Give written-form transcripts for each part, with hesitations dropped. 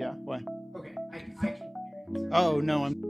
Yeah, why? Okay, I can. Oh, no, I'm...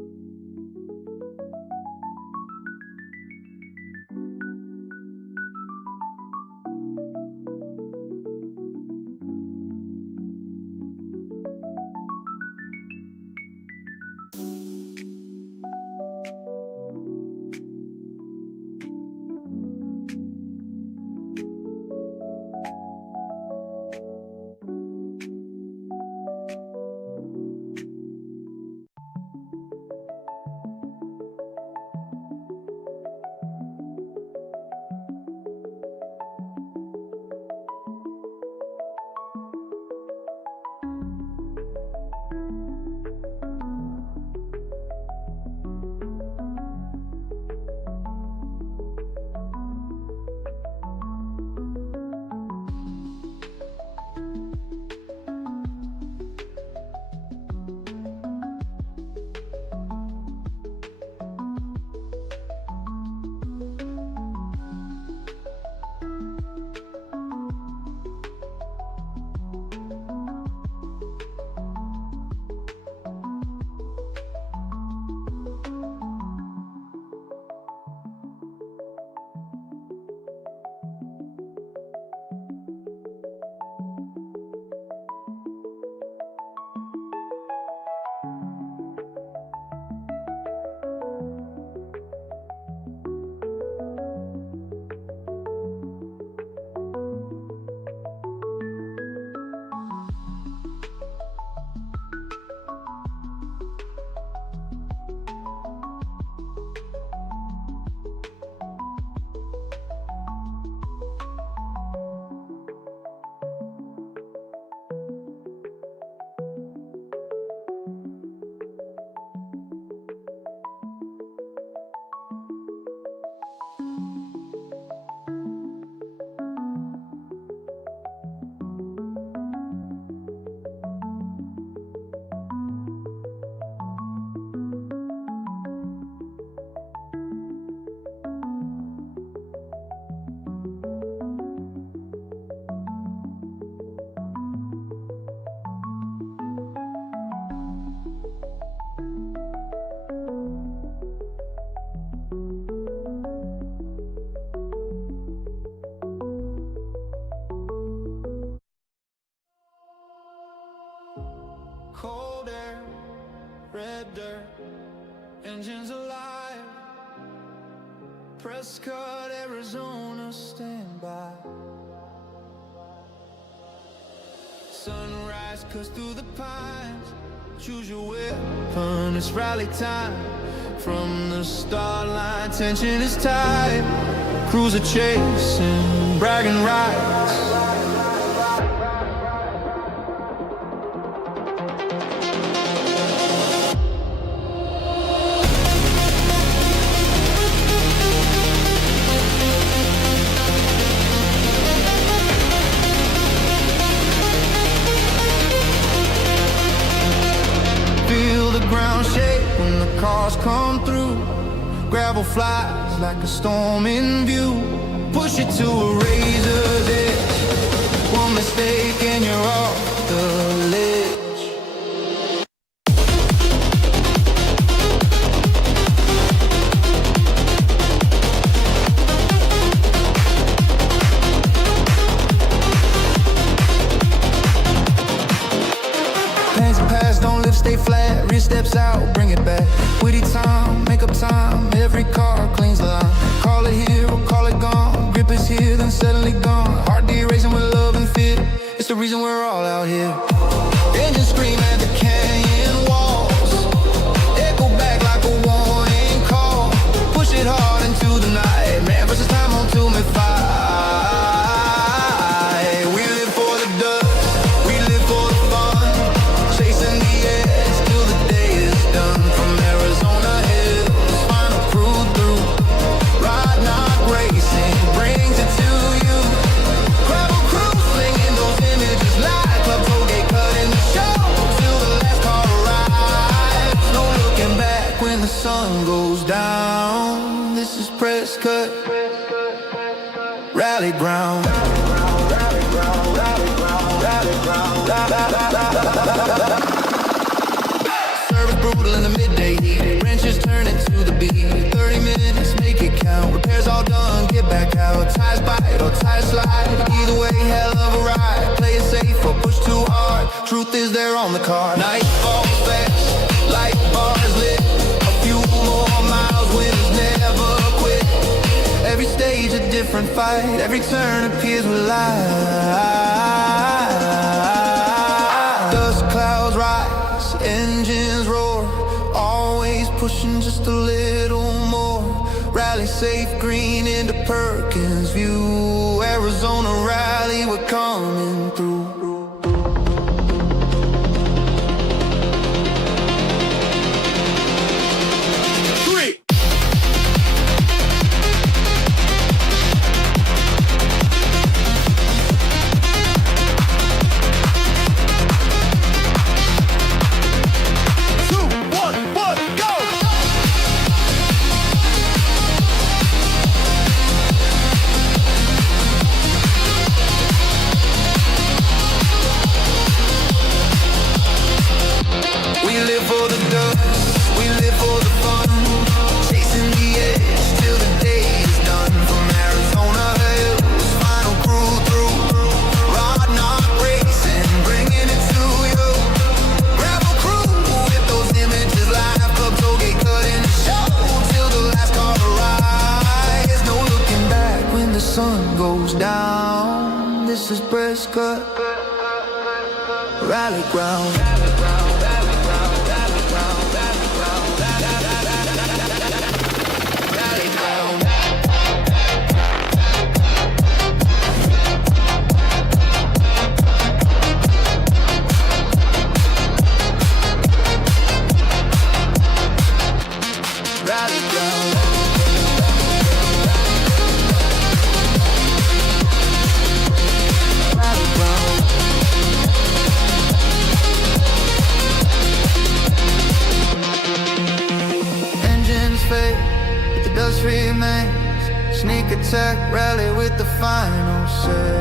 Cold air, red dirt, engines alive. Prescott, Arizona, stand by. Sunrise cuts through the pines. Choose your weapon, it's rally time. From the start line, tension is tight. Cruiser chasing, bragging rights. Ground shake when the cars come through. Gravel flies like a storm in view. Push it to a razor's edge. One mistake and you're off the ledge. Don't lift, stay flat, rear steps out, bring it back. Witty time, make up time, every car cleans the line. Call it here or call it gone. Grip is here, then suddenly gone. Heart de-racing with love and fear. It's the reason we're all out here. Engines scream at the canyon walls. Echo back like a warning call. Push it hard into the night. Man versus time on 2 and 5. We live for the dust, we live for the fun. Chasing the edge till the day is done. From Arizona hills, final crew through. Ride not racing, brings it to you. Gravel crew slinging those images live. Club tollgate cutting the show till the last car arrives. No looking back when the sun goes down. This is Prescott Rally ground. Rally ground, rally ground, rally ground, rally ground. Eyes bite or tires slide. Either way, hell of a ride. Play it safe or push too hard. Truth is they're on the card. Night falls fast, light bars lit. A few more miles, winners never quit. Every stage a different fight. Every turn appears with light. Dust clouds rise, engines roar. Always pushing just a little more. Rally safe green into Perkins View. Arizona Rally, we're coming through. Sun goes down. This is Prescott Rally ground. Dust remains. Sneak attack rally with the final say.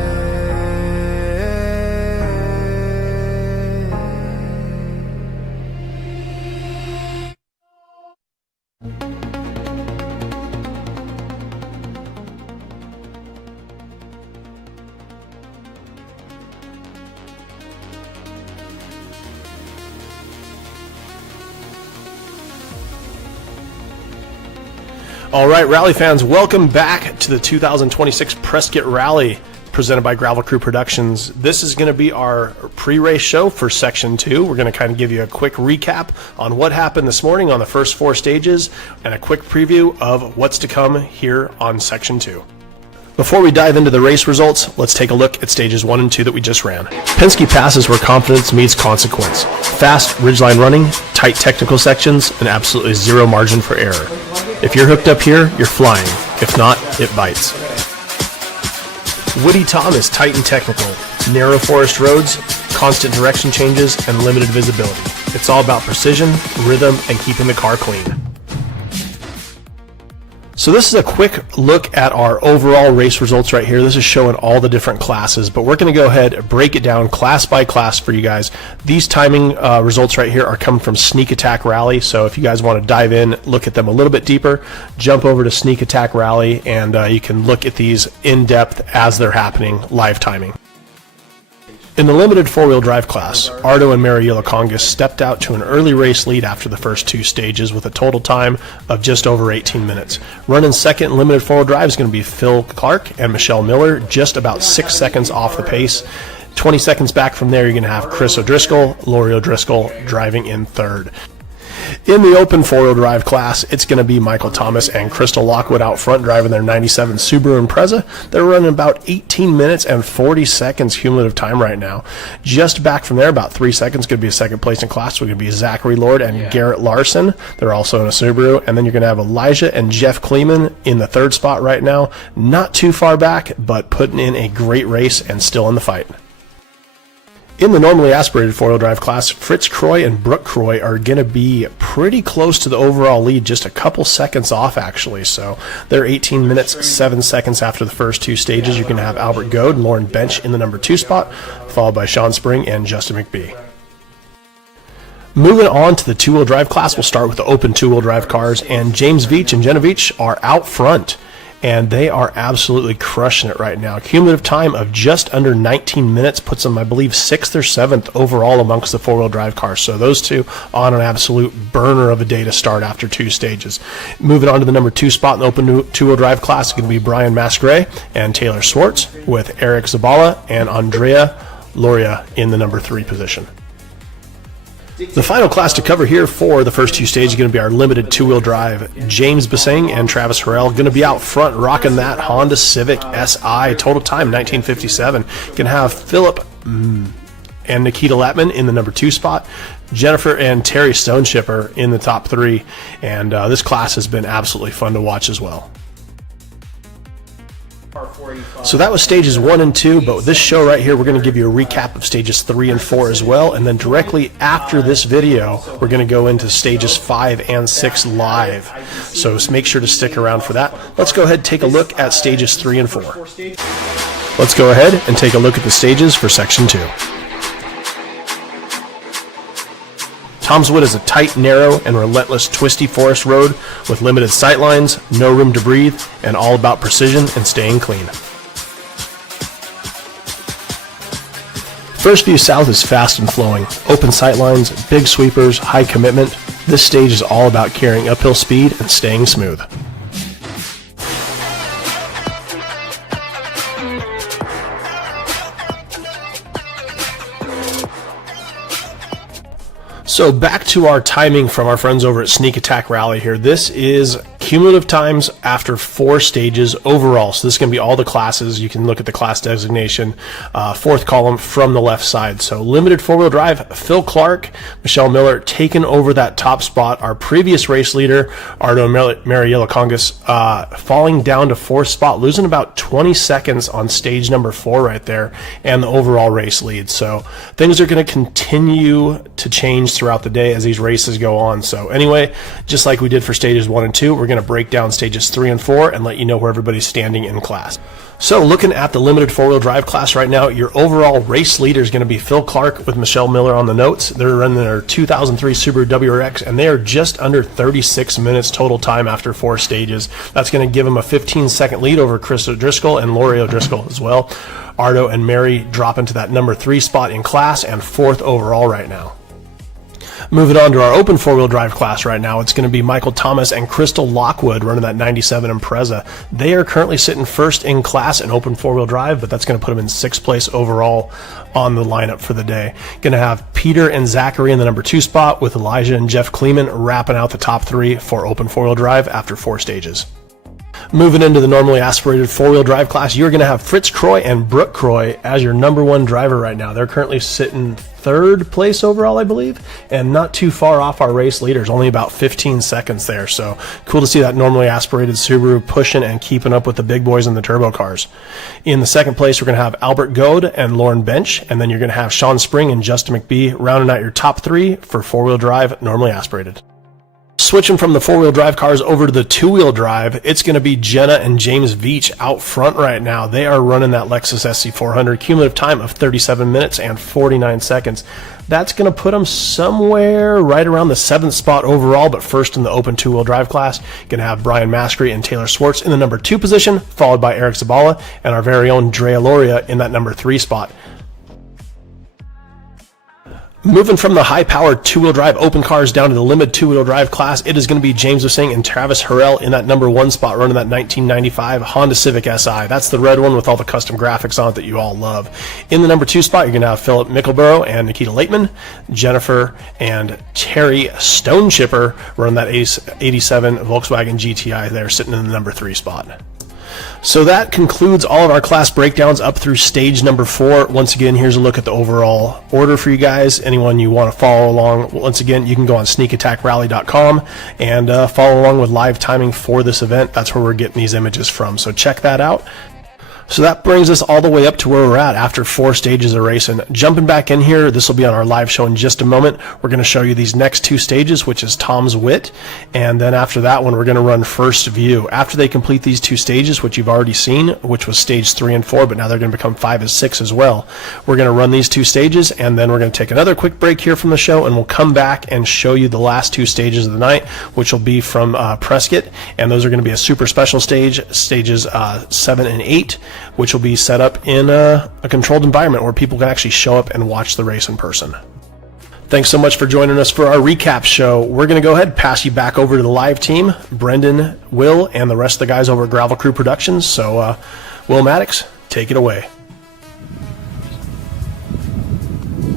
All right, Rally fans, welcome back to the 2026 Prescott Rally presented by Gravel Crew Productions. This is going to be our pre-race show for Section 2. We're going to kind of give you a quick recap on what happened this morning on the first 4 stages and a quick preview of what's to come here on Section 2. Before we dive into the race results, let's take a look at stages 1 and 2 that we just ran. Penske passes where confidence meets consequence. Fast ridgeline running, tight technical sections, and absolutely zero margin for error. If you're hooked up here, you're flying. If not, it bites. Woody Thomas, tight and technical. Narrow forest roads, constant direction changes, and limited visibility. It's all about precision, rhythm, and keeping the car clean. So this is a quick look at our overall race results right here. This is showing all the different classes, but we're going to go ahead and break it down class by class for you guys. These timing results right here are coming from Sneak Attack Rally, so if you guys want to dive in, look at them a little bit deeper, jump over to Sneak Attack Rally, and you can look at these in depth as they're happening, live timing. In the limited four-wheel drive class, Ardo and Mariela Congas stepped out to an early race lead after the first 2 stages with a total time of just over 18 minutes. Running second in limited four-wheel drive is going to be Phil Clark and Michelle Miller, just about 6 seconds off the pace. 20 seconds back from there, you're going to have Chris O'Driscoll, Lori O'Driscoll driving in third. In the open four-wheel drive class, it's going to be Michael Thomas and Crystal Lockwood out front driving their 97 Subaru Impreza. They're running about 18 minutes and 40 seconds cumulative time right now. Just back from there, about 3 seconds, going to be a second place in class. We're going to be Zachary Lord and Garrett Larson. They're also in a Subaru. And then you're going to have Elijah and Jeff Kleeman in the third spot right now. Not too far back, but putting in a great race and still in the fight. In the normally aspirated four-wheel drive class, Fritz Croy and Brooke Croy are going to be pretty close to the overall lead, just a couple seconds off actually. So they're 18 minutes, 7 seconds after the first 2 stages. You're going to have Albert Goad and Lauren Bench in the number 2 spot, followed by Sean Spring and Justin McBee. Moving on to the two-wheel drive class, we'll start with the open two-wheel drive cars, and James Veach and Jenna Veach are out front. and they are absolutely crushing it right now. Cumulative time of just under 19 minutes puts them, I believe, 6th or 7th overall amongst the four-wheel drive cars. So those two on an absolute burner of a day to start after 2 stages. Moving on to the number 2 spot in the open two-wheel drive class is going to be Brian Masqueray and Taylor Swartz, with Eric Zabala and Andrea Loria in the number 3 position. The final class to cover here for the first 2 stages is going to be our limited two-wheel drive. James Basing and Travis Harrell going to be out front rocking that Honda Civic SI. Total time 1957. Going to have Philip and Nikita Latman in the number 2 spot. Jennifer and Terry Stoneshipper in the top 3. And this class has been absolutely fun to watch as well. So that was stages 1 and 2, but with this show right here, we're going to give you a recap of stages 3 and 4 as well, and then directly after this video, we're going to go into stages 5 and 6 live. So make sure to stick around for that. Let's go ahead and take a look at stages 3 and 4. Let's go ahead and take a look at the stages for section 2. Tom's Wood is a tight, narrow, and relentless twisty forest road with limited sightlines, no room to breathe, and all about precision and staying clean. First View South is fast and flowing. Open sightlines, big sweepers, high commitment. This stage is all about carrying uphill speed and staying smooth. So back to our timing from our friends over at Sneak Attack Rally here. This is cumulative times after 4 stages overall. So this is going to be all the classes. You can look at the class designation, 4th column from the left side. So limited four-wheel drive, Phil Clark, Michelle Miller taking over that top spot. Our previous race leader, Ardo Mariela-Congas, falling down to 4th spot, losing about 20 seconds on stage number 4 right there, and the overall race lead. So things are going to continue to change throughout the day as these races go on. So anyway, just like we did for stages 1 and 2, we're going to break down stages 3 and 4 and let you know where everybody's standing in class. So looking at the limited four-wheel drive class right now, your overall race leader is going to be Phil Clark with Michelle Miller on the notes. They're running their 2003 Subaru WRX, and they are just under 36 minutes total time after 4 stages. That's going to give them a 15-second lead over Chris O'Driscoll and Lori O'Driscoll as well. Ardo and Mary drop into that number 3 spot in class and 4th overall right now. Moving on to our open four-wheel drive class right now, it's going to be Michael Thomas and Crystal Lockwood running that 97 Impreza. They are currently sitting 1st in class in open four-wheel drive, but that's going to put them in 6th place overall on the lineup for the day. Going to have Peter and Zachary in the number 2 spot, with Elijah and Jeff Kleeman wrapping out the top 3 for open four-wheel drive after 4 stages. Moving into the normally aspirated four-wheel drive class, you're going to have Fritz Croy and Brooke Croy as your number 1 driver right now. They're currently sitting 3rd place overall, I believe, and not too far off our race leaders, only about 15 seconds there. So cool to see that normally aspirated Subaru pushing and keeping up with the big boys in the turbo cars. In the 2nd place, we're going to have Albert Goad and Lauren Bench, and then you're going to have Sean Spring and Justin McBee rounding out your top 3 for four-wheel drive normally aspirated. Switching from the four-wheel drive cars over to the two-wheel drive, it's going to be Jenna and James Veach out front right now. They are running that Lexus SC400, cumulative time of 37 minutes and 49 seconds. That's going to put them somewhere right around the 7th spot overall, but 1st in the open two-wheel drive class. Going to have Brian Maskery and Taylor Swartz in the number 2 position, followed by Eric Zabala and our very own Drea Loria in that number 3 spot. Moving from the high-powered two-wheel drive open cars down to the limited two-wheel drive class, it is going to be James Osing and Travis Harrell in that number 1 spot, running that 1995 Honda Civic SI. That's the red one with all the custom graphics on it that you all love. In the number 2 spot, you're going to have Philip Mickelborough and Nikita Lateman, Jennifer and Terry Stoneshipper running that 87 Volkswagen GTI there, sitting in the number 3 spot. So that concludes all of our class breakdowns up through stage number 4. Once again, here's a look at the overall order for you guys. Anyone you want to follow along, once again, you can go on sneakattackrally.com and follow along with live timing for this event. That's where we're getting these images from. So check that out. So that brings us all the way up to where we're at after 4 stages of racing. Jumping back in here, this will be on our live show in just a moment. We're going to show you these next 2 stages, which is Tom's Wit, and then after that one, we're going to run First View. After they complete these 2 stages, which you've already seen, which was stage 3 and 4, but now they're going to become 5 and 6 as well. We're going to run these 2 stages, and then we're going to take another quick break here from the show, and we'll come back and show you the last 2 stages of the night, which will be from Prescott, and those are going to be a super special stage, stages 7 and 8, which will be set up in a controlled environment where people can actually show up and watch the race in person. Thanks so much for joining us for our recap show. We're going to go ahead and pass you back over to the live team, Brendan, Will, and the rest of the guys over at Gravel Crew Productions. So, Will Maddox, take it away.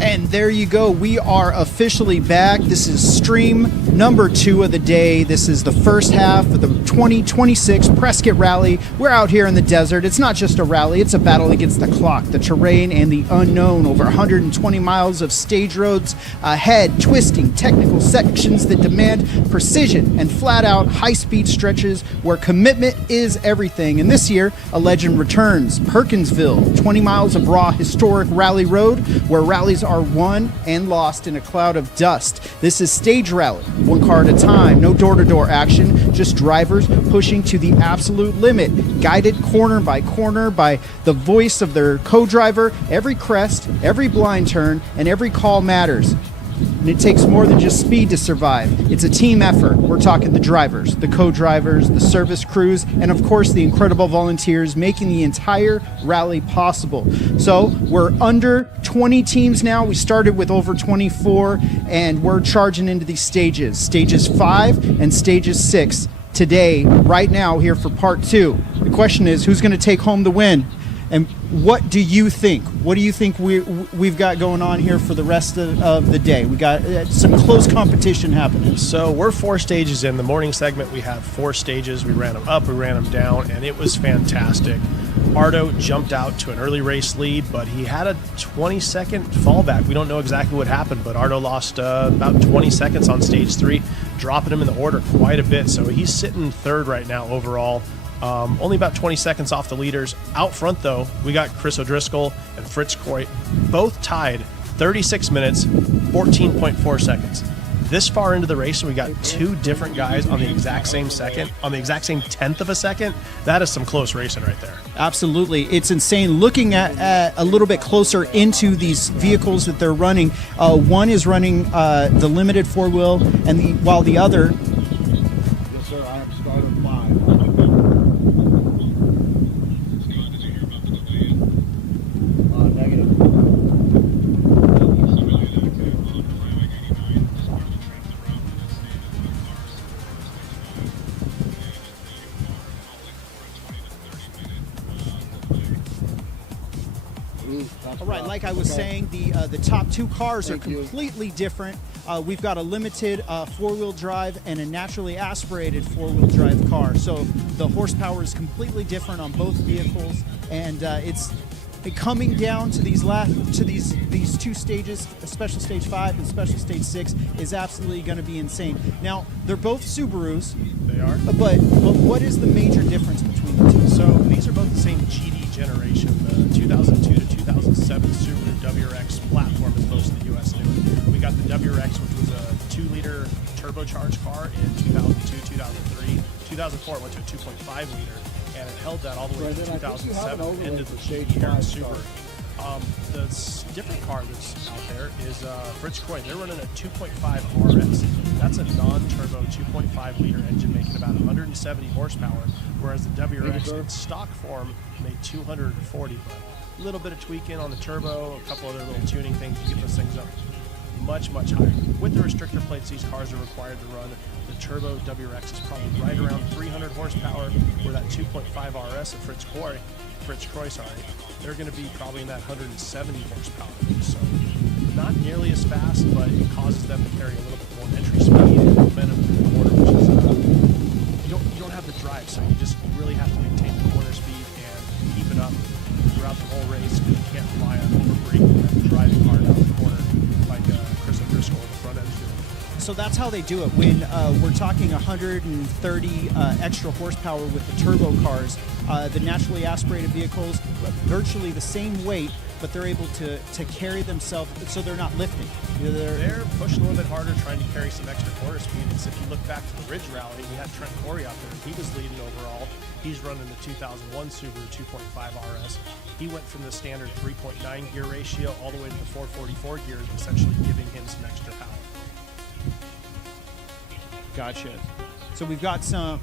And there you go. We are officially back. This is stream number 2 of the day. This is the first half of the 2026 Prescott Rally. We're out here in the desert. It's not just a rally. It's a battle against the clock, the terrain, and the unknown. Over 120 miles of stage roads ahead, twisting technical sections that demand precision and flat-out high-speed stretches where commitment is everything. And this year, a legend returns. Perkinsville, 20 miles of raw historic rally road where rallies are won and lost in a cloud of dust. This is stage rally, 1 car at a time, no door-to-door action, just drivers pushing to the absolute limit, guided corner by corner by the voice of their co-driver. Every crest, every blind turn, and every call matters. And it takes more than just speed to survive. It's a team effort. We're talking the drivers, the co-drivers, the service crews, and of course the incredible volunteers making the entire rally possible. So we're under 20 teams now. We started with over 24, and we're charging into these stages. Stages 5 and stages 6 today, right now, here for part 2. The question is, who's going to take home the win? And what do you think? What do you think we've got going on here for the rest of the day? We got some close competition happening. So we're 4 stages in. The morning segment, we had 4 stages. We ran them up, we ran them down, and it was fantastic. Ardo jumped out to an early race lead, but he had a 20-second fallback. We don't know exactly what happened, but Ardo lost about 20 seconds on stage 3, dropping him in the order quite a bit. So he's sitting 3rd right now overall. Only about 20 seconds off the leaders. Out front, though, we got Chris O'Driscoll and Fritz Croy, both tied 36 minutes, 14.4 seconds. This far into the race, we got 2 different guys on the exact same second, on the exact same 1/10 of a second. That is some close racing right there. Absolutely. It's insane. Looking at a little bit closer into these vehicles that they're running, one is running the limited 4-wheel, and while the other... Yes, sir. I have started 5. Negative. All right, like I was saying, the top 2 cars are completely different. We've got a limited 4-wheel drive and a naturally aspirated 4-wheel drive car. So the horsepower is completely different on both vehicles, and it's coming down to these 2 stages, special stage 5 and special stage 6, is absolutely going to be insane. Now, they're both Subarus. They are. But what is the major difference between the 2? So these are both the same GD generation. The 2002 to 2007 Subaru WRX platform is most of the U.S. knew. We got the WRX, which was a 2-liter turbocharged car in 2002, 2003. 2004 it went to a 2.5 liter, and it held that all the way to 2007, ended the GD-era Subaru. The different car that's out there is Fritz Croy. They're running a 2.5 RS. That's a non-turbo 2.5 liter engine making about 170 horsepower, whereas the WRX in stock form made 240. But a little bit of tweaking on the turbo, a couple other little tuning things to get those things up much higher. With the restrictor plates these cars are required to run, the turbo WRX is probably right around 300 horsepower, where that 2.5 RS at Fritz Croy, they're going to be probably in that 170 horsepower. So not nearly as fast, but it causes them to carry a little bit more entry speed and momentum in the corner, which is you don't have the drive, so you really have to maintain the corner speed and keep it up throughout the whole race. You can't rely on over braking and driving hard out the corner like Chris O'Driscoll in the front end doing. so that's how they do it. When we're talking 130 extra horsepower with the turbo cars, the naturally aspirated vehicles, virtually the same weight, but they're able to carry themselves, so they're not lifting. They're pushing a little bit harder, trying to carry some extra corner speed. Because if you look back to the Ridge Rally, we had Trent Corey out there. He was leading overall. He's running the 2001 Subaru 2.5 RS. He went from the standard 3.9 gear ratio all the way to the 444 gears, essentially giving him some extra power. Gotcha. So we've got some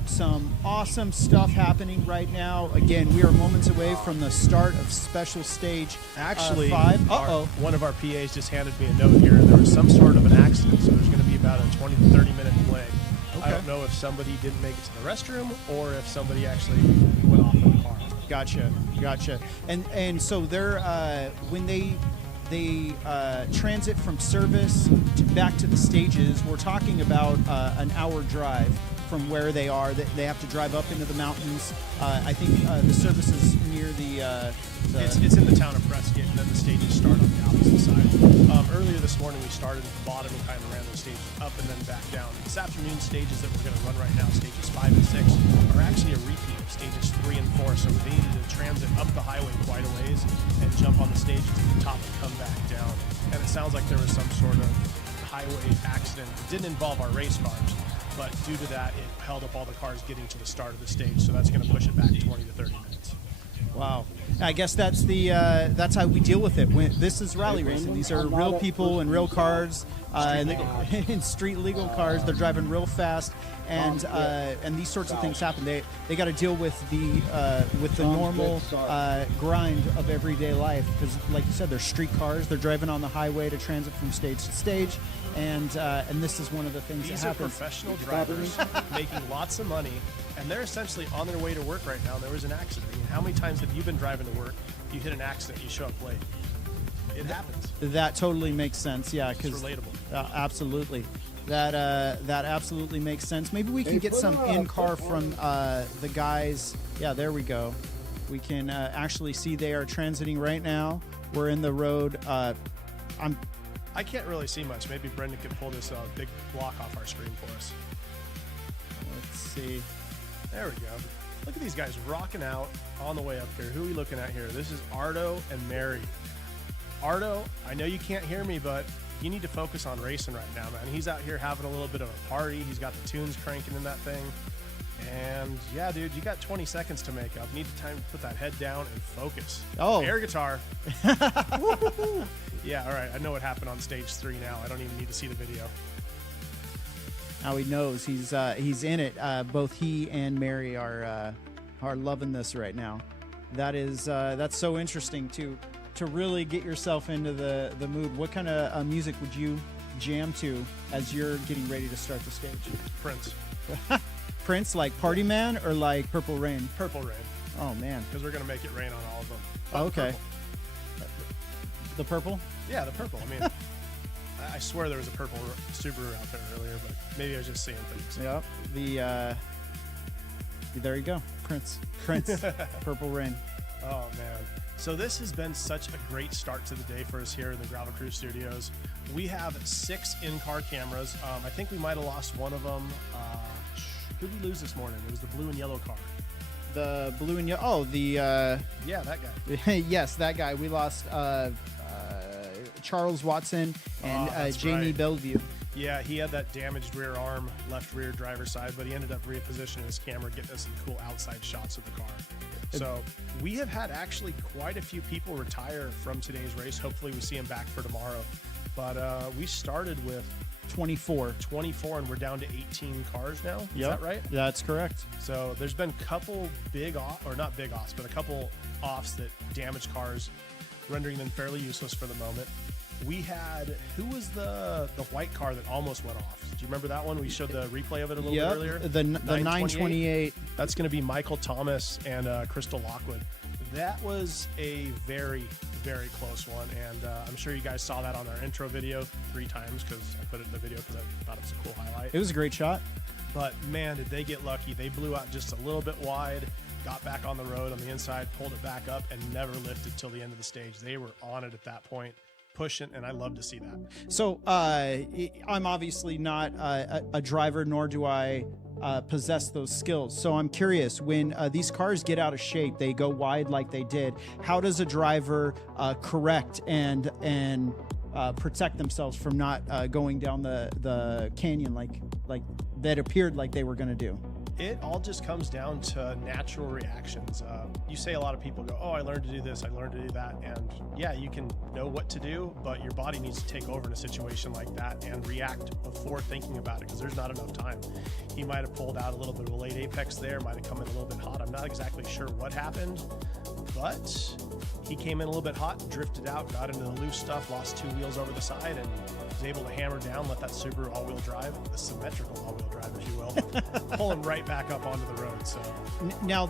awesome stuff happening right now. Again, we are moments away from the start of special stage Actually, 5. One of our PAs just handed me a note here. There was some sort of an accident, so there's going to be about a 20 to 30 minute delay. Okay. I don't know if somebody didn't make it to the restroom or if somebody actually went off in the car. Gotcha. And so they're when they transit from service back to the stages, we're talking about an hour drive from where they are. They have to drive up into the mountains. I think the service is near the It's in the town of Prescott, and then the stages start on the opposite side. Earlier this morning, we started at the bottom and kind of ran those stages up and then back down. This afternoon, stages that we're going to run right now, stages 5 and 6, are actually a repeat of stages 3 and 4. So we needed to transit up the highway quite a ways and jump on the stages at the top and come back down. And it sounds like there was some sort of highway accident. It didn't involve our race cars, but due to that, it held up all the cars getting to the start of the stage. So that's going to push it back 20 to 30 minutes. Wow. I guess that's that's how we deal with it. This is rally racing. These are real people and real cars, and street legal cars. They're driving real fast, and these sorts of things happen. They got to deal with the normal grind of everyday life, because, like you said, they're street cars. They're driving on the highway to transit from stage to stage, and this is one of the things These that are happens. professional drivers making lots of money, and they're essentially on their way to work right now. There was an accident. I mean, how many times have you been driving to work, you hit an accident, you show up late? It happens. That totally makes sense. Yeah, It's because relatable. absolutely, that absolutely makes sense. Maybe we can get some in car from the guys. Yeah, there we go. We can actually see they are transiting right now. We're in the road. I can't really see much. Maybe Brendan could pull this big block off our screen for us. Let's see. There we go. Look at these guys rocking out on the way up here. Who are we looking at here? This is Ardo and Mary. Ardo, I know you can't hear me, but you need to focus on racing right now, man. He's out here having a little bit of a party. He's got the tunes cranking in that thing. And yeah, dude, you got 20 seconds to make up. You need time to put that head down and focus. Oh. Air guitar. Yeah, all right. I know what happened on stage 3 now. I don't even need to see the video. Now he knows he's in it. Both he and Mary are loving this right now. That's so interesting to really get yourself into the mood. What kind of music would you jam to as you're getting ready to start the stage? Prince. Prince, like Party Man or like Purple Rain? Purple Rain. Oh man. Because we're going to make it rain on all of them. Oh, okay. Purple. The purple? Yeah, the purple. I mean, I swear there was a purple Subaru out there earlier, but maybe I was just seeing things. Yep. There you go. Prince. Purple Rain. Oh, man. So this has been such a great start to the day for us here in the Gravel Crew Studios. We have 6 in-car cameras. I think we might have lost one of them. Who did we lose this morning? It was the blue and yellow car. The blue and yellow. Oh, the... Yeah, that guy. yes, that guy. We lost Charles Watson and Jamie right. Bellevue. Yeah, he had that damaged rear arm, left rear driver's side, but he ended up repositioning his camera, getting us some cool outside shots of the car. So we have had actually quite a few people retire from today's race. Hopefully we see them back for tomorrow. But we started with 24, and we're down to 18 cars now. Is that right? That's correct. So there's been a couple big off, or not big offs, but a couple offs that damaged cars, rendering them fairly useless for the moment. We had, who was the white car that almost went off? Do you remember that one? We showed the replay of it a little bit earlier. The 928. That's going to be Michael Thomas and Crystal Lockwood. That was a very, very close one, and I'm sure you guys saw that on our intro video 3 times because I put it in the video because I thought it was a cool highlight. It was a great shot. But man, did they get lucky. They blew out just a little bit wide, got back on the road on the inside, pulled it back up, and never lifted till the end of the stage. They were on it at that point. pushing, and I love to see that. So I'm obviously not a driver, nor do I possess those skills. So I'm curious, when these cars get out of shape, they go wide like they did, how does a driver correct and protect themselves from not going down the canyon like that appeared like they were going to do? It all just comes down to natural reactions. You say a lot of people go, oh, I learned to do this, I learned to do that. And yeah, you can know what to do, but your body needs to take over in a situation like that and react before thinking about it, because there's not enough time. He might have pulled out a little bit of a late apex there, might have come in a little bit hot. I'm not exactly sure what happened, but he came in a little bit hot, drifted out, got into the loose stuff, lost 2 wheels over the side, and was able to hammer down, let that Subaru all-wheel drive, the symmetrical all-wheel drive, if you will, pull him right back up onto the road. So now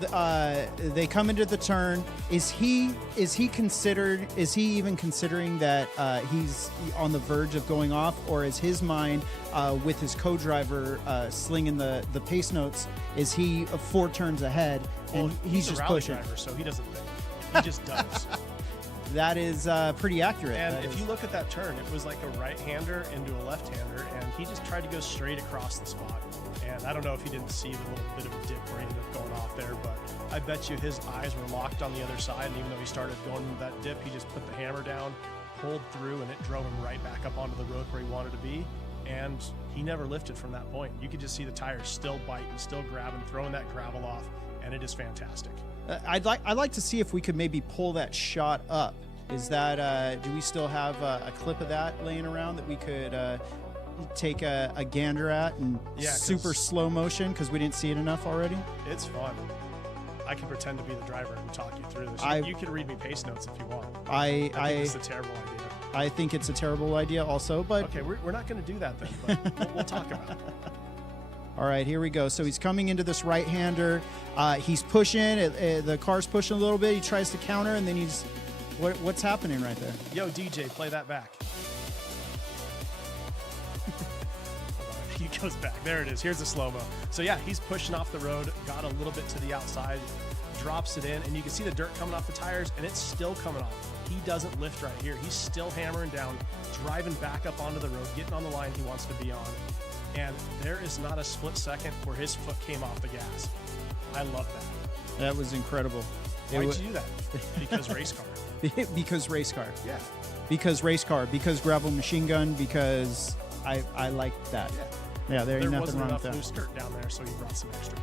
they come into the turn. Is he even considering that he's on the verge of going off, or is his mind with his co-driver slinging the pace notes, is he 4 turns ahead and well, he's a just rally pushing? driver, so he doesn't think. He just does. That is pretty accurate. And if you look at that turn, it was like a right-hander into a left-hander, and he just tried to go straight across the spot. And I don't know if he didn't see the little bit of a dip where he ended up going off there, but I bet you his eyes were locked on the other side, and even though he started going into that dip, he just put the hammer down, pulled through, and it drove him right back up onto the road where he wanted to be. And he never lifted from that point. You could just see the tires still biting, still grabbing, throwing that gravel off, and it is fantastic. I'd like to see if we could maybe pull that shot up. Is that do we still have a clip of that laying around that we could take a gander at and super slow motion, because we didn't see it enough already? It's fun. I can pretend to be the driver and talk you through this. You can read me pace notes if you want. I think it's a terrible idea. I think it's a terrible idea also, but okay, we're not going to do that then, but we'll talk about it. All right, here we go. So he's coming into this right-hander. He's pushing. The car's pushing a little bit. He tries to counter, and then he's... What's happening right there? Yo, DJ, play that back. He goes back. There it is. Here's the slow-mo. So yeah, he's pushing off the road, got a little bit to the outside, drops it in, and you can see the dirt coming off the tires, and it's still coming off. He doesn't lift right here. He's still hammering down, driving back up onto the road, getting on the line he wants to be on. And there is not a split second where his foot came off the gas. I love that. That was incredible. Why'd you do that? Because race car. Because race car. Yeah. Because race car. Because gravel machine gun. Because I like that. Yeah, there ain't nothing wrong with that. There wasn't enough loose dirt down there, so he brought some extra.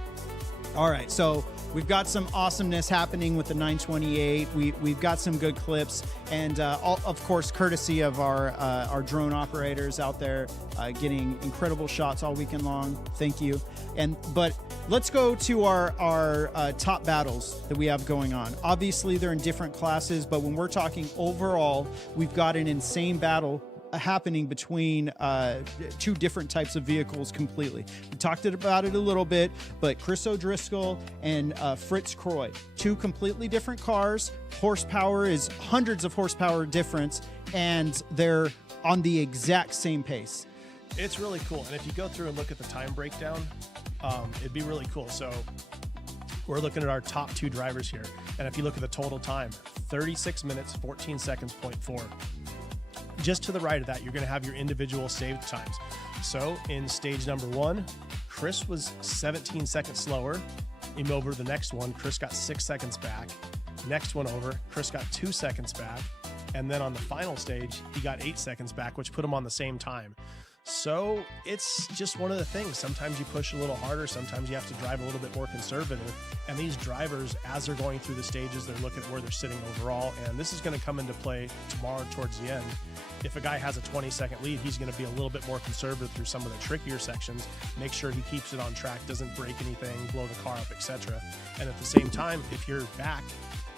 All right, so we've got some awesomeness happening with the 928. We've got some good clips, and of course, courtesy of our drone operators out there, getting incredible shots all weekend long. Thank you. But let's go to our top battles that we have going on. Obviously, they're in different classes, but when we're talking overall, we've got an insane battle happening between 2 different types of vehicles completely. We talked about it a little bit, but Chris O'Driscoll and Fritz Croy, 2 completely different cars. Horsepower is hundreds of horsepower difference, and they're on the exact same pace. It's really cool. And if you go through and look at the time breakdown, it'd be really cool. So we're looking at our top 2 drivers here. And if you look at the total time, 36 minutes, 14 seconds, 0.4. Just to the right of that, you're going to have your individual saved times. So in stage number 1, Chris was 17 seconds slower. He over the next one, Chris got 6 seconds back. Next one over, Chris got 2 seconds back. And then on the final stage, he got 8 seconds back, which put him on the same time. So it's just one of the things. Sometimes you push a little harder. Sometimes you have to drive a little bit more conservative. And these drivers, as they're going through the stages, they're looking at where they're sitting overall. And this is going to come into play tomorrow towards the end. If a guy has a 20-second lead, he's going to be a little bit more conservative through some of the trickier sections, make sure he keeps it on track, doesn't break anything, blow the car up, etc. And at the same time, if you're back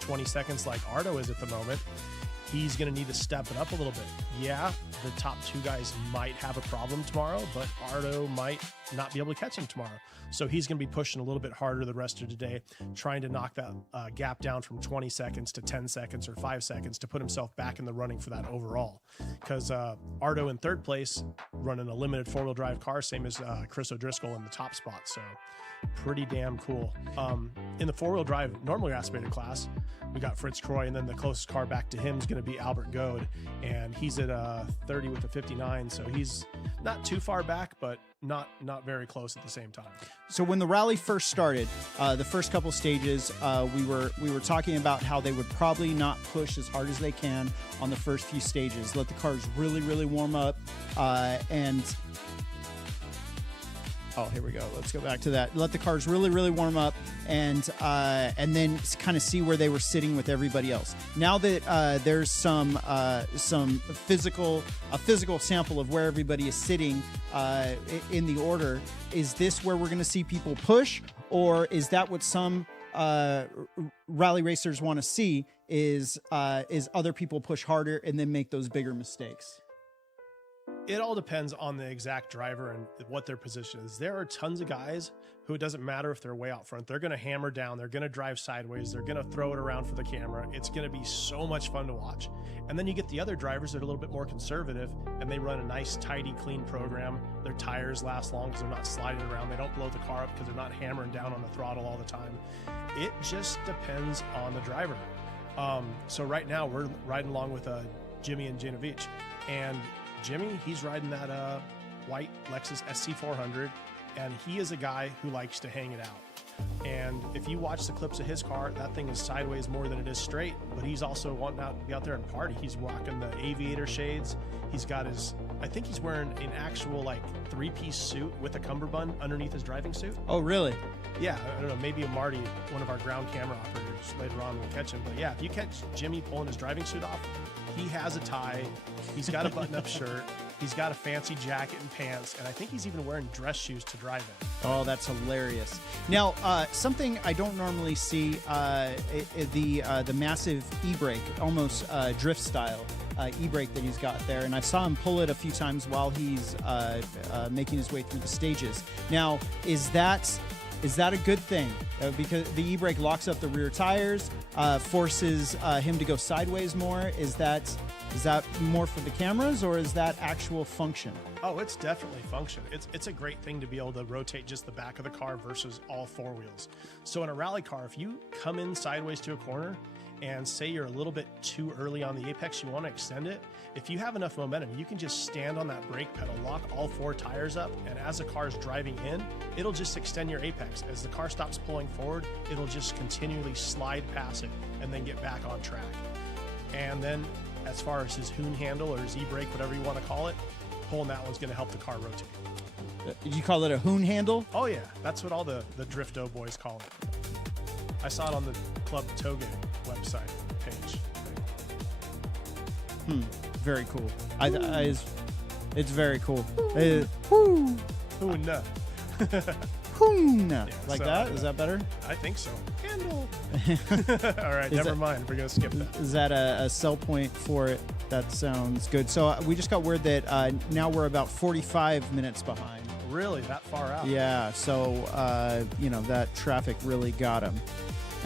20 seconds like Ardo is at the moment, he's going to need to step it up a little bit. Yeah, the top 2 guys might have a problem tomorrow, but Ardo might not be able to catch him tomorrow. So he's going to be pushing a little bit harder the rest of today, trying to knock that gap down from 20 seconds to 10 seconds or 5 seconds to put himself back in the running for that overall. Because Ardo in third place, running a limited four-wheel drive car, same as Chris O'Driscoll in the top spot. So pretty damn cool. In the four-wheel drive normally aspirated class, we got Fritz Croy, and then the closest car back to him is going to be Albert Goad, and he's at 30 with a 59, so he's not too far back, but not very close at the same time. So when the rally first started, the first couple stages, we were talking about how they would probably not push as hard as they can on the first few stages. Let the cars really warm up, and oh, here we go. Let's go back to that. Let the cars really warm up, and then kind of see where they were sitting with everybody else. Now that there's some physical sample of where everybody is sitting in the order, is this where we're going to see people push, or is that what some rally racers want to see? Is other people push harder and then make those bigger mistakes? It all depends on the exact driver and what their position is. There are tons of guys who it doesn't matter if they're way out front. They're going to hammer down. They're going to drive sideways. They're going to throw it around for the camera. It's going to be so much fun to watch. And then you get the other drivers that are a little bit more conservative, and they run a nice, tidy, clean program. Their tires last long because they're not sliding around. They don't blow the car up because they're not hammering down on the throttle all the time. It just depends on the driver. So right now we're riding along with Jimmy and Genovich, and Jimmy, he's riding that white Lexus SC400, and he is a guy who likes to hang it out. And if you watch the clips of his car, that thing is sideways more than it is straight, but he's also wanting to be out there and party. He's rocking the aviator shades. He's got his, I think he's wearing an actual like 3-piece suit with a cummerbund underneath his driving suit. Oh, really? Yeah, I don't know, maybe Marty, one of our ground camera operators, later on will catch him. But yeah, if you catch Jimmy pulling his driving suit off, he has a tie, he's got a button-up shirt, he's got a fancy jacket and pants, and I think he's even wearing dress shoes to drive in. Oh, that's hilarious. Now, something I don't normally see, the massive e-brake, almost drift style e-brake that he's got there, and I saw him pull it a few times while he's making his way through the stages. Now, is that a good thing? Because the e-brake locks up the rear tires, forces him to go sideways more. Is that more for the cameras, or is that actual function? Oh, it's definitely function. It's a great thing to be able to rotate just the back of the car versus all four wheels. So in a rally car, if you come in sideways to a corner and say you're a little bit too early on the apex, you want to extend it, if you have enough momentum, you can just stand on that brake pedal, lock all four tires up, and as the car is driving in, it'll just extend your apex. As the car stops pulling forward, it'll just continually slide past it and then get back on track. And then as far as his hoon handle or his e-brake, whatever you want to call it, pulling that one's going to help the car rotate. Did you call it a hoon handle? Oh yeah, that's what all the Drifto boys call it. I saw it on the Club Toge website page. Very cool. It's very cool. Hoon. Hoon. Yeah, Like so, that? Is that better? I think so. Handle. All right, never mind. We're going to skip that. Is that a sell point for it? That sounds good. So we just got word that now we're about 45 minutes behind. Really? That far out? Yeah, so, that traffic really got him.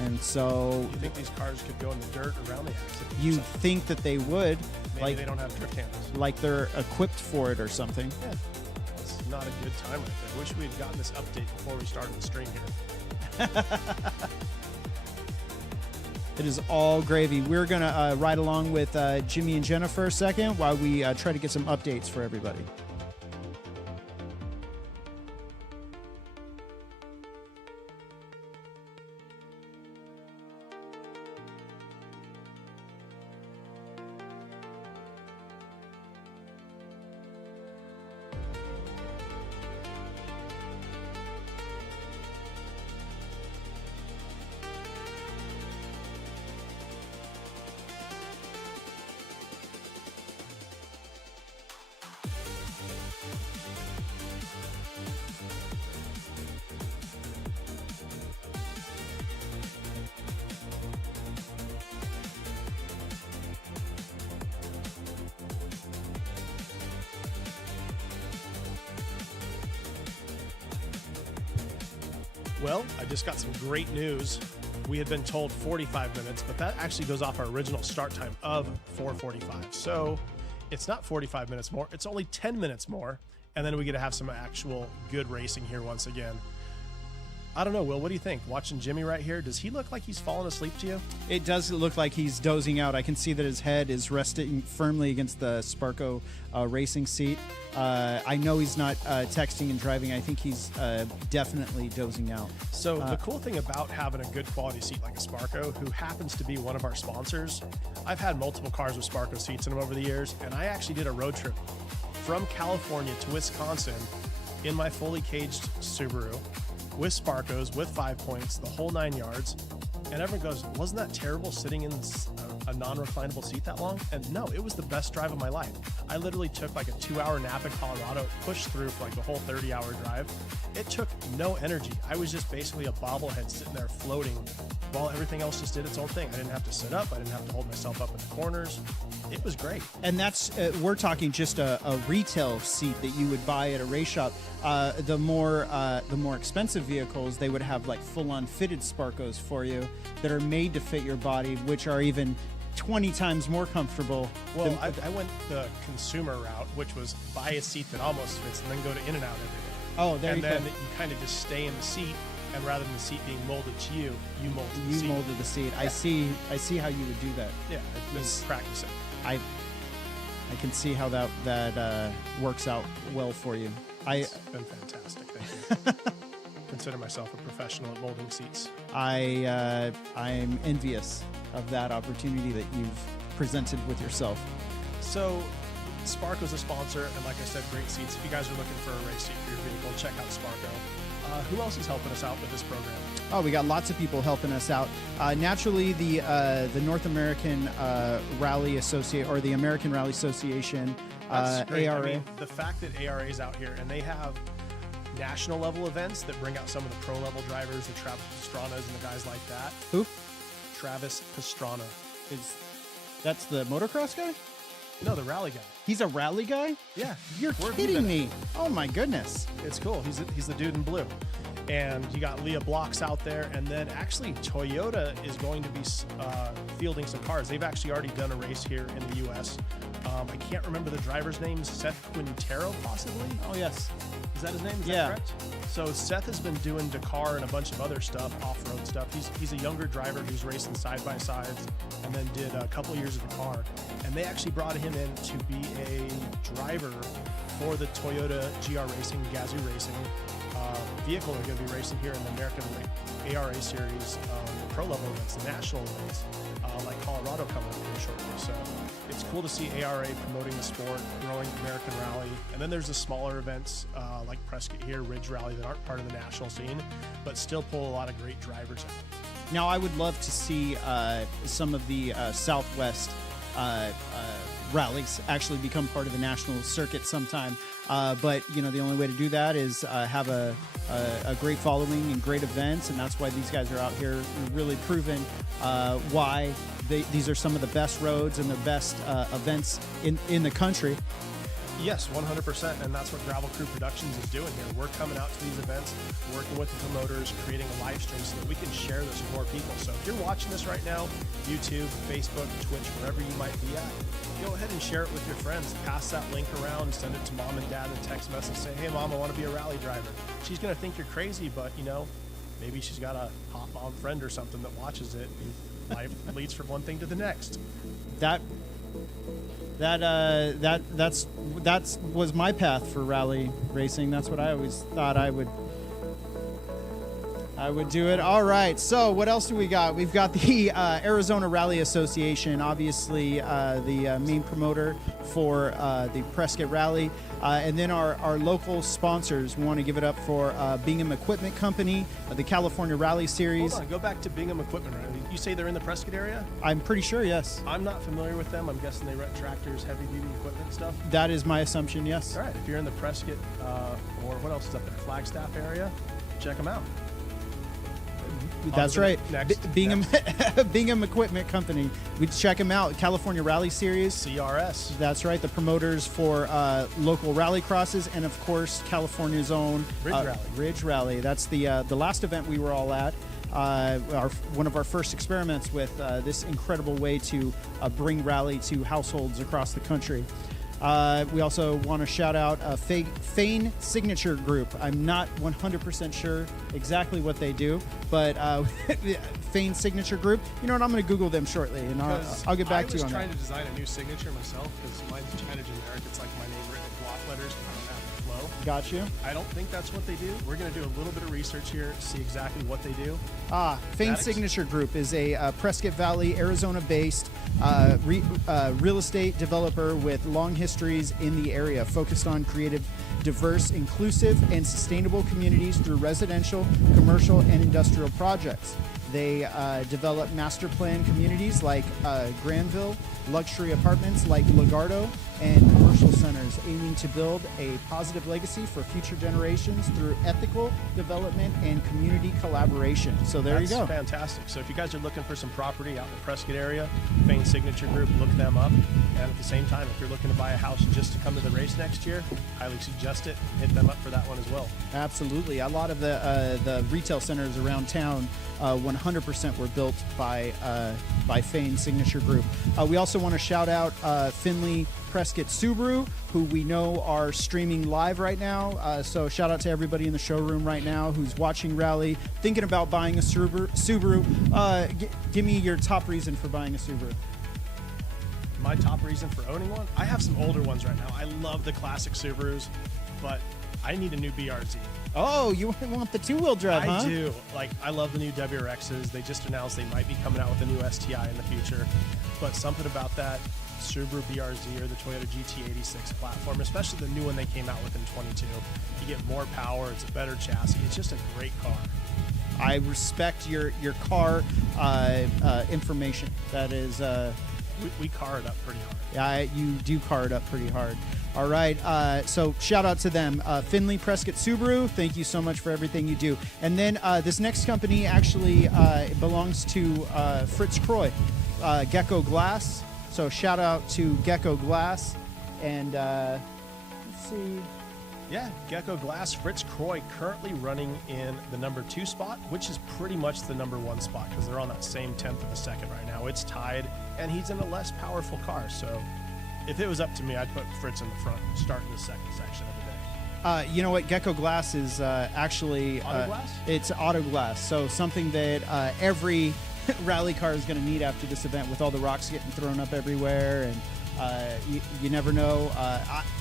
And so... You think these cars could go in the dirt around the accident? You think that they would. Maybe they don't have drift handles. Like they're equipped for it or something. Yeah. That's not a good time right there. I wish we had gotten this update before we started the stream here. It is all gravy. We're going to ride along with Jimmy and Jenna for a second while we try to get some updates for everybody. Well, I just got some great news. We had been told 45 minutes, but that actually goes off our original start time of 4:45. So it's not 45 minutes more, it's only 10 minutes more. And then we get to have some actual good racing here once again. I don't know, Will, what do you think? Watching Jimmy right here, does he look like he's fallen asleep to you? It does look like he's dozing out. I can see that his head is resting firmly against the Sparco racing seat. I know he's not texting and driving. I think he's definitely dozing out. So the cool thing about having a good quality seat like a Sparco, who happens to be one of our sponsors, I've had multiple cars with Sparco seats in them over the years, and I actually did a road trip from California to Wisconsin in my fully caged Subaru with Sparcos, with 5 points, the whole 9 yards. And everyone goes, wasn't that terrible sitting in a non-reclinable seat that long? And no, it was the best drive of my life. I literally took like a 2-hour nap in Colorado, pushed through for like the whole 30-hour drive. It took no energy. I was just basically a bobblehead sitting there floating while everything else just did its own thing. I didn't have to sit up. I didn't have to hold myself up in the corners. It was great. And that's we're talking just a retail seat that you would buy at a race shop. The more expensive vehicles, they would have like full-on fitted Sparcos for you that are made to fit your body, which are even 20 times more comfortable. Well, I went the consumer route, which was buy a seat that almost fits and then go to In-N-Out every day. Oh, there and you then go. you kind of just stay in the seat, and rather than the seat being molded to you, you molded the seat. You molded the seat. Yeah. I see how you would do that. Yeah, I've been practicing. I can see how that works out well for you. It's been fantastic. Thank you. Consider myself a professional at molding seats. I'm envious of that opportunity that you've presented with yourself. So, Sparco's a sponsor, and like I said, great seats. If you guys are looking for a race seat for your vehicle, check out Sparco. Who else is helping us out with this program? Oh, we got lots of people helping us out. Naturally, the North American Rally Associate or the American Rally Association, That's great. ARA. I mean, the fact that ARA is out here and they have national level events that bring out some of the pro level drivers, the Travis Pastranas and the guys like that. Who? Travis Pastrana. That's the motocross guy? No, the rally guy. He's a rally guy? Yeah. You're Where have you kidding been? me. Oh my goodness. It's cool. He's the dude in blue. And you got Leah Blocks out there. And then actually Toyota is going to be fielding some cars. They've actually already done a race here in the U.S. I can't remember the driver's name. Seth Quintero, possibly? Oh yes. Is that his name? Is Yeah. that correct? So Seth has been doing Dakar and a bunch of other stuff, off-road stuff. He's a younger driver who's racing side-by-sides and then did a couple years of Dakar. And they actually brought him in to be a driver for the Toyota GR Racing, Gazoo Racing vehicle. They're going to be racing here in the American ARA Series pro level events, the national events, like Colorado coming up here shortly. So it's cool to see ARA promoting the sport, growing American Rally. And then there's the smaller events like Prescott here, Ridge Rally, that aren't part of the national scene, but still pull a lot of great drivers out. Now, I would love to see some of the Southwest rallies actually become part of the national circuit sometime. But you know, the only way to do that is have a great following and great events, and that's why these guys are out here really proving why these are some of the best roads and the best events in the country. Yes, 100%, and that's what Gravel Crew Productions is doing here. We're coming out to these events, working with the promoters, creating a live stream so that we can share this with more people. So if you're watching this right now, YouTube, Facebook, Twitch, wherever you might be at, go ahead and share it with your friends. Pass that link around, send it to mom and dad in a text message, say, hey mom, I want to be a rally driver. She's going to think you're crazy, but you know, maybe she's got a hot mom friend or something that watches it, and life leads from one thing to the next. That was my path for rally racing. That's what I always thought I would do it. All right, so what else do we got? We've got the Arizona Rally Association, obviously the main promoter for the Prescott Rally, and then our local sponsors. We want to give it up for Bingham Equipment Company, the California Rally Series. Hold on, go back to Bingham Equipment. Right? You say they're in the Prescott area? I'm pretty sure, yes. I'm not familiar with them. I'm guessing they rent tractors, heavy-duty equipment stuff. That is my assumption, yes. All right, if you're in the Prescott or what else is up there, Flagstaff area, check them out. That's to the right. next- Bingham Equipment Company. We check them out. California Rally Series. CRS. That's right. The promoters for local rally crosses, and of course California's own Ridge Rally. That's the last event we were all at. One of our first experiments with this incredible way to bring rally to households across the country. We also want to shout out Fane Signature Group. I'm not 100% sure exactly what they do, but Fane Signature Group. You know what? I'm going to Google them shortly, and I'll get back to you on that. I was trying to design a new signature myself because mine's kind of generic. It's like my name written in block letters. I don't have the flow. Got you. I don't think that's what they do. We're going to do a little bit of research here to see exactly what they do. Fane Signature Group is a Prescott Valley, Arizona-based real estate developer with long histories in the area, focused on creative, diverse, inclusive, and sustainable communities through residential, commercial, and industrial projects. They develop master plan communities like Granville, luxury apartments like Lagardo, and commercial centers, aiming to build a positive legacy for future generations through ethical development and community collaboration. So there you go. That's fantastic. So if you guys are looking for some property out in the Prescott area, Fane Signature Group, look them up. And at the same time, if you're looking to buy a house just to come to the race next year, highly suggest it. Hit them up for that one as well. Absolutely. A lot of the retail centers around town 100% were built by Fane Signature Group. We also want to shout out Finley Prescott Subaru, who we know are streaming live right now. So shout out to everybody in the showroom right now who's watching Rally, thinking about buying a Subaru. Give me your top reason for buying a Subaru. My top reason for owning one? I have some older ones right now. I love the classic Subarus, but I need a new BRZ. Oh, you want the two-wheel drive, huh? I do. Like, I love the new WRXs. They just announced they might be coming out with a new STI in the future. But something about that Subaru BRZ or the Toyota GT86 platform, especially the new one they came out with in 22. You get more power. It's a better chassis. It's just a great car. I respect your car information. That is... We car it up pretty hard. Yeah, you do car it up pretty hard. All right, so shout out to them. Finley Prescott Subaru, thank you so much for everything you do. And then this next company actually belongs to Fritz Croy, Gecko Glass. So shout out to Gecko Glass. And let's see. Yeah, Gecko Glass, Fritz Croy currently running in the number 2 spot, which is pretty much the number 1 spot because they're on that same 10th of a second right now. It's tied, and he's in a less powerful car. So if it was up to me, I'd put Fritz in the front, starting the second section of the day. You know what? Gecko Glass is actually... Auto glass? It's auto glass. So something that every rally car is going to need after this event with all the rocks getting thrown up everywhere. And you never know.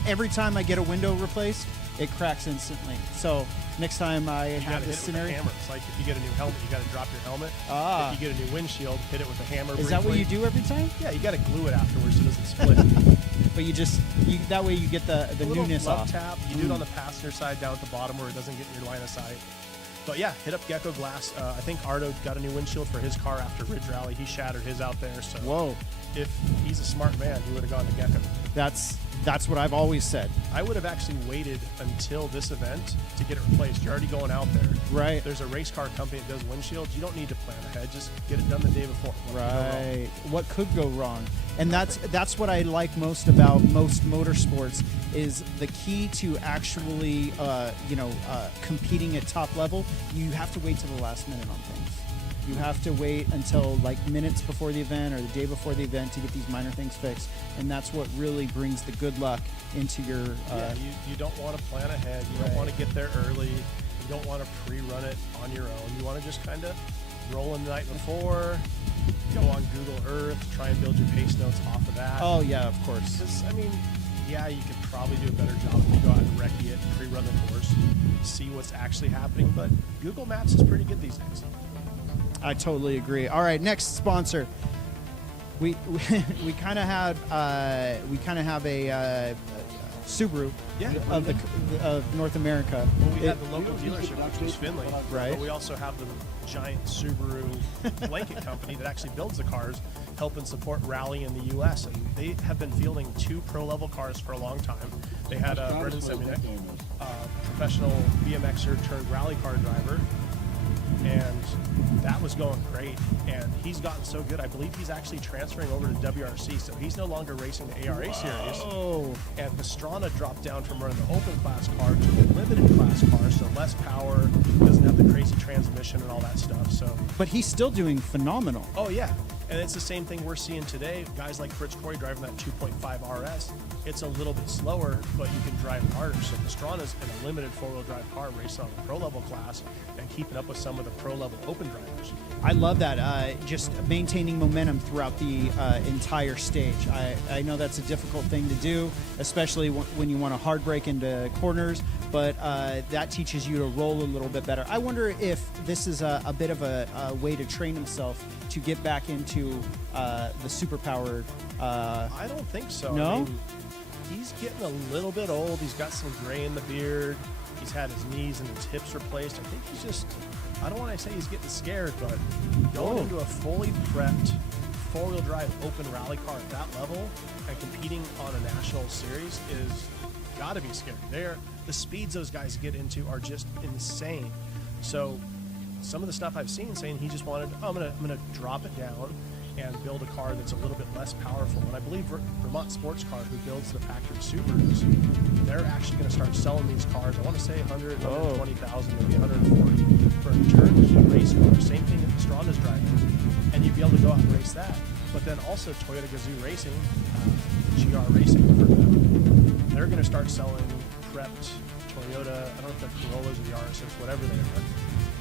Every time I get a window replaced, it cracks instantly. So next time I have this scenario... Hit it with a hammer. It's like if you get a new helmet, you got to drop your helmet. Ah. If you get a new windshield, hit it with a hammer. Is that what you do every time? Yeah, you got to glue it afterwards so it doesn't split. But that way you get the newness love off. Tap. You do it on the passenger side down at the bottom where it doesn't get in your line of sight. But yeah, hit up Gecko Glass. I think Ardo got a new windshield for his car after Ridge Rally. He shattered his out there. So Whoa. If he's a smart man, he would have gone to Gecko. That's what I've always said. I would have actually waited until this event to get it replaced. You're already going out there. Right. There's a race car company that does windshields. You don't need to plan ahead. Just get it done the day before. Right. What could go wrong? And that's what I like most about most motorsports is the key to actually competing at top level. You have to wait till the last minute on things. You have to wait until like minutes before the event or the day before the event to get these minor things fixed, and that's what really brings the good luck into your. You don't want to plan ahead. You don't want to get there early. You don't want to pre-run it on your own. You want to just kind of roll in the night before. Go on Google Earth, try and build your pace notes off of that. Oh yeah, of course. Because, I mean, yeah, you could probably do a better job if you go out and recce it, pre-run the course, see what's actually happening. But Google Maps is pretty good these days. I totally agree. All right, next sponsor. We kind of have a Subaru of North America. Well, we have the local dealership, which is Finley, right? But we also have the giant Subaru blanket company that actually builds the cars, helping support Rally in the U.S. And they have been fielding 2 pro-level cars for a long time. They had Brendan Semunek, professional BMXer turned rally car driver. and that was going great. And he's gotten so good, I believe he's actually transferring over to WRC, so he's no longer racing the ARA series. Oh, And Pastrana dropped down from running the open class car to the limited class car, so less power, doesn't have the crazy transmission and all that stuff. So, but he's still doing phenomenal. oh yeah, and it's the same thing we're seeing today. Guys like Fritz Corey driving that 2.5 RS, it's a little bit slower, but you can drive harder. So Pastrana's in a limited four-wheel drive car racing on the pro level class and keeping up with some of the pro level open drivers. I love that. Just maintaining momentum throughout the entire stage. I know that's a difficult thing to do, especially when you want to hard brake into corners, but that teaches you to roll a little bit better. I wonder if this is a bit of a way to train himself to get back into the super-powered... I don't think so. No? I mean, he's getting a little bit old. He's got some gray in the beard. He's had his knees and his hips replaced. I think he's just, I don't want to say he's getting scared, but going into a fully prepped four-wheel drive open rally car at that level and competing on a national series is got to be scary. The speeds those guys get into are just insane. So some of the stuff I've seen saying he just wanted, I'm gonna drop it down and build a car that's a little bit less powerful. And I believe Vermont Sports Car, who builds the factory Subarus, they're actually going to start selling these cars. I want to say 100, 120,000, maybe 140 for a turnkey race car. Same thing that Pastrana's driving, and you'd be able to go out and race that. But then also Toyota Gazoo Racing, GR Racing for them, they're going to start selling prepped Toyota. I don't know if they're Corollas or the RSX, whatever they are.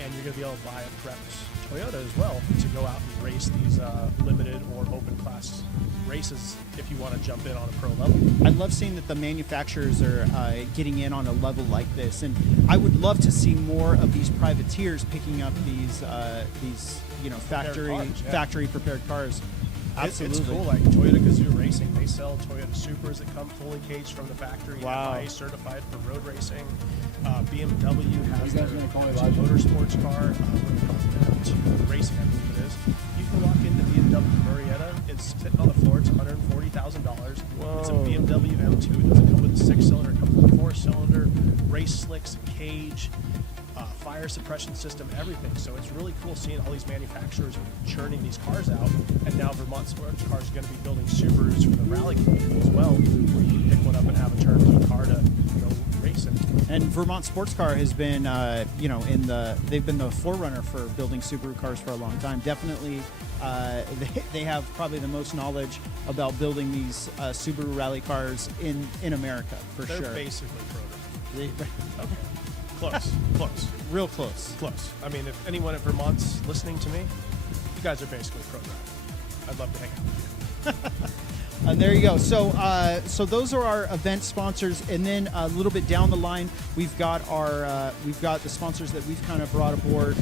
And you're going to be able to buy a prepped Toyota as well to go out and race these limited or open class races if you want to jump in on a pro level. I love seeing that the manufacturers are getting in on a level like this, and I would love to see more of these privateers picking up these factory prepared cars. Absolutely. It's cool. Like Toyota Gazoo Racing, they sell Toyota Supers that come fully caged from the factory, Wow. FIA certified for road racing. BMW has their gonna call me M2 Elijah? motorsports car, M2 racing, I believe it is. You can walk into BMW Murrieta, it's sitting on the floor, it's $140,000. It's a BMW M2, it doesn't come with a 6-cylinder, it comes with a 4-cylinder, race slicks, cage, fire suppression system, everything. So it's really cool seeing all these manufacturers churning these cars out, and now Vermont Sports Cars is going to be building Subarus for the rally community as well, where you can pick one up and have a turnkey car to go racing. And Vermont Sports Car has been, they've been the forerunner for building Subaru cars for a long time. Definitely, they have probably the most knowledge about building these Subaru rally cars in America, for They're sure. basically programmed. They- Okay. Close. Real close. Close. I mean, if anyone at Vermont's listening to me, you guys are basically programmed. I'd love to hang out with you. And there you go. So those are our event sponsors, and then a little bit down the line, we've got the sponsors that we've kind of brought aboard.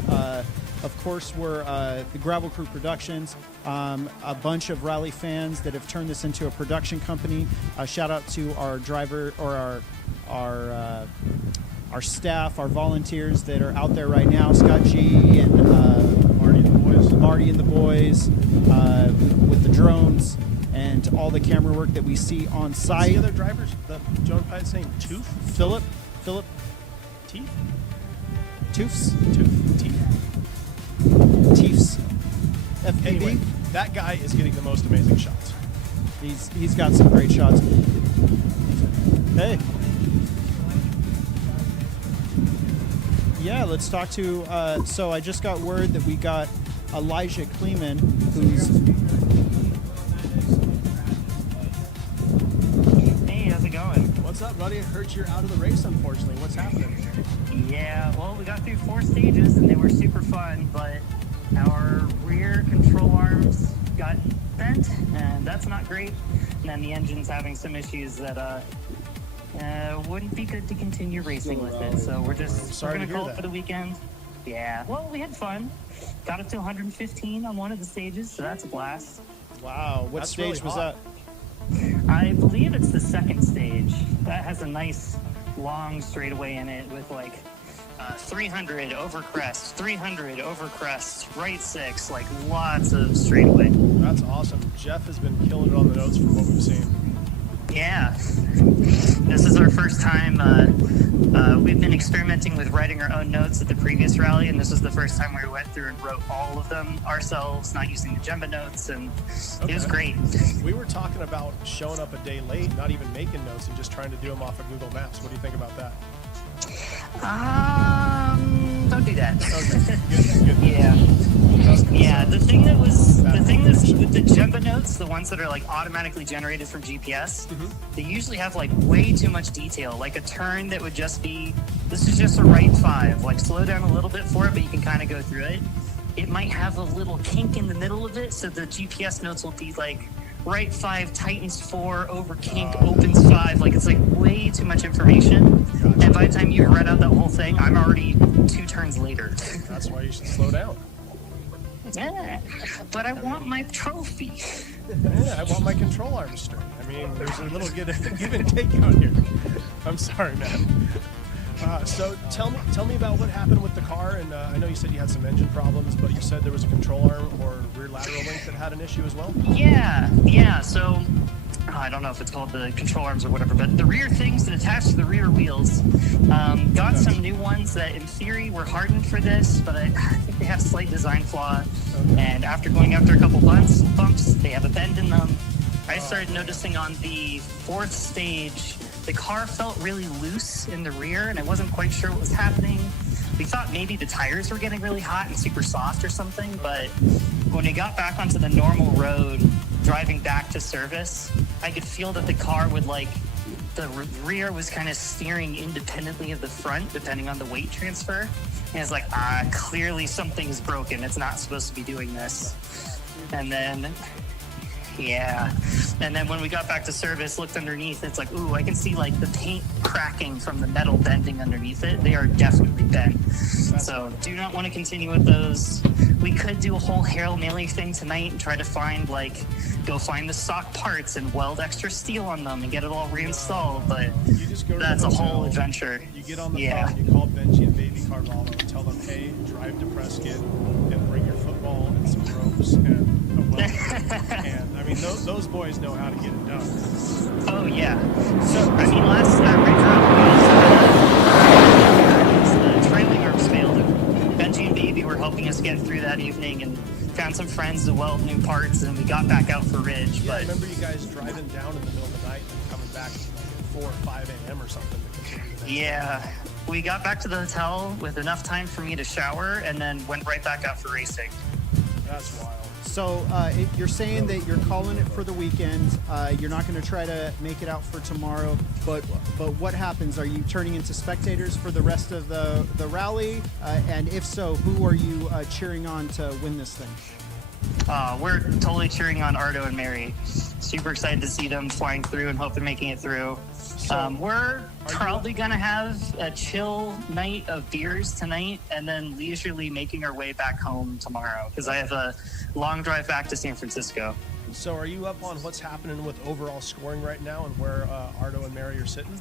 Of course, we're the Gravel Crew Productions, a bunch of rally fans that have turned this into a production company. Shout out to our driver or our staff, our volunteers that are out there right now, Scott G and Marty and the boys with the drones and all the camera work that we see on What's site. the other drivers? The Joan Pyatt's name? Tooth? Philip Teeth? Toofs, Teeth. FPV. Anyway, that guy is getting the most amazing shots. He's got some great shots. Hey. Yeah, let's talk to. So I just got word that we got Elijah Kleeman, who's. Hey, how's it going? What's up, buddy? I heard you're out of the race, unfortunately. What's happening? Yeah, well, we got through 4 stages and they were super fun, but our rear control arms got bent, and that's not great. And then the engine's having some issues that wouldn't be good to continue racing with it. So we're sorry going to to hear call that. it for the weekend. Yeah, well, we had fun. Got up to 115 on one of the stages, so that's a blast. Wow, what That's stage really was hot. that? I believe it's the second stage. That has a nice long straightaway in it with like 300 over crest, 300 over crest, right 6, like lots of straightaway. That's awesome. Jeff has been killing it on the notes from what we've seen. Yeah. This is our first time We've been experimenting with writing our own notes at the previous rally, and this was the first time we went through and wrote all of them ourselves, not using the Gemba notes, and it was great. We were talking about showing up a day late, not even making notes, and just trying to do them off of Google Maps. What do you think about that? Don't do that. Okay. Good. Yeah. Yeah, the thing that's with the Gemba notes, the ones that are like automatically generated from GPS, they usually have like way too much detail. Like a turn that would just be, this is just a right 5. Like slow down a little bit for it, but you can kind of go through it. It might have a little kink in the middle of it, so the GPS notes will be like right 5 tightens 4 over kink opens 5. Like it's like way too much information. And by the time you read out that whole thing, I'm already 2 turns later. That's why you should slow down. Yeah, but I want my trophy. Yeah, I want my control arm straight. I mean, there's a little give and take out here. I'm sorry, man. So tell me about what happened with the car. And I know you said you had some engine problems, but you said there was a control arm or rear lateral link that had an issue as well. Yeah. So I don't know if it's called the control arms or whatever, but the rear things that attach to the rear wheels, got some new ones that in theory were hardened for this, but I think they have a slight design flaw. And after going after a couple bumps, they have a bend in them. I started noticing on the 4th stage, the car felt really loose in the rear, and I wasn't quite sure what was happening. We thought maybe the tires were getting really hot and super soft or something, but when we got back onto the normal road, driving back to service, I could feel that the car would the rear was kind of steering independently of the front, depending on the weight transfer. And it's like, clearly something's broken. It's not supposed to be doing this. And then, yeah. And then when we got back to service, looked underneath, it's like, ooh, I can see like the paint cracking from the metal bending underneath it. They are definitely bent. So do not want to continue with those. We could do a whole Hail Mailing thing tonight and try to find go find the stock parts and weld extra steel on them and get it all reinstalled, but You just go to that's the a hotel, whole adventure. You get on the phone, you call Benji and Baby Carvalho and tell them, hey, drive to Prescott and bring your football and some ropes and a weld. And I mean, those boys know how to get it done. Oh yeah. So I mean, last the trailing arms failed. Benji and Baby were helping us get through that evening and found some friends to weld new parts, and we got back out for Ridge. Yeah, I But remember you guys driving down in the middle of the night and coming back at 4 or 5 a.m. or something to continue the next day. yeah, we got back to the hotel with enough time for me to shower, and then went right back out for racing. That's wild. So you're saying that you're calling it for the weekend. You're not going to try to make it out for tomorrow. But what happens? Are you turning into spectators for the rest of the rally? And if so, who are you cheering on to win this thing? We're totally cheering on Ardo and Mary. Super excited to see them flying through and hope they're making it through. We're probably going to have a chill night of beers tonight and then leisurely making our way back home tomorrow because I have a long drive back to San Francisco. So are you up on what's happening with overall scoring right now and where Ardo and Mary are sitting?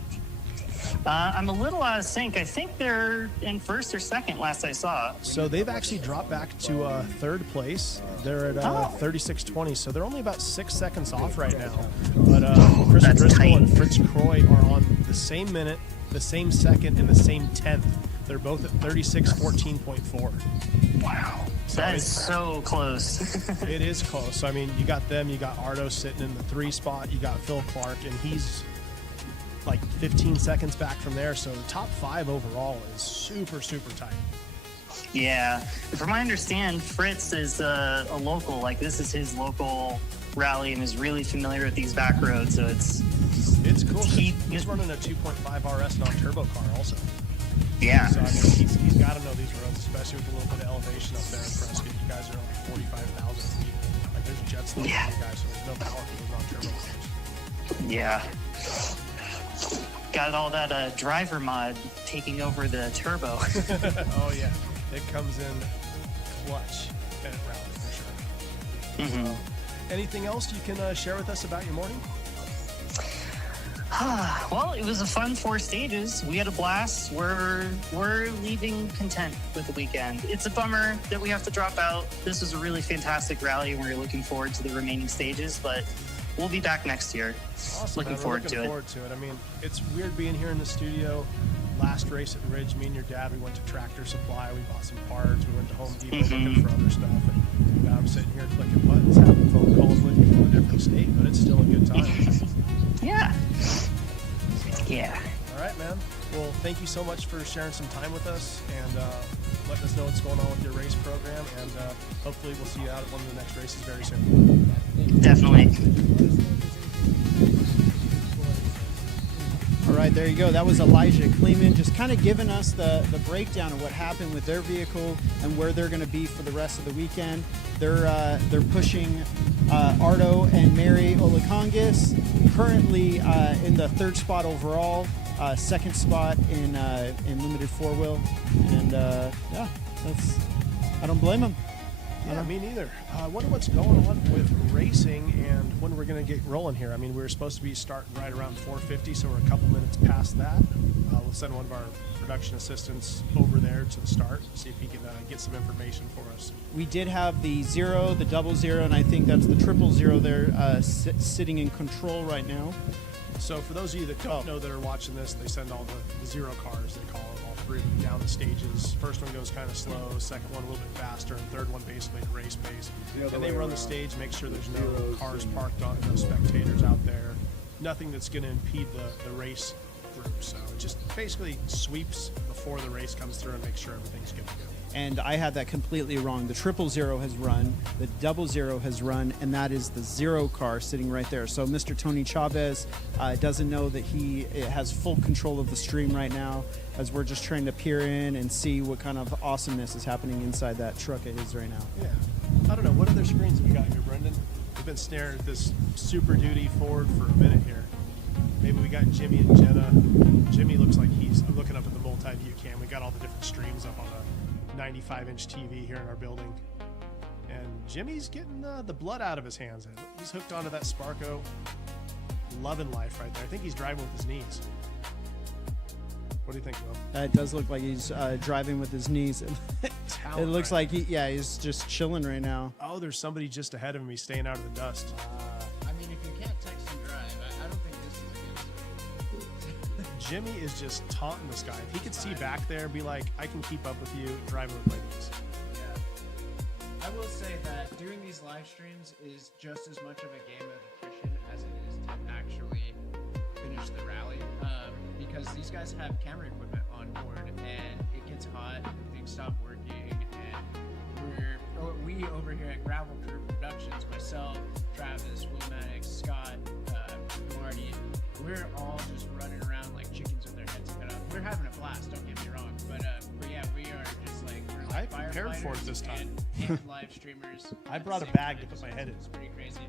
I'm a little out of sync. I think they're in first or second last I saw. So they've actually dropped back to 3rd place. They're at 36.20, so they're only about 6 seconds off right now. But Chris That's Driscoll tight. and Fritz Croy are on the same minute, the same second, and the same 10th. They're both at 36:14.4. Wow. So That is so close. it is close. I mean, you got them, you got Ardo sitting in the 3 spot, you got Phil Clark, and he's like 15 seconds back from there. So the top 5 overall is super, super tight. Yeah. From what I understand, Fritz is a local. Like, this is his local rally and is really familiar with these back roads. So it's cool. He- He's running a 2.5 RS non-turbo car also. yeah. So, I mean, he's got to know these roads, especially with a little bit of elevation up there in Prescott. You guys are like 45,000 feet. Like, there's jets level Yeah. you guys, so there's no power for those non-turbo cars. Yeah. Got all that driver mod taking over the turbo. Oh, yeah. It comes in clutch at rally for sure. So, anything else you can share with us about your morning? Well, it was a fun 4 stages. We had a blast. We're leaving content with the weekend. It's a bummer that we have to drop out. This was a really fantastic rally, and we're looking forward to the remaining stages, but we'll be back next year. Awesome, Looking man. We're forward looking to it. forward to it. I mean, it's weird being here in the studio. last race at the Ridge, me and your dad, we went to Tractor Supply. We bought some parts. We went to Home Depot looking for other stuff. And I'm sitting here clicking buttons, having phone calls with you from a different state, but it's still a good time. Yeah. Yeah. All right, man. Well, thank you so much for sharing some time with us and letting us know what's going on with your race program. And hopefully we'll see you out at one of the next races very soon. Definitely. All right, there you go. That was Elijah Kleeman just kind of giving us the breakdown of what happened with their vehicle and where they're going to be for the rest of the weekend. They're pushing Ardo and Mary Olakongis, currently in the third spot overall, second spot in limited four-wheel. And yeah, I don't blame them. Yeah, me neither. I wonder what's going on with racing and when we're going to get rolling here. I mean, we were supposed to be starting right around 4:50, so we're a couple minutes past that. We'll send one of our production assistants over there to the start, see if he can get some information for us. We did have the 0, the 00, and I think that's the 000 there sitting in control right now. So for those of you that don't know that are watching this, they send all the zero cars, they call them, all three of them down the stages. First one goes kind of slow, second one a little bit faster, and third one basically at race pace. And they run the stage, make sure there's no cars parked on it, no spectators out there, nothing that's going to impede the race group. So it just basically sweeps before the race comes through and makes sure everything's good to go. And I had that completely wrong. The 000 has run, the 00 has run, and that is the 0 car sitting right there. So Mr. Tony Chavez doesn't know that he has full control of the stream right now, as we're just trying to peer in and see what kind of awesomeness is happening inside that truck of his right now. Yeah. I don't know. What other screens have we got here, Brendan? We've been staring at this Super Duty Ford for a minute here. Maybe we got Jimmy and Jenna. Jimmy looks like I'm looking up at the multi-view cam. We got all the different streams up on a 95-inch TV here in our building. And Jimmy's getting the blood out of his hands. He's hooked onto that Sparco. Loving life right there. I think he's driving with his knees. What do you think, Will? It does look like he's driving with his knees. It looks like he's just chilling right now. Oh, there's somebody just ahead of him. He's staying out of the dust. I mean, if you can't text and drive, I don't think this is against it. Jimmy is just taunting this guy. If he could see back there, be like, I can keep up with you, driving with my knees. Yeah. I will say that doing these live streams is just as much of a game of attrition as it is to actually finish the rally. Because these guys have camera equipment on board and it gets hot, things stop working, and we over here at Gravel Crew Productions, myself, Travis, Will Maddox, Scott, Marty, we're all just running around like chickens with their heads cut off. We're having a blast, don't get me wrong, but yeah, we are just like, we're like I prepared for it this time. and live streamers. I brought a bag to put my head in. It's pretty crazy.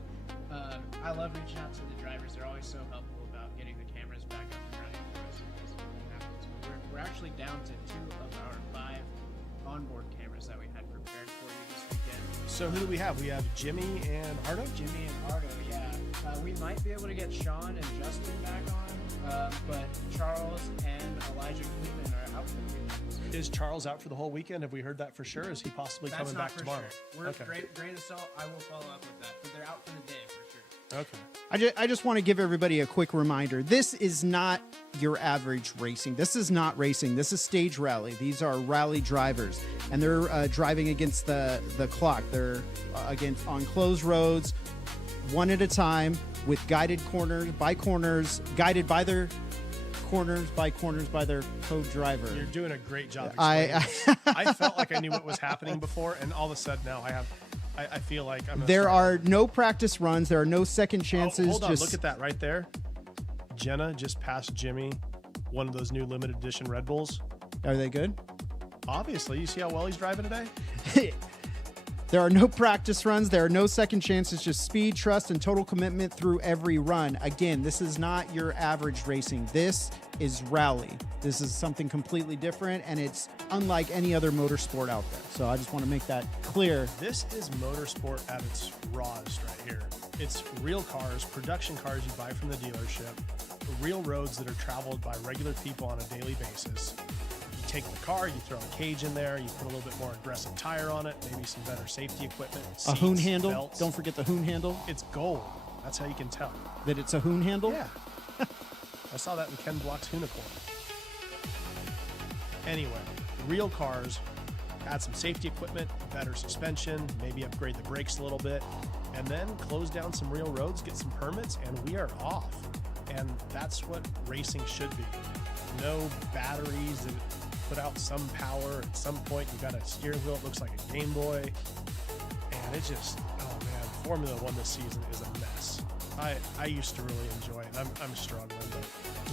I love reaching out to the drivers. They're always so helpful about getting the cameras back up and running for us in case anything happens. We're actually down to 2 of our 5 onboard cameras that we had prepared for you this weekend. So who do we have? We have Jimmy and Ardo? Jimmy and Ardo, yeah. We might be able to get Sean and Justin back on, but Charles and Elijah Cleveland are out for the weekend. Is Charles out for the whole weekend? Have we heard that for sure? Is he possibly That's coming not back for tomorrow? Sure. We're Okay. grain of salt. I will follow up with that, but they're out for the day for sure. Okay. I just want to give everybody a quick reminder. This is not your average racing. This is not racing. This is stage rally. These are rally drivers, and they're driving against the clock. They're against on closed roads, one at a time, with guided corners, guided by their corners by their co-driver. You're doing a great job I explaining. I felt like I knew what was happening before, and all of a sudden now I feel like I'm. There are no practice runs. There are no second chances. Hold on, just look at that right there. Jenna just passed Jimmy, one of those new limited edition Red Bulls. Are they good? Obviously, you see how well he's driving today? There are no practice runs. There are no second chances, just speed, trust, and total commitment through every run. Again, this is not your average racing. This is rally. This is something completely different, and it's unlike any other motorsport out there. So I just want to make that clear. This is motorsport at its rawest right here. It's real cars, production cars you buy from the dealership, real roads that are traveled by regular people on a daily basis. You take the car, you throw a cage in there, you put a little bit more aggressive tire on it, maybe some better safety equipment, A seats, hoon handle. belts. Don't forget the hoon handle. It's gold. That's how you can tell. That it's a hoon handle. Yeah. I saw that in Ken Block's Hoonicorn. Anyway, real cars, add some safety equipment, better suspension, maybe upgrade the brakes a little bit, and then close down some real roads, get some permits, and we are off. And that's what racing should be. No batteries that put out some power. At some point, you got a steering wheel that looks like a Game Boy. And it just, oh man, Formula One this season is a mess. I used to really enjoy it. I'm struggling, but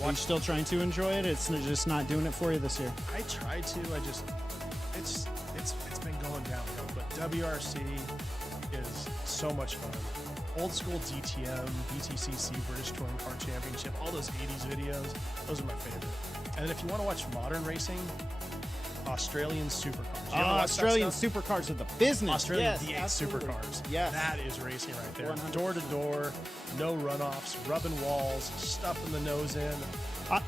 Are you still trying to enjoy it? It's just not doing it for you this year. I try to. It's been going downhill. But WRC is so much fun. Old school DTM, BTCC, British Touring Car Championship, all those 80s videos, those are my favorite. And then if you want to watch modern racing, Australian supercars. You ever watch that Australian stuff? supercars are the business. Australian Yes, D8 absolutely. supercars. Yes. That is racing right there. 100%. Door to door, no runoffs, rubbing walls, stuffing the nose in.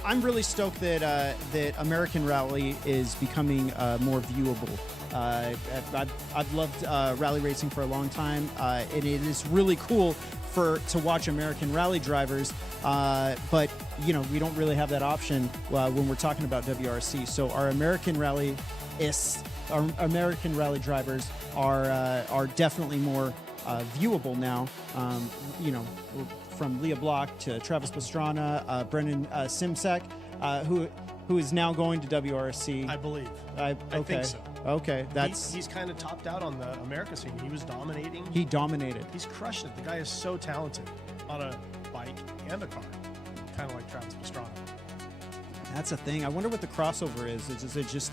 I'm really stoked that that American Rally is becoming more viewable. I've loved rally racing for a long time, and it is really cool to watch American Rally drivers. But we don't really have that option when we're talking about WRC. So our American Rally drivers are definitely more viewable now. From Leah Block to Travis Pastrana, Brendan Simsek, who is now going to WRC. I believe. I think so. Okay, that's He's kind of topped out on the America scene. He was dominating. he dominated. He's crushed it. The guy is so talented on a bike and a car. Kind of like Travis Pastrana. That's a thing. I wonder what the crossover is. Is it just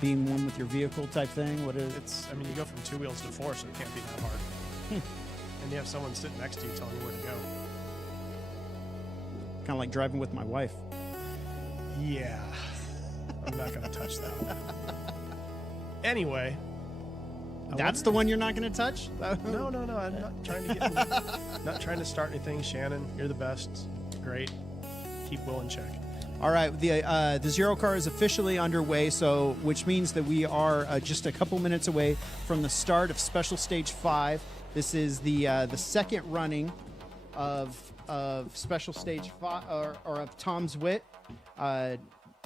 being one with your vehicle type thing? What is? You go from 2 wheels to 4, so it can't be that hard. And you have someone sitting next to you telling you where to go. Kind of like driving with my wife. Yeah. I'm not going to touch that one. Anyway. That's the one you're not going to touch? No. I'm not trying to not trying to start anything. Shannon, you're the best. Great. Keep Will in check. All right, the Zero car is officially underway, so which means that we are just a couple minutes away from the start of Special Stage 5. This is the second running of Special Stage 5 or of Tom's Wit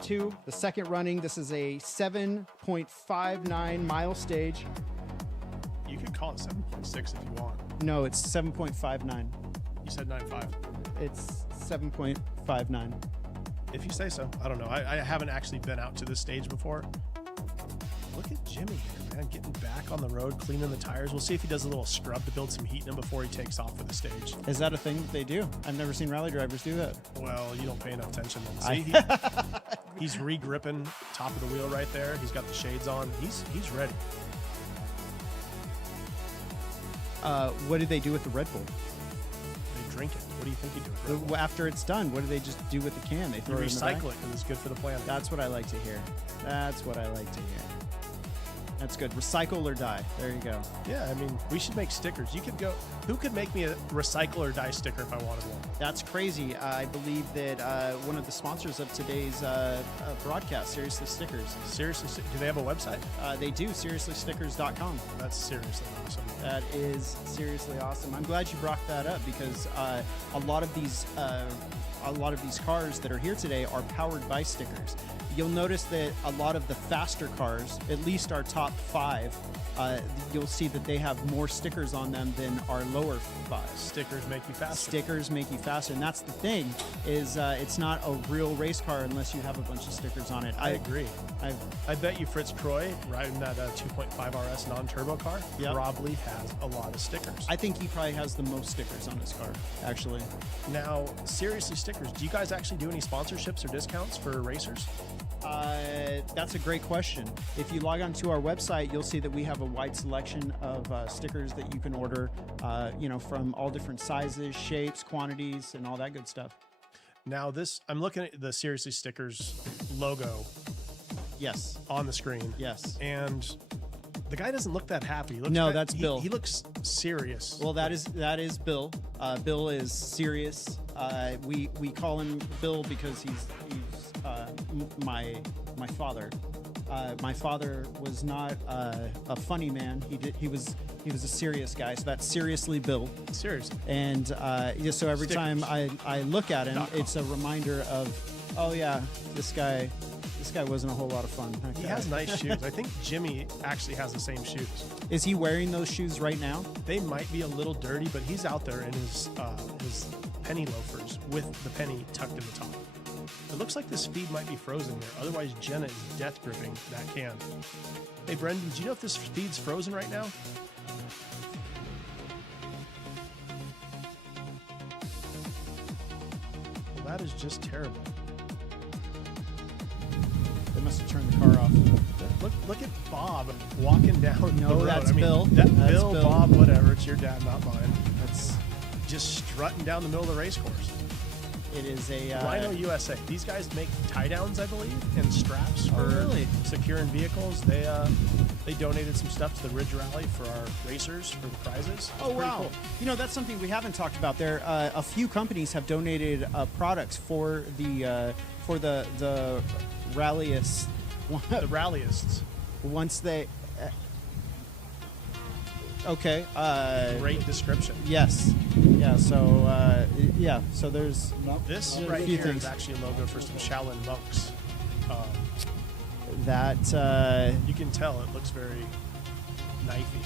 2. The second running. This is a 7.59 mile stage. You could call it 7.6 if you want. No, it's 7.59. You said 9.5. It's 7.59. If you say so. I don't know. I haven't actually been out to this stage before. Look at Jimmy here, man. Getting back on the road, cleaning the tires. We'll see if he does a little scrub to build some heat in him before he takes off for the stage. Is that a thing that they do? I've never seen rally drivers do that. Well, you don't pay enough attention then. See, he's re-gripping top of the wheel right there. He's got the shades on. He's ready. What did they do with the Red Bull? They drink it. What do you think you do with Red Bull? After it's done, what do they just do with the can? They You throw it in the recycle back? it because it's good for the planet. That's what I like to hear. That's what I like to hear. That's good. Recycle or die. There you go. Yeah, we should make stickers. You could go. Who could make me a recycle or die sticker if I wanted one? That's crazy. I believe that one of the sponsors of today's broadcast, Seriously Stickers. Seriously, do they have a website? They do. SeriouslyStickers.com. That's seriously awesome. That is seriously awesome. I'm glad you brought that up because a lot of these cars that are here today are powered by stickers. You'll notice that a lot of the faster cars, at least our top 5, you'll see that they have more stickers on them than our lower 5. Stickers make you faster. Stickers make you faster, and that's the thing. Is it's not a real race car unless you have a bunch of stickers on it. I agree. I bet you Fritz Croy riding that 2.5 RS non-turbo car probably has a lot of stickers. I think he probably has the most stickers on his car, actually. Now, seriously, stickers. Do you guys actually do any sponsorships or discounts for racers? That's a great question. If you log on to our website, you'll see that we have a wide selection of stickers that you can order, from all different sizes, shapes, quantities, and all that good stuff. Now, I'm looking at the Seriously Stickers logo. Yes. On the screen. Yes. And the guy doesn't look that happy. That's Bill. He looks serious. Well, that is Bill. Bill is serious. We call him Bill because he's my father. My father was not a funny man. He was a serious guy. So that's Seriously Bill. Seriously. And so every time I look at him, it's a reminder of, oh yeah, this guy This guy wasn't a whole lot of fun. That He guy. has nice shoes. I think Jimmy actually has the same shoes. Is he wearing those shoes right now? They might be a little dirty, but he's out there in his penny loafers with the penny tucked in the top. It looks like this feed might be frozen here. Otherwise, Jenna is death gripping that can. Hey, Brendan, do you know if this feed's frozen right now? Well, that is just terrible. They must have turned the car off. Look at Bob walking down the road. that's I mean, Bill. That's Bill. Bob, whatever. It's your dad, not mine. That's Just strutting down the middle of the race course. it is a Rhino USA. These guys make tie downs, I believe, and straps for really? securing vehicles. They donated some stuff to the Ridge Rally for our racers for the prizes. It's Oh pretty wow! cool. You know, that's something we haven't talked about. There, a few companies have donated products for the rallyists. The rallyists. Once they, okay. Great description. Yes. Yeah. So yeah. So there's This a right few here things. is actually a logo for some Shaolin monks. that. You can tell it looks very knifey.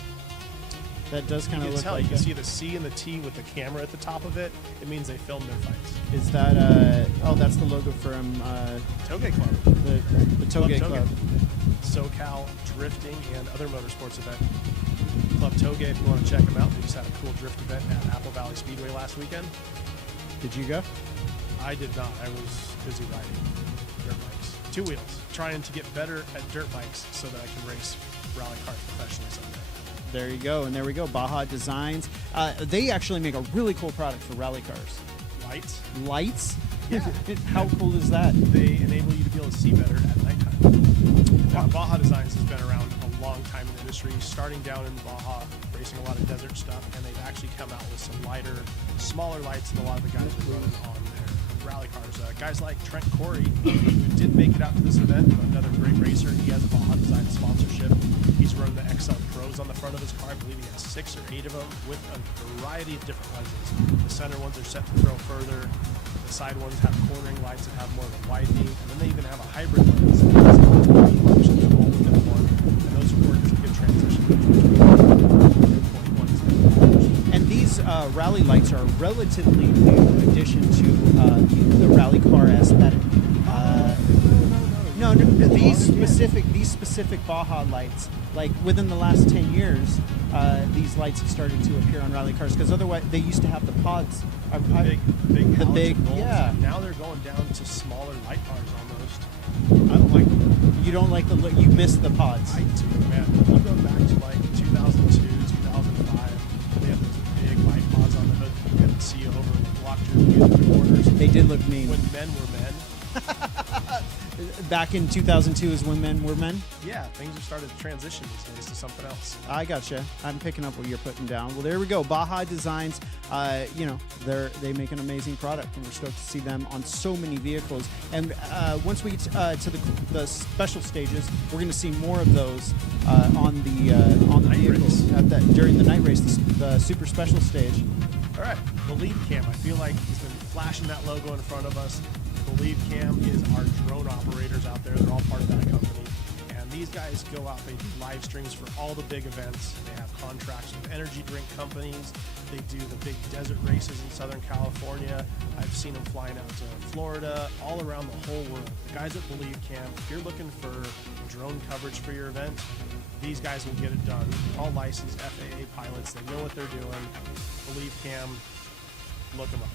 That does kind You of can look tell. like. You can see the C and the T with the camera at the top of it. It means they filmed their fights. Is that? Oh, that's the logo from Toge Club. the Toge Club. SoCal drifting and other motorsports event. Club Toge, if you want to check them out, they just had a cool drift event at Apple Valley Speedway last weekend. Did you go? I did not. I was busy riding dirt bikes. Two wheels. Trying to get better at dirt bikes so that I can race rally cars professionally someday. There you go, and there we go. Baja Designs. They actually make a really cool product for rally cars. Lights. Lights. Yeah. How cool is that? They enable you to be able to see better at nighttime. Baja Designs has been around a long time in the industry, starting down in Baja, racing a lot of desert stuff, and they've actually come out with some lighter, smaller lights than a lot of the guys are running on their rally cars. Guys like Trent Corey, who didn't make it out to this event, but another great racer. He has a Baja Design sponsorship. He's running the XL Pros on the front of his car. I believe he has 6 or 8 of them with a variety of different lenses. The center ones are set to throw further. The side ones have cornering lights that have more of a widening, and then they even have a hybrid lens that has multiple options all within one, and those work as a good transition. And these rally lights are a relatively new addition to the rally car aesthetic. No, these specific Baja lights, like within the last 10 years, these lights have started to appear on rally cars because otherwise they used to have the pods. Big the halogen big, bulbs. yeah. Now they're going down to smaller light bars almost. I don't like them. You don't like the look. You miss the pods. I do, man. You go back to like 2002, 2005. They had those big light pods on the hood that you couldn't see over and blocked your view of the corners. They did look mean. When men were men. Back in 2002 is when men were men. Yeah, things have started to transition these days to something else. I gotcha. I'm picking up what you're putting down. Well, there we go. Baja Designs. You know, they make an amazing product, and we're stoked to see them on so many vehicles. And once we get to the special stages, we're going to see more of those on the Night vehicles race. During the night race, the super special stage. All right, Believe Cam. I feel like he's been flashing that logo in front of us. Believe Cam is our drone operators out there. They're all part of that company. And these guys go out, they do live streams for all the big events. They have contracts with energy drink companies. They do the big desert races in Southern California. I've seen them flying out to Florida, all around the whole world. The guys at Believe Cam, if you're looking for drone coverage for your event, these guys will get it done. All licensed FAA pilots. They know what they're doing. Believe Cam, look them up.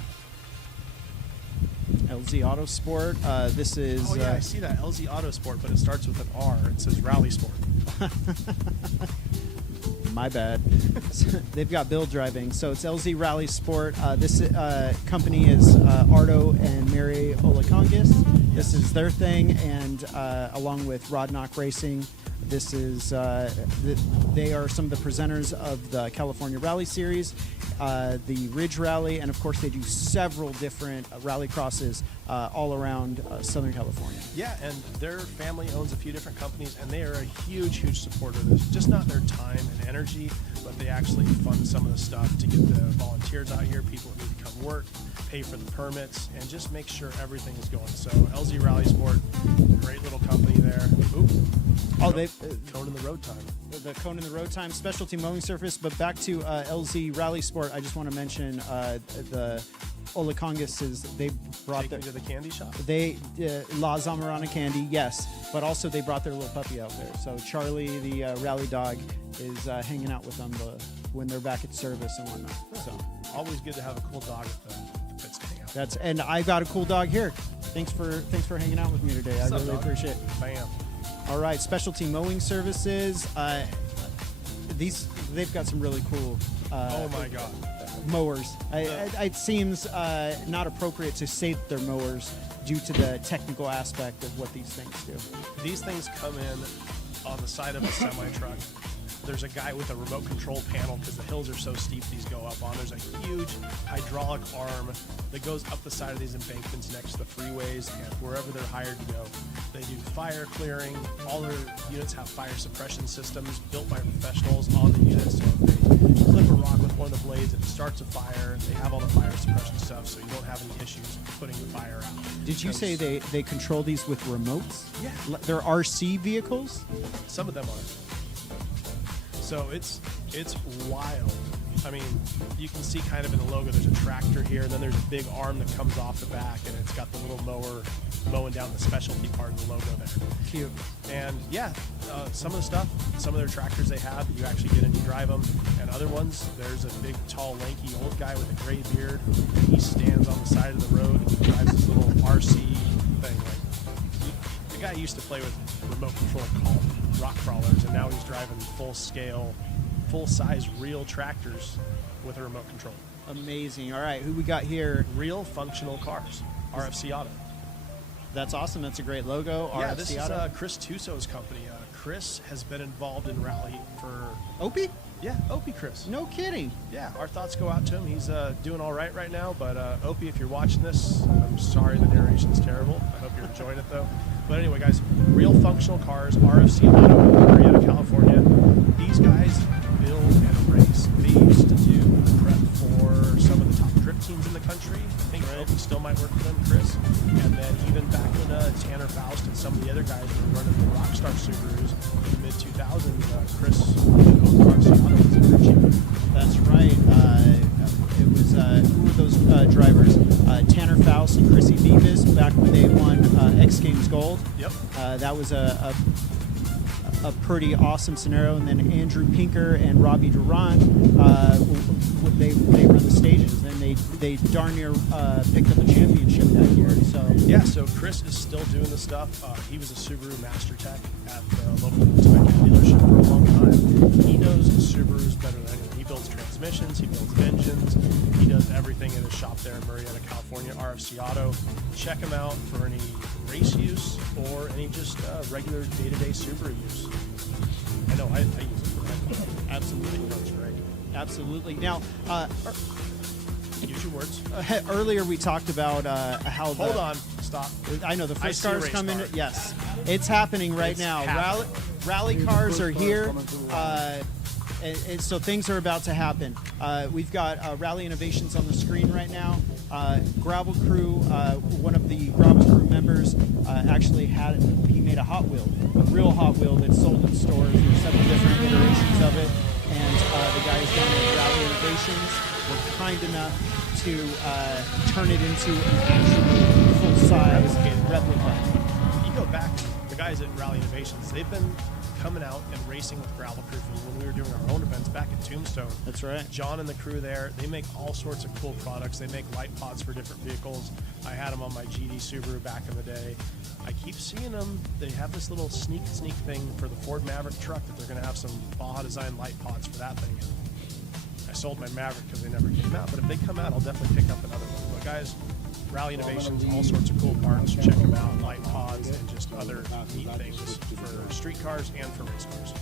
LZ Autosport. This is. Oh yeah, I see that LZ Autosport, but it starts with an R. It says Rally Sport. My bad. They've got Bill driving, so it's LZ Rally Sport. This company is Ardo and Mary Olakongis. This is their thing, and along with Rodnock Racing, this is they are some of the presenters of the California Rally Series, the Ridge Rally, and of course they do several different rally crosses all around Southern California. Yeah, and their family owns a few different companies, and they are a huge, huge supporter of this. Just not their time and energy, but they actually fund some of the stuff to get the volunteers out here, people that need to come work. pay for the permits, and just make sure everything is going. So LZ Rally Sport, great little company there. Oop. Oh, they Cone in the road time. the cone in the road time specialty mowing surface. But back to LZ Rally Sport, I just want to mention the Olakongas. They brought Take me to the candy shop. they La Zamarana candy, yes, but also they brought their little puppy out there. So Charlie, the rally dog, is hanging out with them when they're back at service and whatnot. So Always good to have a cool dog at the pits to hang out. and I got a cool dog here. Thanks for hanging out with me today. What's I up, really dog? appreciate it. Bam. All right, specialty mowing services. They've got some really cool Oh my God. mowers. It seems not appropriate to say that they're mowers due to the technical aspect of what these things do. These things come in on the side of a semi truck. There's a guy with a remote control panel because the hills are so steep these go up on. There's a huge hydraulic arm that goes up the side of these embankments next to the freeways and wherever they're hired to go. They do fire clearing. All their units have fire suppression systems built by professionals on the units. So if they clip a rock with one of the blades and it starts a fire, they have all the fire suppression stuff so you don't have any issues putting the fire out. Did you say they control these with remotes? Yeah. They're RC vehicles? Some of them are. So it's wild. I mean, you can see kind of in the logo, there's a tractor here, and then there's a big arm that comes off the back, and it's got the little mower mowing down the specialty part of the logo there. Cute. And yeah, some of the stuff, some of their tractors they have, you actually get in and drive them, and other ones, there's a big, tall, lanky old guy with a gray beard. He stands on the side of the road and drives this little RC thing. Like, the guy used to play with remote control called rock crawlers, and now he's driving full-scale, full-size real tractors with a remote control. Amazing. All right, who we got here? Real functional cars, RFC Auto. That's awesome. That's a great logo. Yeah, RFC this is Auto. Chris Tusso's company. Chris has been involved in rally for, Opie? yeah, Opie Chris. No kidding. Yeah, our thoughts go out to him. He's doing all right now, but Opie, if you're watching this, I'm sorry the narration's terrible. I hope you're enjoying it, though. But anyway, guys, real functional cars, RFC Auto in Marietta, California. These guys build and race. They used to do prep for some of the top drift teams in the country. I think Opie still might work for them, Chris. And then even back when Tanner Faust and some of the other guys were running the Rockstar Subarus in the mid-2000s, Chris owned RFC Auto as a crew chief. That's right. It was who were those drivers? Tanner Faust and Chrissy Beavis back when they won X Games Gold. Yep. That was a pretty awesome scenario. And then Andrew Pinker and Robbie Durant, they run the stages, and they darn near picked up a championship that year. So Yeah, so Chris is still doing the stuff. He was a Subaru Master Tech at the local dealership for a long time. He knows Subarus better than anyone. He builds transmissions, he builds engines, he does everything in his shop there in Marietta, California, RFC Auto. Check him out for any race use or any just regular day-to-day Subaru use. I know, I use it for that. Absolutely, that's right. absolutely. Now, Use your words. earlier we talked about how the, Hold on, stop. I know the I first see a cars race come in. car. Yes, it's happening right It's now. happening. Rally cars are here, and so things are about to happen. We've got Rally Innovations on the screen right now. Gravel Crew, one of the Gravel Crew members, actually he made a Hot Wheel, a real Hot Wheel that's sold in stores. There's several different iterations of it, and the guys down at Rally Innovations were kind enough to turn it into an actual full-size replica. You go back, the guys at Rally Innovations, they've been coming out and racing with Gravel Crew from when we were doing our own events back at Tombstone. That's right. John and the crew there, they make all sorts of cool products. They make light pods for different vehicles. I had them on my GD Subaru back in the day. I keep seeing them. They have this little sneak thing for the Ford Maverick truck that they're going to have some Baja Design light pods for that thing. I sold my Maverick because they never came out, but if they come out, I'll definitely pick up another one. But guys, Rally Innovations, all sorts of cool parts. Check them out, light pods and just other neat things for street cars and for race cars.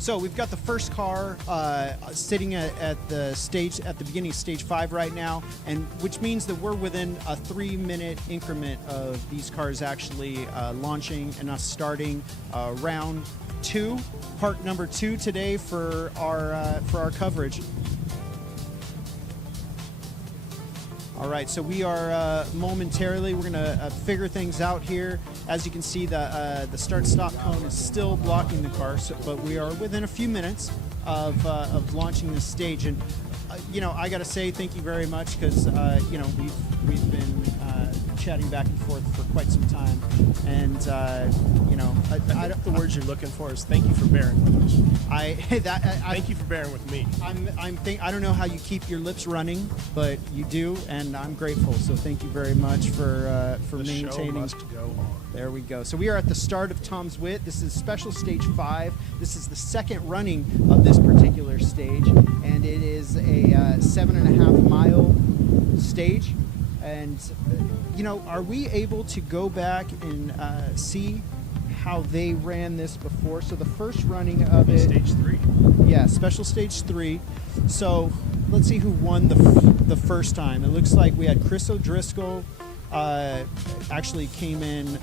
So we've got the first car sitting at the beginning of stage 5 right now, and which means that we're within a 3-minute increment of these cars actually launching and us starting round 2, part number 2 today for our coverage. All right, so we are momentarily, we're gonna figure things out here. As you can see, the start-stop cone is still blocking the car, but we are within a few minutes of launching this stage. And you know, I gotta say thank you very much, because you know, we've been chatting back and forth for quite some time, and you know, I think the words you're looking for is thank you for bearing with us. Thank you for bearing with me. I don't know how you keep your lips running, but you do, and I'm grateful. So thank you very much for maintaining. The show must go on. There we go. So we are at the start of Tom's Wit. This is special stage 5. This is the second running of this particular stage, and it is a 7.5 mile stage. And you know, are we able to go back and see how they ran this before? So the first running of it, stage 3. yeah, special stage 3. So let's see who won the first time. It looks like we had Chris O'Driscoll. Actually came in.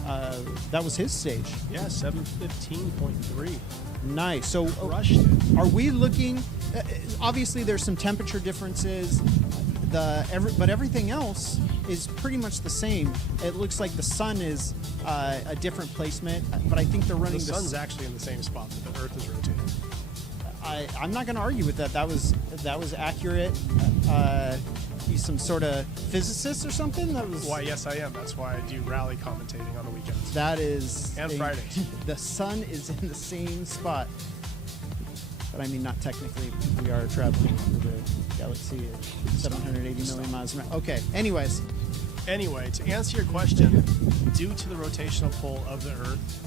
That was his stage. Yeah, 7:15.3. Nice. So Crushed it. are we looking? Obviously, there's some temperature differences. But everything else is pretty much the same. It looks like the sun is a different placement, but I think they're running. The sun's actually in the same spot, but the Earth is rotating. I'm not going to argue with that. That was accurate. He's some sort of physicist or something. That was. Why? Yes, I am. That's why I do rally commentating on the weekends. That is. And Fridays. The sun is in the same spot. But I mean, not technically. We are traveling through the galaxy at 780 million miles an hour. Okay. Anyways. Anyway, to answer your question, due to the rotational pull of the Earth,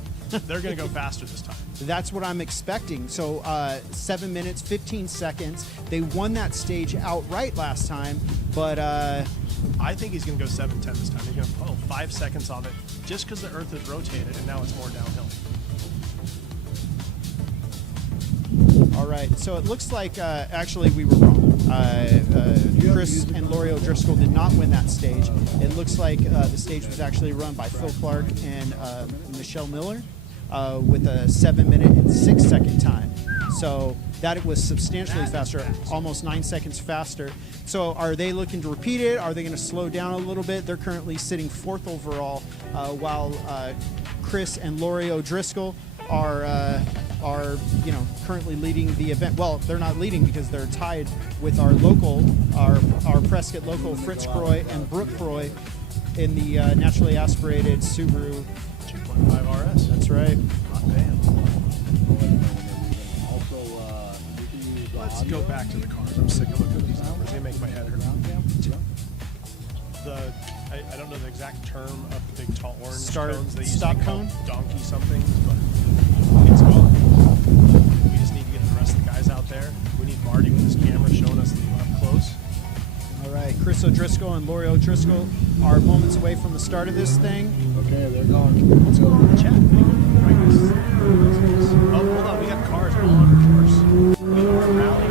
they're going to go faster this time. That's what I'm expecting. So 7 minutes, 15 seconds. They won that stage outright last time, but I think he's going to go 7:10 this time. He's going to pull 5 seconds of it just because the Earth is rotated and now it's more downhill. All right, so it looks like actually we were wrong. Chris and Laurie O'Driscoll did not win that stage. It looks like the stage was actually run by Phil Clark and Michelle Miller with a 7 minute and 6 second time. So that it was substantially faster, almost 9 seconds faster. So are they looking to repeat it? Are they going to slow down a little bit? They're currently sitting 4th overall, while Chris and Laurie O'Driscoll are you know, currently leading the event. Well, they're not leading because they're tied with our local, our Prescott local, Fritz Croy and Brooke Croy, in the naturally aspirated Subaru 2.5 RS. That's right. Not bad. Also, you can use Let's go back to the cars. I'm sick of looking at these numbers. They make my head hurt. I don't know the exact term of the big tall orange cones. They used to stop be called cone? donkey something, but it's gone. We just need to get the rest of the guys out there. We need Marty with his camera showing us up close. All right, Chris O'Driscoll and Laurie O'Driscoll are moments away from the start of this thing. Okay, they're going. What's going on in the chat? Oh, hold on. We got cars on course. We are a rally.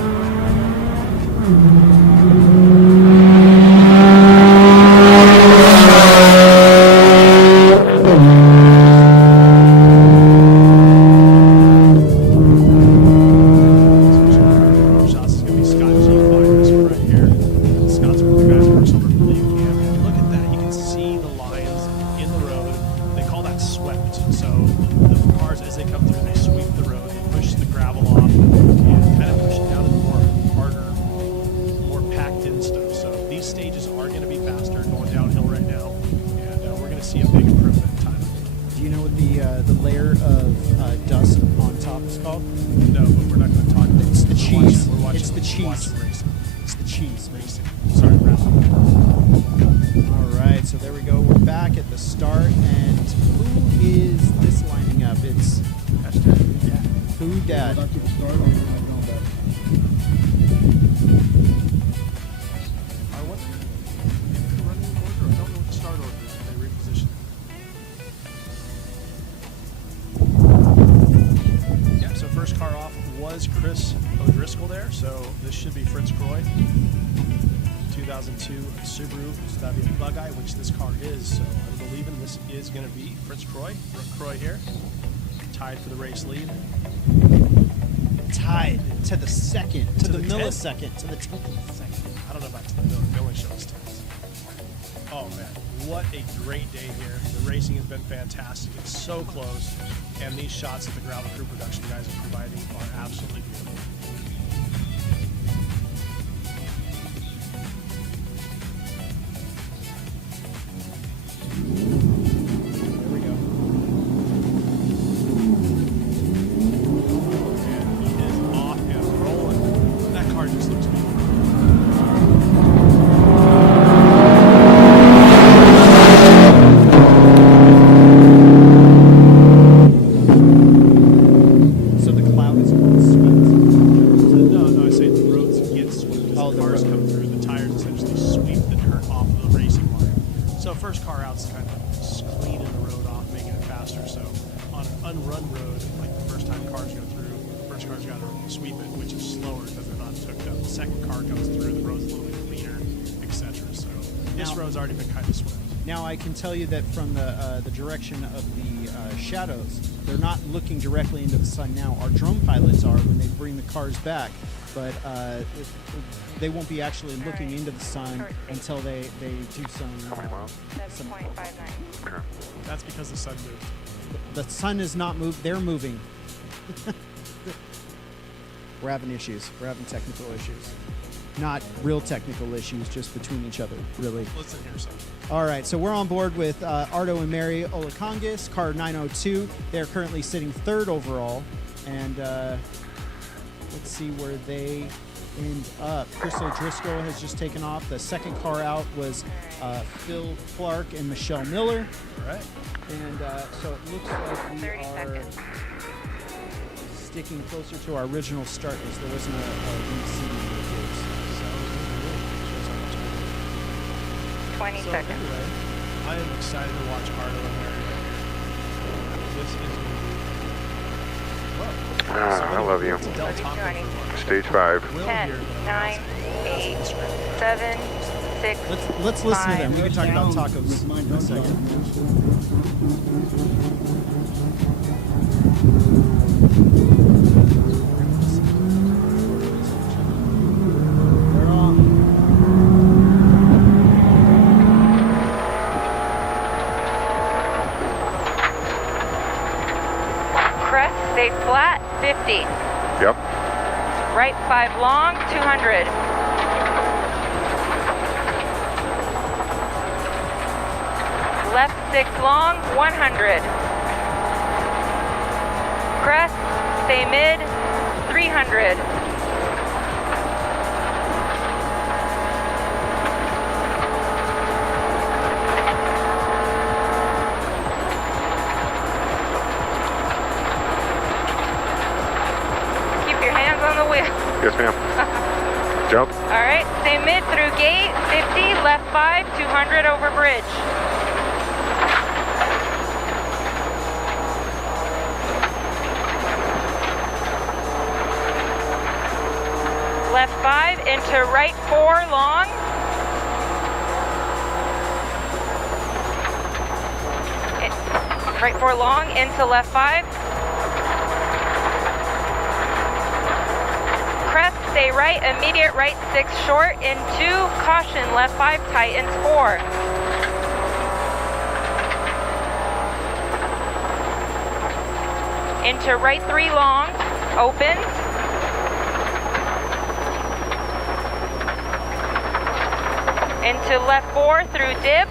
Chris O'Driscoll there, so this should be Fritz Croy, 2002 Subaru, so that'd be a Bug-Eye, which this car is, so I'm believing this is going to be Fritz Croy. Brooke Croy here, tied for the race lead. Tied to the second, to the millisecond, tenth. to the 10th second. I don't know about to the millisecond. Shows tenths. Oh man, what a great day here. The racing has been fantastic. It's so close, and these shots that the Gravel Crew production guys are providing are absolutely beautiful. There we go. And he is off and rolling. That car just looks beautiful. So the cloud is swept. No, I say the roads get swept. Oh, The the cars road. come through, the tires essentially sweep the dirt off of the racing line. So first car out's kind of cleaning the road off, making it faster. So on an unrun road, like the first time cars go through, the first car's got to sweep it, which is slower because they're not hooked up. The second car comes through, the road's a little bit cleaner, etc. So this Now- road's already been kind of swept. Now I can tell you that from the direction of the shadows, they're not looking directly into the sun now. Our drone pilots are when they bring the cars back, but they won't be actually looking into the sun until they do some. 7.59. That's because the sun moved. The sun is not moved; they're moving. We're having issues. We're having technical issues. Not real technical issues, just between each other, really. Listen here, son. All right, so we're on board with Ardo and Mary Olakongis, car 902. They're currently sitting third overall, and let's see where they end up. Chris O'Driscoll has just taken off. The second car out was Phil Clark and Michelle Miller. All right. And so it looks like we 30 are seconds. sticking closer to our original start list. There wasn't a reseeding for the kids. 20 So seconds. anyway, I am excited to watch Ardo and Mary right here. This is going to be... Whoa. So I love you. it's Del Taco for lunch. Stage 5. Will 10, here, 9, 8, 7, 6. Let's listen to them. We can talk about tacos in a second. They're on. Crest, stay flat, 50. Yep. Right 5 long, 200. Left 6 long, 100. Crest, stay mid, 300. Keep your hands on the wheel. Yes, ma'am. Jump. All right, stay mid through gate, 50, left 5, 200 over bridge. Left 5 into right 4 long. Right 4 long into left 5. Crest, stay right, immediate right 6 short, into caution, left 5, tightens 4. Into right 3 long, opens. Into left 4 through dip.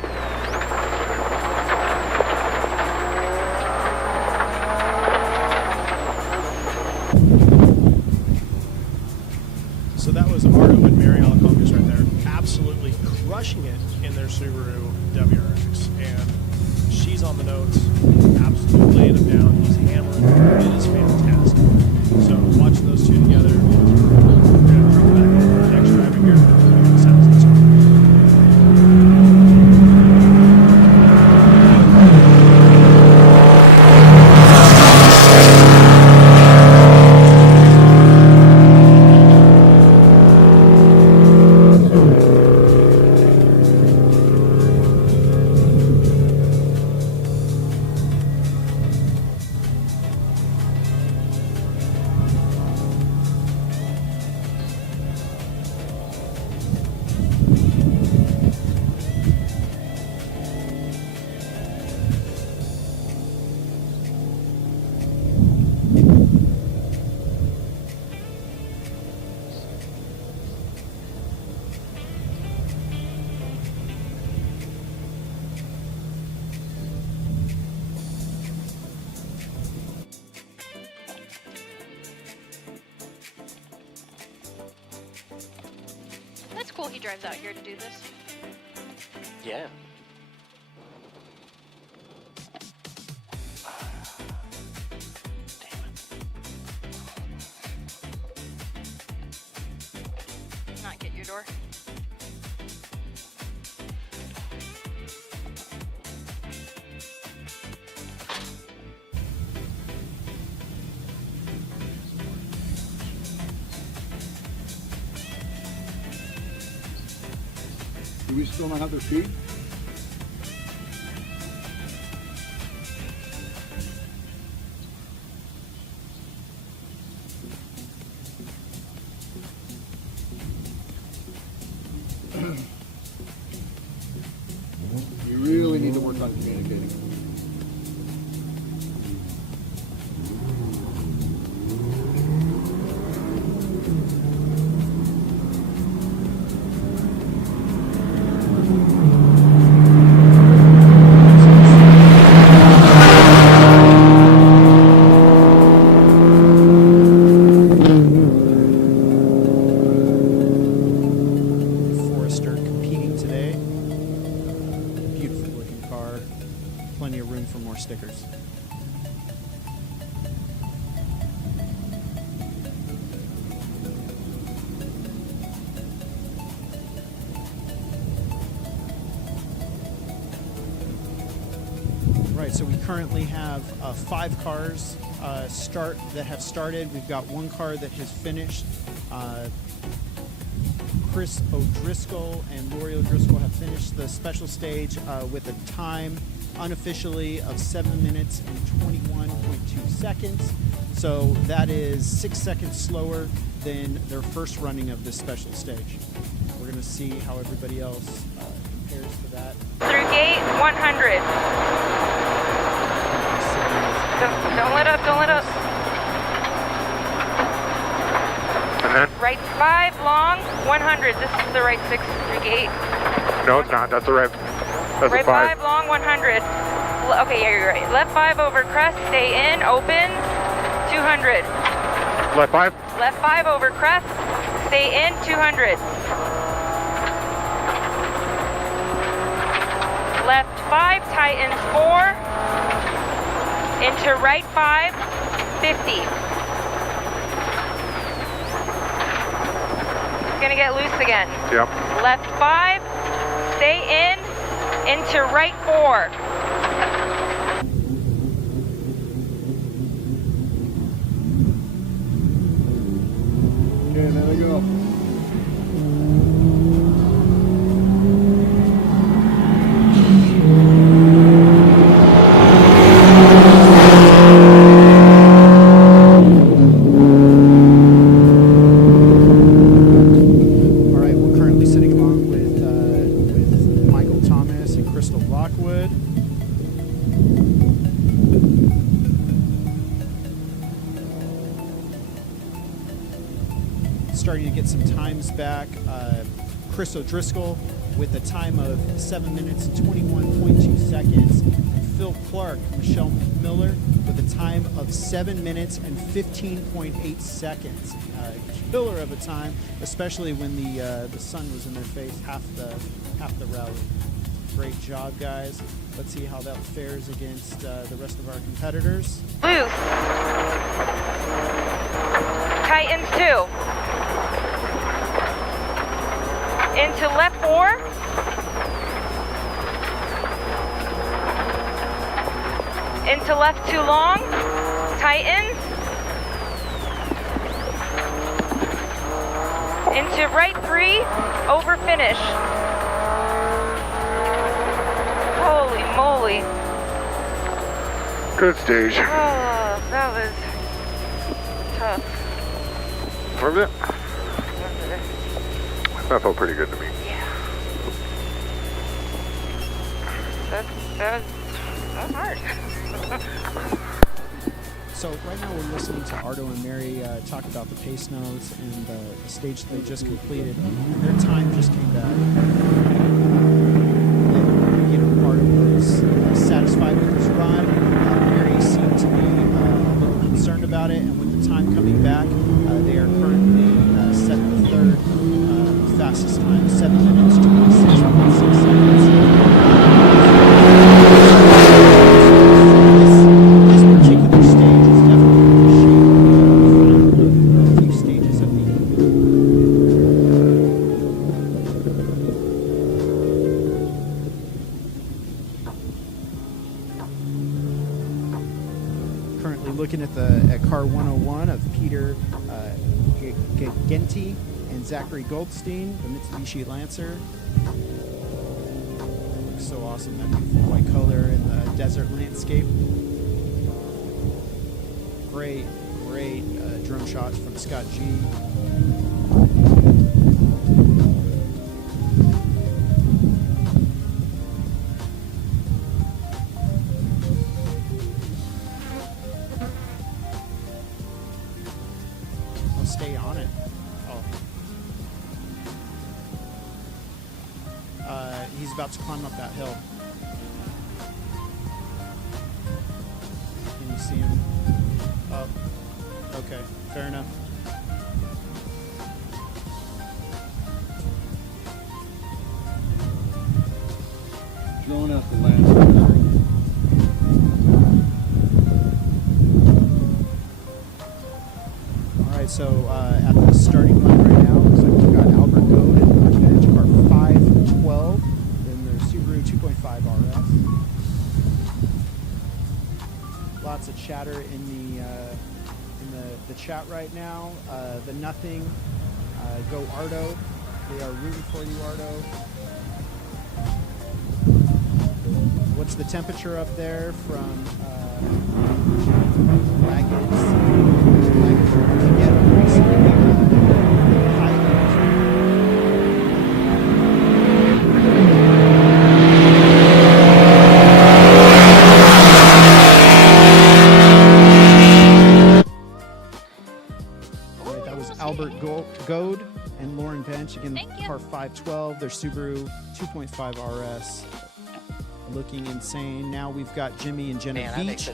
So that was Ardo and Mary Olakongis right there, absolutely crushing it in their Subaru WRX. And she's on the notes, absolutely laying them down. He's hammering. It is fantastic. So watching those two together, we're going to throw back over the next driver here. Sounds like something. cool he drives out here to do this. Yeah. Not get your door. Do we still not have their feet? You really need to work on communicating. Forester competing today. Beautiful looking car. Plenty of room for more stickers. Right, so we currently have 5 cars that have started. We've got 1 car that has finished. Chris O'Driscoll and Lori O'Driscoll have finished the special stage with a time unofficially of 7 minutes and 21.2 seconds. So that is 6 seconds slower than their first running of this special stage. We're going to see how everybody else compares to that. Through gate 100. Don't let up, don't let up. And then? Right 5 long, 100. This is the right 6 through gate. No, it's not. That's a right. That's Right a 5. 5 long, 100. Okay, yeah, you're right. Left 5 over crest, stay in, open, 200. Left 5. Left 5 over crest, stay in, 200. Left 5, tightens 4. Into right 5, 50. Gonna get loose again. Yep. Left 5, stay in, into right 4. Okay, there we go. All right, we're currently sitting along with Michael Thomas and Crystal Lockwood. Starting to get some times back. Chris O'Driscoll with a time of 7 minutes and 21.2 seconds. Phil Clark, Michelle Miller with a time of 7 minutes and 15.8 seconds. Killer of a time, especially when the sun was in their face half the rally. Great job, guys. Let's see how that fares against the rest of our competitors. Loose. Tightens 2. Into left 4. Into left 2 long. Tightens. Into right 3. Over finish. Holy moly. Good stage. Oh, that was tough. Was it? That felt pretty good to me. Yeah. That was hard. So right now we're listening to Ardo and Mary talk about the pace notes and the stage that they just completed. And their time just came back. Ardo was satisfied with his run. Mary seemed to be a little concerned about it, and with the time coming back, they are currently set the third fastest time Peter Genti and Zachary Goldstein, the Mitsubishi Lancer. Looks so awesome, that beautiful white color in the desert landscape. Great drone shots from Scott G. Stay on it. He's about to climb up that hill. Can you see him? Oh, okay, fair enough. Drone has to land. Alright, so at the starting line right now, looks like we've got Albert Goad and Lauren Bench, car 512, then their Subaru 2.5 RS. Lots of chatter in the chat right now. The Nothing, go Ardo. They are rooting for you, Ardo. What's the temperature up there from Raggeds? Albert Goad and Lauren Bench, again, car 512, their Subaru 2.5 RS, looking insane. Now we've got Jimmy and Jenna Beach,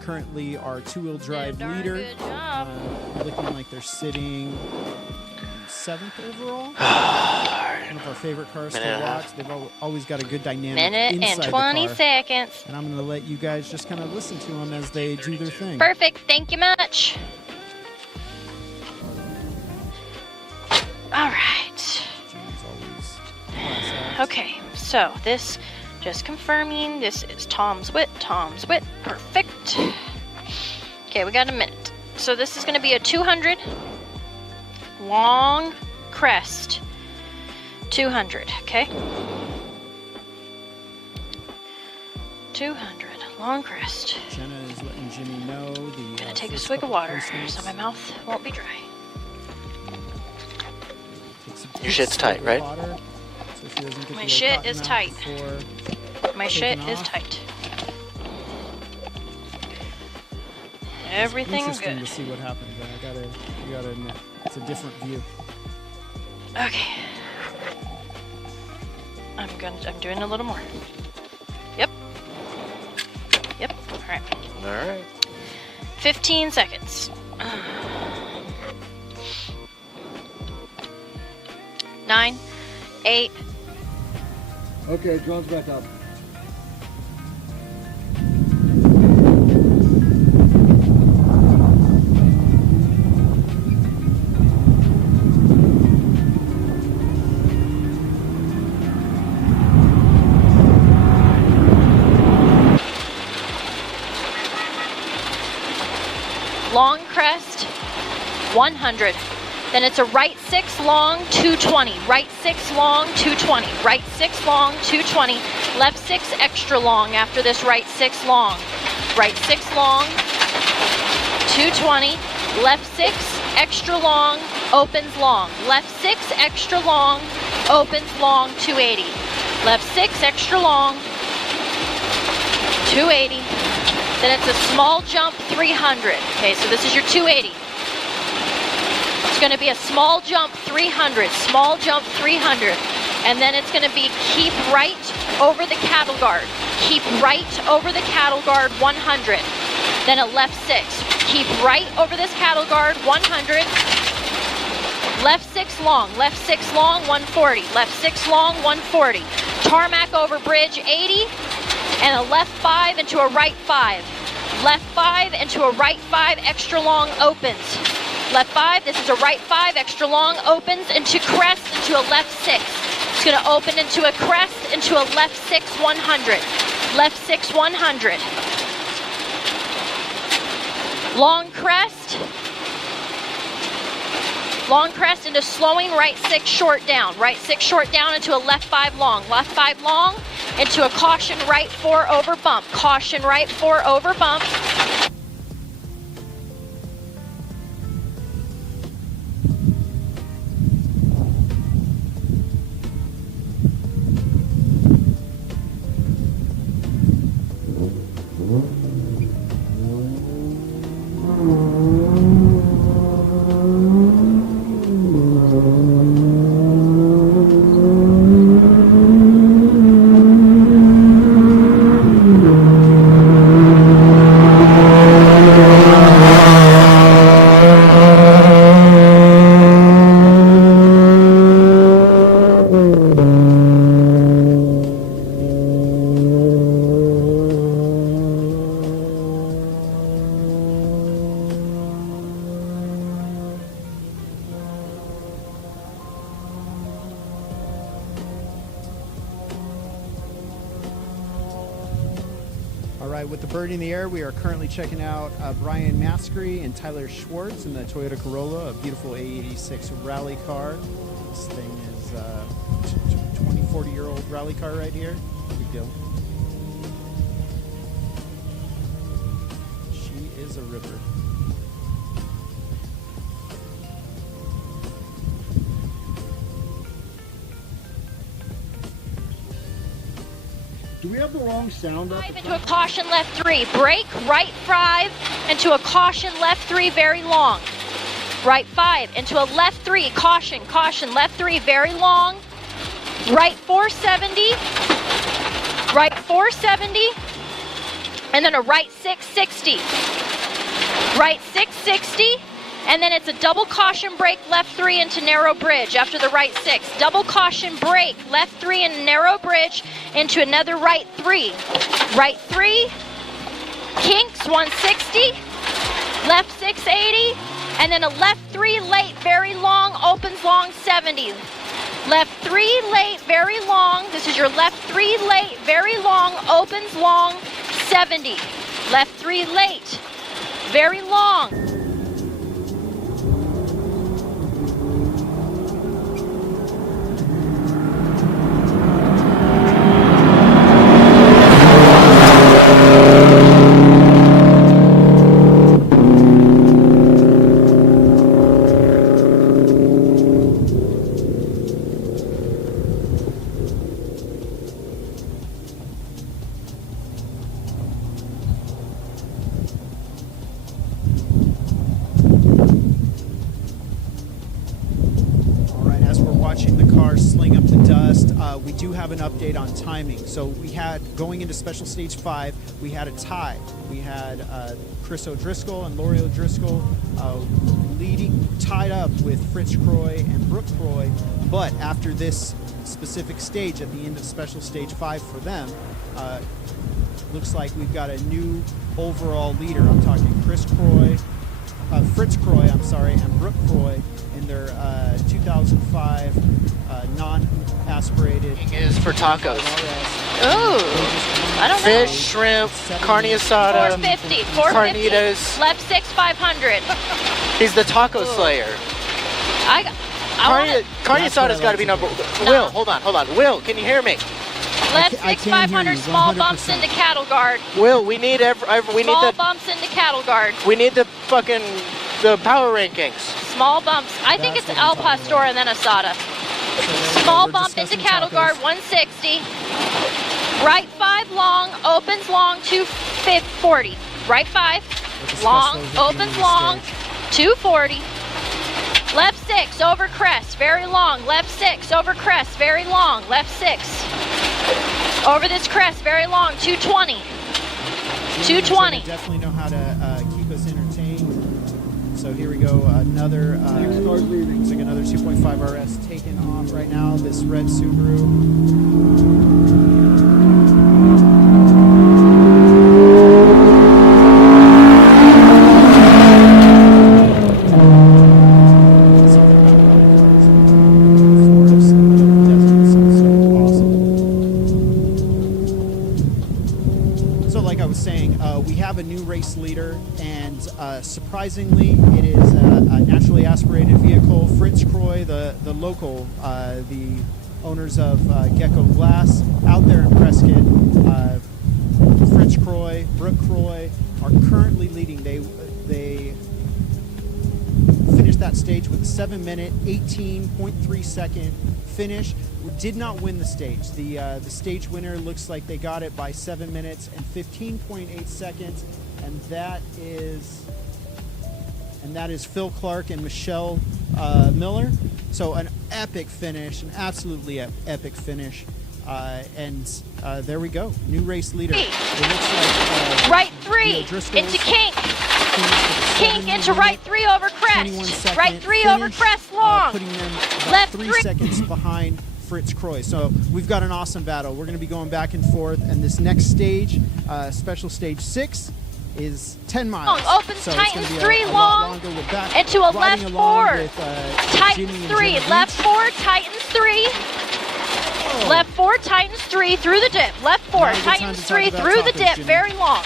currently our two-wheel drive leader, looking like they're sitting 7th overall. One of our favorite cars to watch. They've always got a good dynamic Minute inside and 20 the car. seconds. And I'm going to let you guys just kind of listen to them as they do their thing. Perfect. Thank you much. All right. Okay, so this, just confirming, this is Tom's Wit. Perfect. Okay, we got a minute. So this is going to be a 200 long crest. 200, okay? 200 long crest. Jenna is letting Jimmy know the. Gonna take a swig of water so my mouth won't be dry. Your shit's tight, right? My shit is tight. My shit is tight. Everything's good. Interesting to see what happens. You gotta admit, it's a different view. Okay. I'm doing a little more. Yep. All right. 15 seconds. 9, 8. Okay, drone's back up. Long crest, 100. Then it's a right 6 long, 220. Right 6 long, 220. Right 6 long, 220. Left 6 extra long after this right 6 long. Right 6 long, 220. Left 6 extra long, opens long. Left 6 extra long, opens long, 280. Left 6 extra long, 280. Then it's a small jump, 300. Okay, so this is your 280. It's going to be a small jump, 300. Small jump, 300. And then it's going to be keep right over the cattle guard. Keep right over the cattle guard, 100. Then a left 6. Keep right over this cattle guard, 100. Left 6 long, 140. Left 6 long, 140. Tarmac over bridge, 80. And a left 5 into a right 5. Left 5 into a right 5, extra long, opens. Left 5, this is a right 5, extra long, opens into crest, into a left 6. It's going to open into a crest, into a left 6, 100. Left 6, 100. Long crest, long crest into slowing, right 6 short down, right 6 short down into a left 5 long, left 5 long into a caution right 4 over bump, caution right 4 over bump. All right, with the bird in the air, we are currently checking out Brian Maskery and Tyler Schwartz in the Toyota Corolla, a beautiful A86 rally car. This thing is a 20, 40-year-old rally car right here. Big deal. She is a ripper. Do we have the wrong sound up? 5 into a caution left 3, brake, right 5 into a caution left 3, very long. Right 5 into a left 3, caution, caution, left 3, very long. Right 470, right 470, and then a right 660. Right 660, and then it's a double caution brake left 3 into narrow bridge after the right 6. Double caution brake left 3 and narrow bridge into another right 3. Right 3, kinks 160, left 680, and then a left 3 late, very long, opens long 70. Left 3 late, very long. This is your left 3 late, very long, opens long 70. Left 3 late, very long. Watching the car sling up the dust. We do have an update on timing. So we had, going into special stage 5, we had a tie. We had Chris O'Driscoll and Lori O'Driscoll leading, tied up with Fritz Croy and Brooke Croy. But after this specific stage, at the end of special stage 5 for them, looks like we've got a new overall leader. I'm talking Fritz Croy, and Brooke Croy in their 2005 non-aspirated. Is for tacos. Ooh, I don't know. Fish, shrimp, carne asada, 450, carnitas. Left 6, 500. He's the taco slayer. Carne asada's got to be number. Will, hold on. Will, can you hear me? Left 6, 500. Small bumps into cattle guard. Will, we need Small bumps into cattle guard. We need the power rankings. Small bumps. I think it's El Pastor and then Asada. Small bump into cattle guard, 160. Right 5 long, opens long, 240. Right 5, long, opens long, 240. Left 6, over crest, very long. Left 6, over crest, very long. Left 6. Over this crest, very long, 220. 220. Definitely know how to keep us entertained. So here we go, another looks like another 2.5 RS taken off right now, this red Subaru. So like I was saying, we have a new race leader, and surprisingly, it is a naturally aspirated vehicle. Fritz Croy, the local, the owners of Gecko Glass out there in Prescott. Fritz Croy, Brooke Croy are currently leading. They finished that stage with a 7-minute, 18.3 second finish. Did not win the stage. The stage winner looks like they got it by 7 minutes and 15.8 seconds, and that is Phil Clark and Michelle Miller. So an epic finish, an absolutely epic finish. There we go, new race leader. It looks like right 3 into Kink. Kink into right 3 over crest. Right 3 over crest long. Putting them left 3 3 seconds behind Fritz Croy. So we've got an awesome battle. We're going to be going back and forth, and this next stage, special stage 6, is 10 miles. Opens so tightens it's 3 a long longer. We're back into a left riding along 4. With, Tightens Jimmy and 3. Jenna Left Beach. 4. Tightens 3. Oh. Left 4. Tightens 3 through the dip. Left 4. Now a good time Tightens to talk 3 about through the topics, dip. Jimmy. Very long.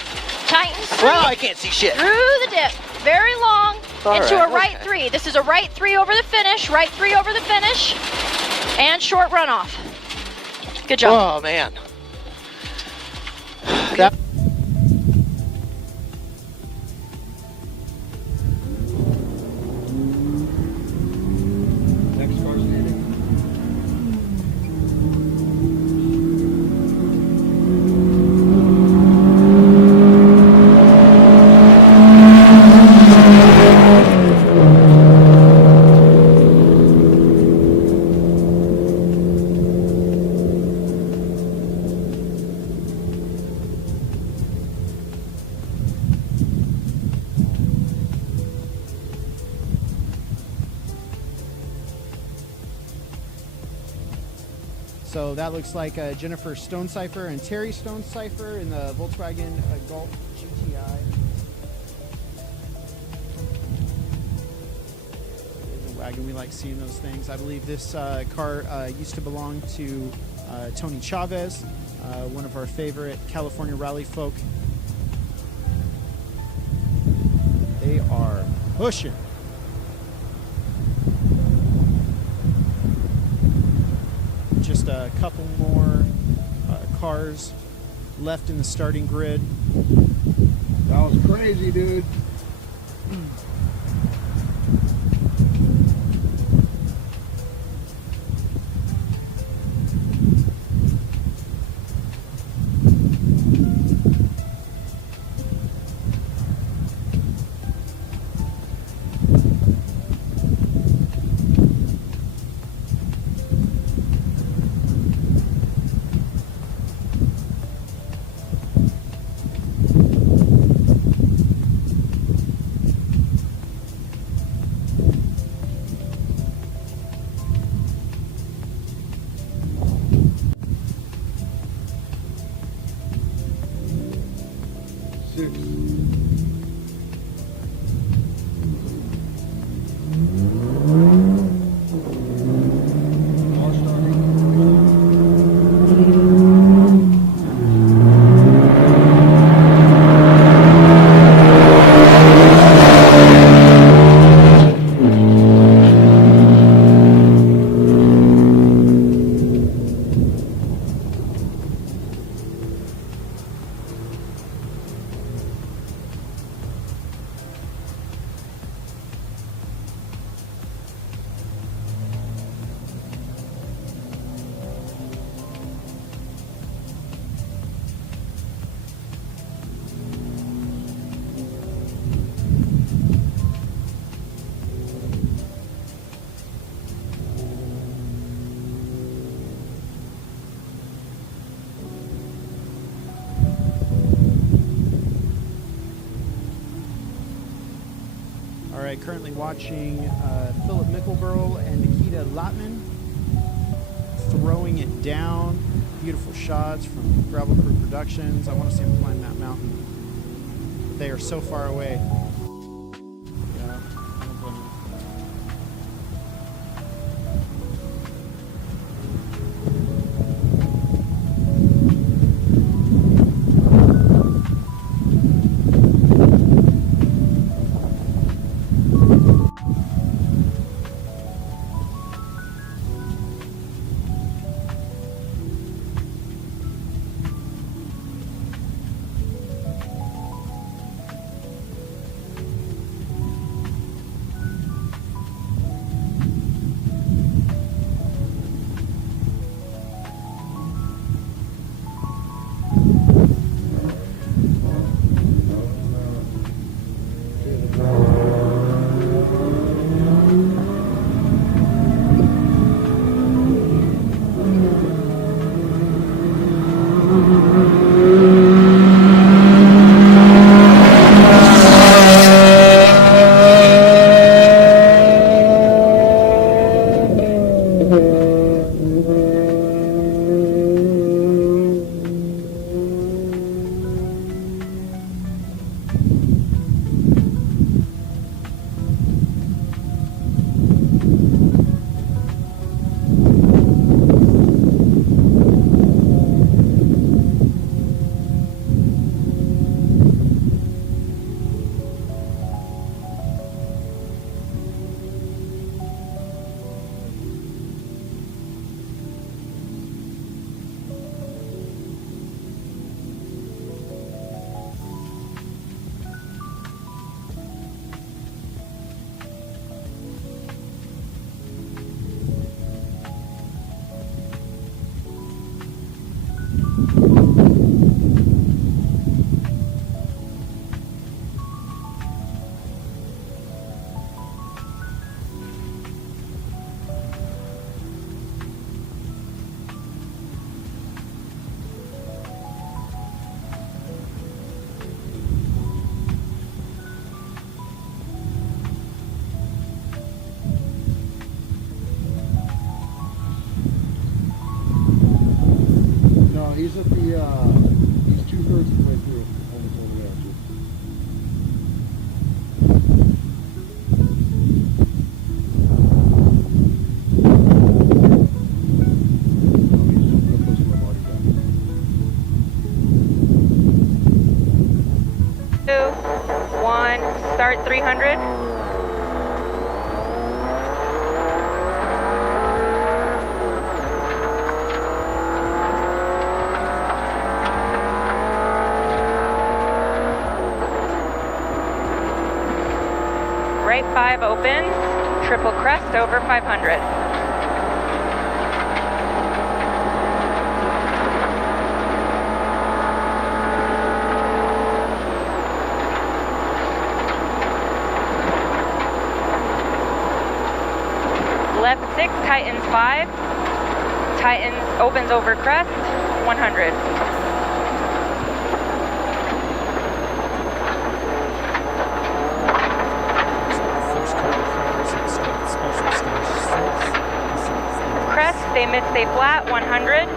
Tightens 3. Wow, I can't see shit. Through the dip. Very long. All into right, a right okay. 3. This is a right 3 over the finish. Right 3 over the finish. And short runoff. Good job. Oh, man. That Next car standing. So that looks like Jennifer Stonecipher and Terry Stonecipher in the Volkswagen Golf GTI. There's a wagon. We like seeing those things. I believe this car used to belong to Tony Chavez, one of our favorite California rally folk. They are pushing. Just a couple more cars left in the starting grid. That was crazy, dude. All right, currently watching Philip Mickelburl and Nikita Lotman throwing it down. Beautiful shots from Gravel Crew Productions. I want to see them climb that mountain. They are so far away. Yeah, I don't blame them. He's at the, he's 2/3 of the way through, almost all the way actually. Start 300. Right 5 opens, triple crest over 500. Left 6, tightens 5, tightens, opens over crest, 100. Crest, stay mid, stay flat, 100.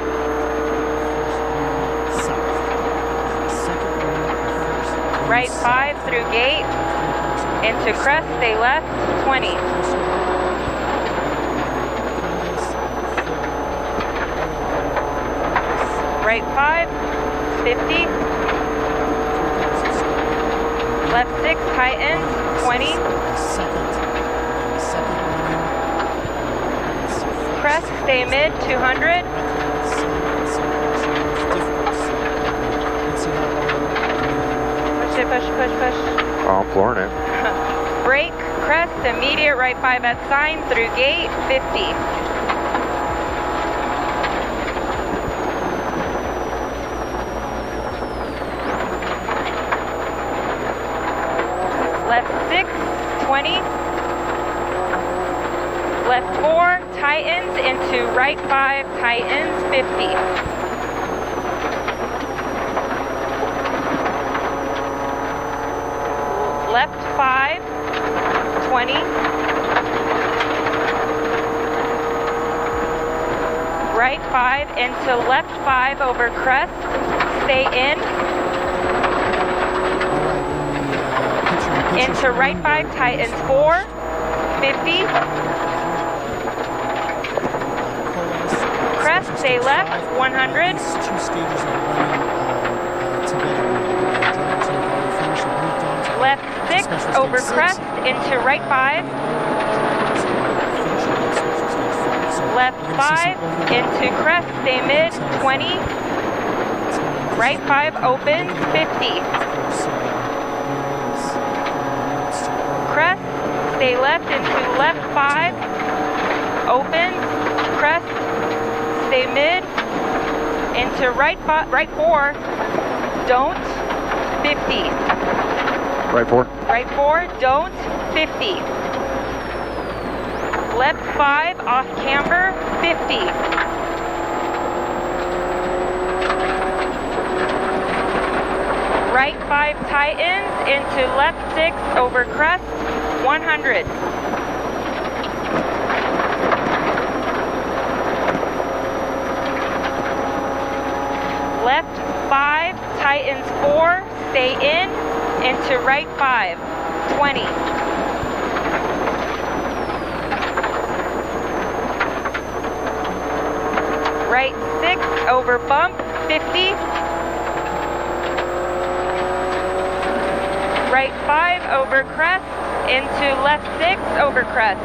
Right 5 through gate, into crest, stay left, 20. Right 5, 50. Left 6, tightens, 20. Crest, stay mid, 200. Push it, push, push, push. Oh, I'm flooring it. Brake, crest, immediate, right 5 at sign, through gate, 50. Left 6, 20. Left 4, tightens, into right 5, tightens, 50. Left 5, 20. Right 5, into left 5 over crest, stay in. Into right 5, tightens 4, 50. Crest, stay left, 100. Left 6, over crest, into right 5. Left 5, into crest, stay mid, 20. Right 5, opens, 50. Crest, stay left, into left 5. Opens, crest, stay mid, into right 4, don't, 50. Right 4. Right 4, don't, 50. Left 5, off camber, 50. Right 5, tightens, into left 6, over crest, 100. Left 5, tightens 4, stay in, into right 5, 20. Right 6, over bump, 50. Right 5, over crest, into left 6, over crest.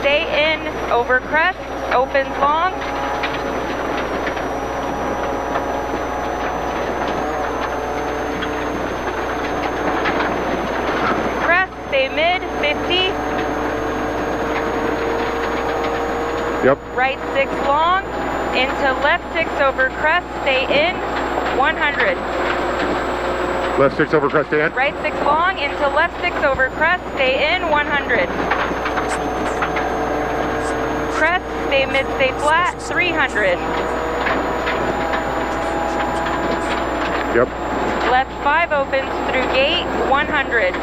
Stay in, over crest, opens long. Stay mid, 50. Yep. Right 6 long, into left 6 over crest, stay in, 100. Left 6 over crest, stay in. Right 6 long, into left 6 over crest, stay in, 100. Crest, stay mid, stay flat, 300. Yep. Left 5 opens through gate, 100.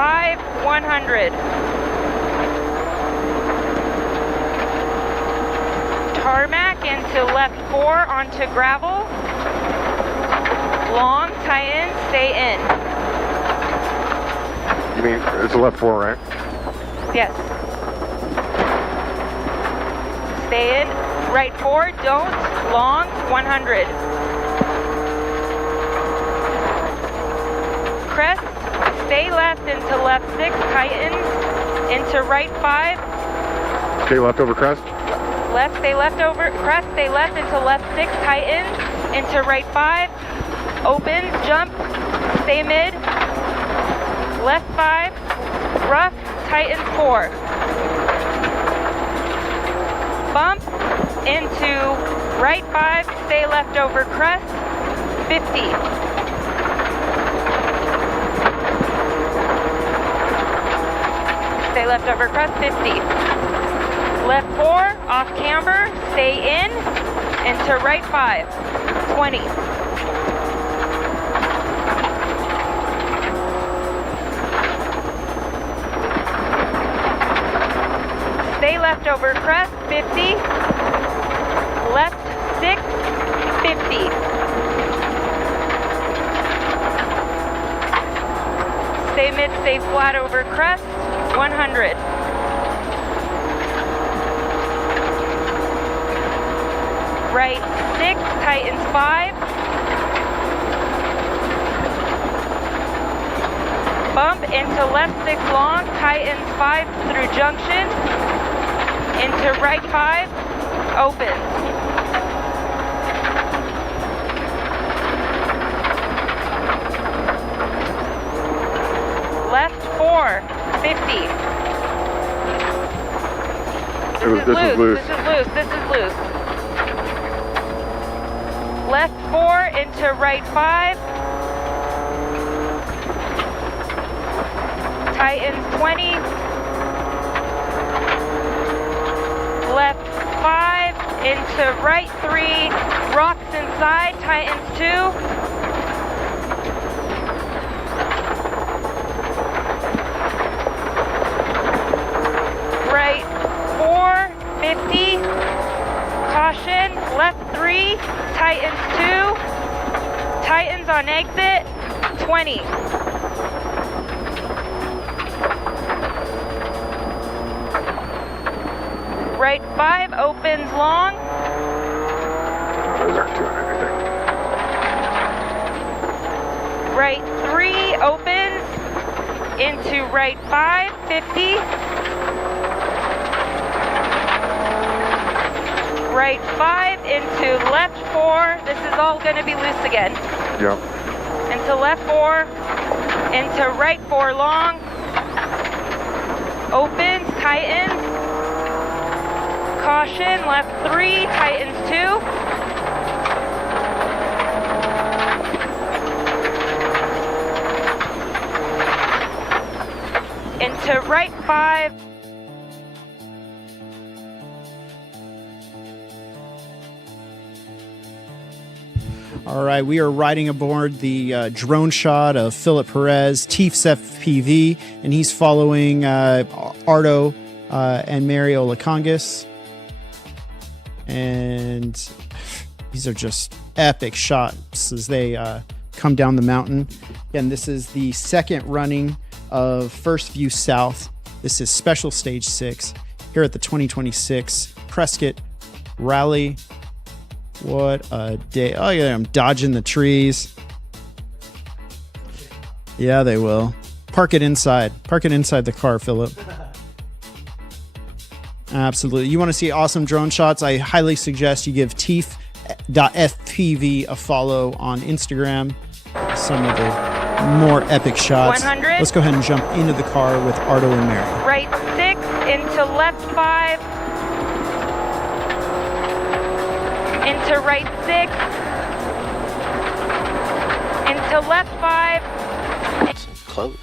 5, 100. Tarmac into left 4 onto gravel. Long, tighten, stay in. You mean it's a left 4, right? Yes. Stay in. Right 4, don't. Long, 100. Crest, stay left into left 6, tightens. Into right 5. Stay left over crest. Left, stay left over, crest, stay left into left 6, tightens. Into right 5. Opens, jump, stay mid. Left 5. Rough, tightens 4. Bump into right 5, stay left over crest, 50. Stay left over crest, 50. Left 4, off camber, stay in, into right 5, 20. Stay left over crest, 50. Left 6, 50. Stay mid, stay flat over crest, 100. Right 6, tightens 5. Bump into left 6 long, tightens 5 through junction. Into right 5, opens. Left 4, 50. This is loose. This is loose. Left 4 into right 5. Tightens 20. Left 5 into right 3. Rocks inside, tightens 2. Right 4, 50. Caution, left 3, tightens 2. Tightens on exit, 20. Right 5 opens long. Those aren't doing anything. Right 3 opens into right 5, 50. Right 5 into left 4. This is all going to be loose again. Yep. Into left 4. Into right 4 long. Opens, tightens. Caution, left 3, tightens 2. Into right 5. All right, we are riding aboard the drone shot of Philip Perez, Tief's FPV, and he's following Ardo and Mary Olacongas. And these are just epic shots as they come down the mountain. Again, this is the second running of First View South. This is Special Stage 6 here at the 2026 Prescott Rally. What a day. Oh, yeah, I'm dodging the trees. Yeah, they will. Park it inside. Park it inside the car, Philip. Absolutely. You want to see awesome drone shots? I highly suggest you give teeth.fpv a follow on Instagram. Some of the more epic shots. 100. Let's go ahead and jump into the car with Ardo and Mary. Right 6 into left 5. Into right 6. Into left 5. Clothing.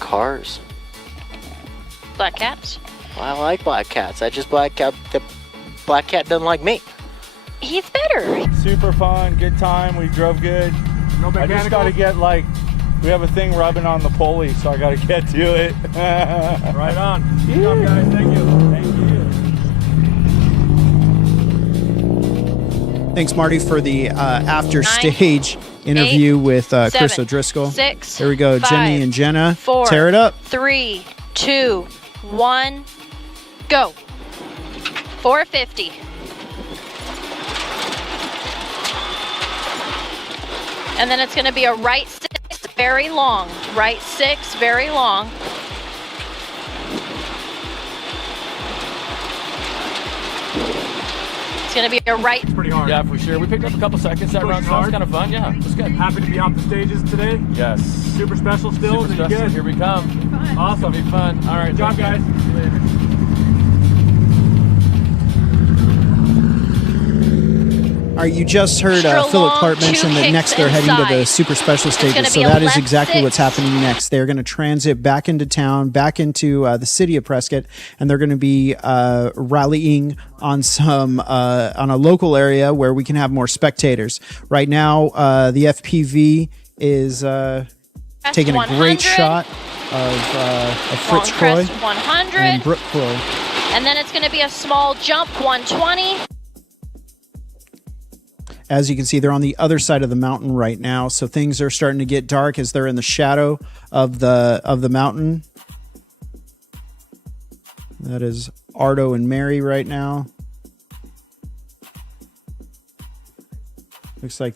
Cars. Black cats. Well, I like black cats. I just black cat. The black cat doesn't like me. He's better. Super fun, good time. We drove good. No I just got to get like We have a thing rubbing on the pulley, so I got to get to it. Right on. Good job, guys. Thank you. Thank you. Thanks, Marty, for the after stage interview with Chris 7, O'Driscoll. 6. Here we go, 5, Jimmy and Jenna. 4. Tear it up. 3, 2, 1, go. 450. And then it's going to be a right 6, very long. Right 6, very long. It's going to be a right. Pretty hard. Yeah, for sure. We picked up a couple seconds that round, so that was kind of fun. Yeah, it was good. Happy to be off the stages today. Yes. Super special still. Super special. Good. Here we come. Awesome. It'll be fun. All right. Good job, guys. All right, you just heard Extra Philip long, Clark 2 mention that kicks next they're heading to the inside. super special gonna stages. be So a that is left exactly what's 6. happening next. They're going to transit back into town, back into the city of Prescott, and they're going to be rallying on some on a local area where we can have more spectators. Right now, the FPV is taking a great 100. shot of Fritz Long Croy crest 100. and Brooke Croy. And then it's going to be a small jump 120. As you can see, they're on the other side of the mountain right now, so things are starting to get dark as they're in the shadow of the mountain. That is Ardo and Mary right now. Looks like,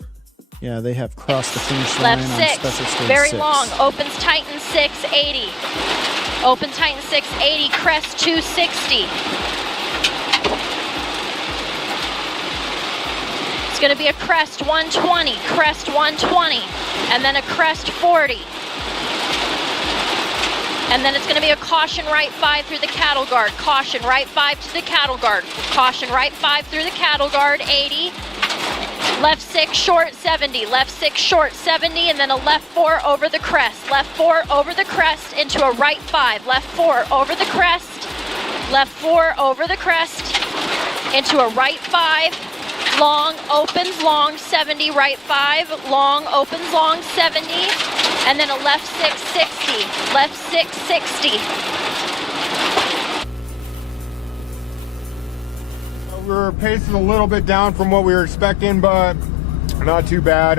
yeah, they have crossed the finish line Left on 6, special stage very 6. long. Opens Titan 680. Open Titan 680, crest 260. It's going to be a crest 120, crest 120, and then a crest 40. And then it's going to be a caution right 5 through the cattle guard. Caution right 5 to the cattle guard. Caution right 5 through the cattle guard, 80. Left 6 short 70, left 6 short 70, and then a left 4 over the crest. Left 4 over the crest into a right 5. Left 4 over the crest. Left 4 over the crest into a right 5. Long opens long 70, right 5. Long opens long 70, and then a left 6 60. Left 6 60. We're pacing a little bit down from what we were expecting, but not too bad.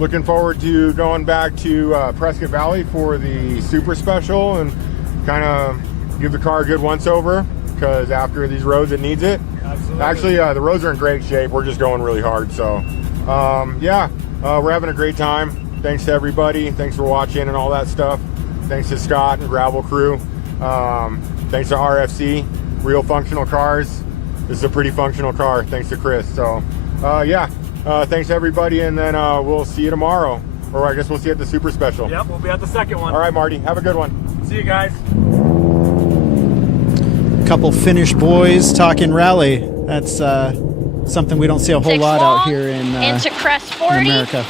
Looking forward to going back to Prescott Valley for the super special and kind of give the car a good once over, because after these roads it needs it. Absolutely. Actually, the roads are in great shape. We're just going really hard. So yeah, we're having a great time. Thanks to everybody. Thanks for watching and all that stuff. Thanks to Scott and Gravel Crew. Thanks to RFC, Real Functional Cars. This is a pretty functional car, thanks to Chris. So yeah, thanks everybody, and then we'll see you tomorrow. Or I guess we'll see you at the super special. Yep, we'll be at the second one. All right, Marty, have a good one. See you guys. Couple Finnish boys talking rally. That's something we don't see a whole 6 lot long, out here in into crest 40. America.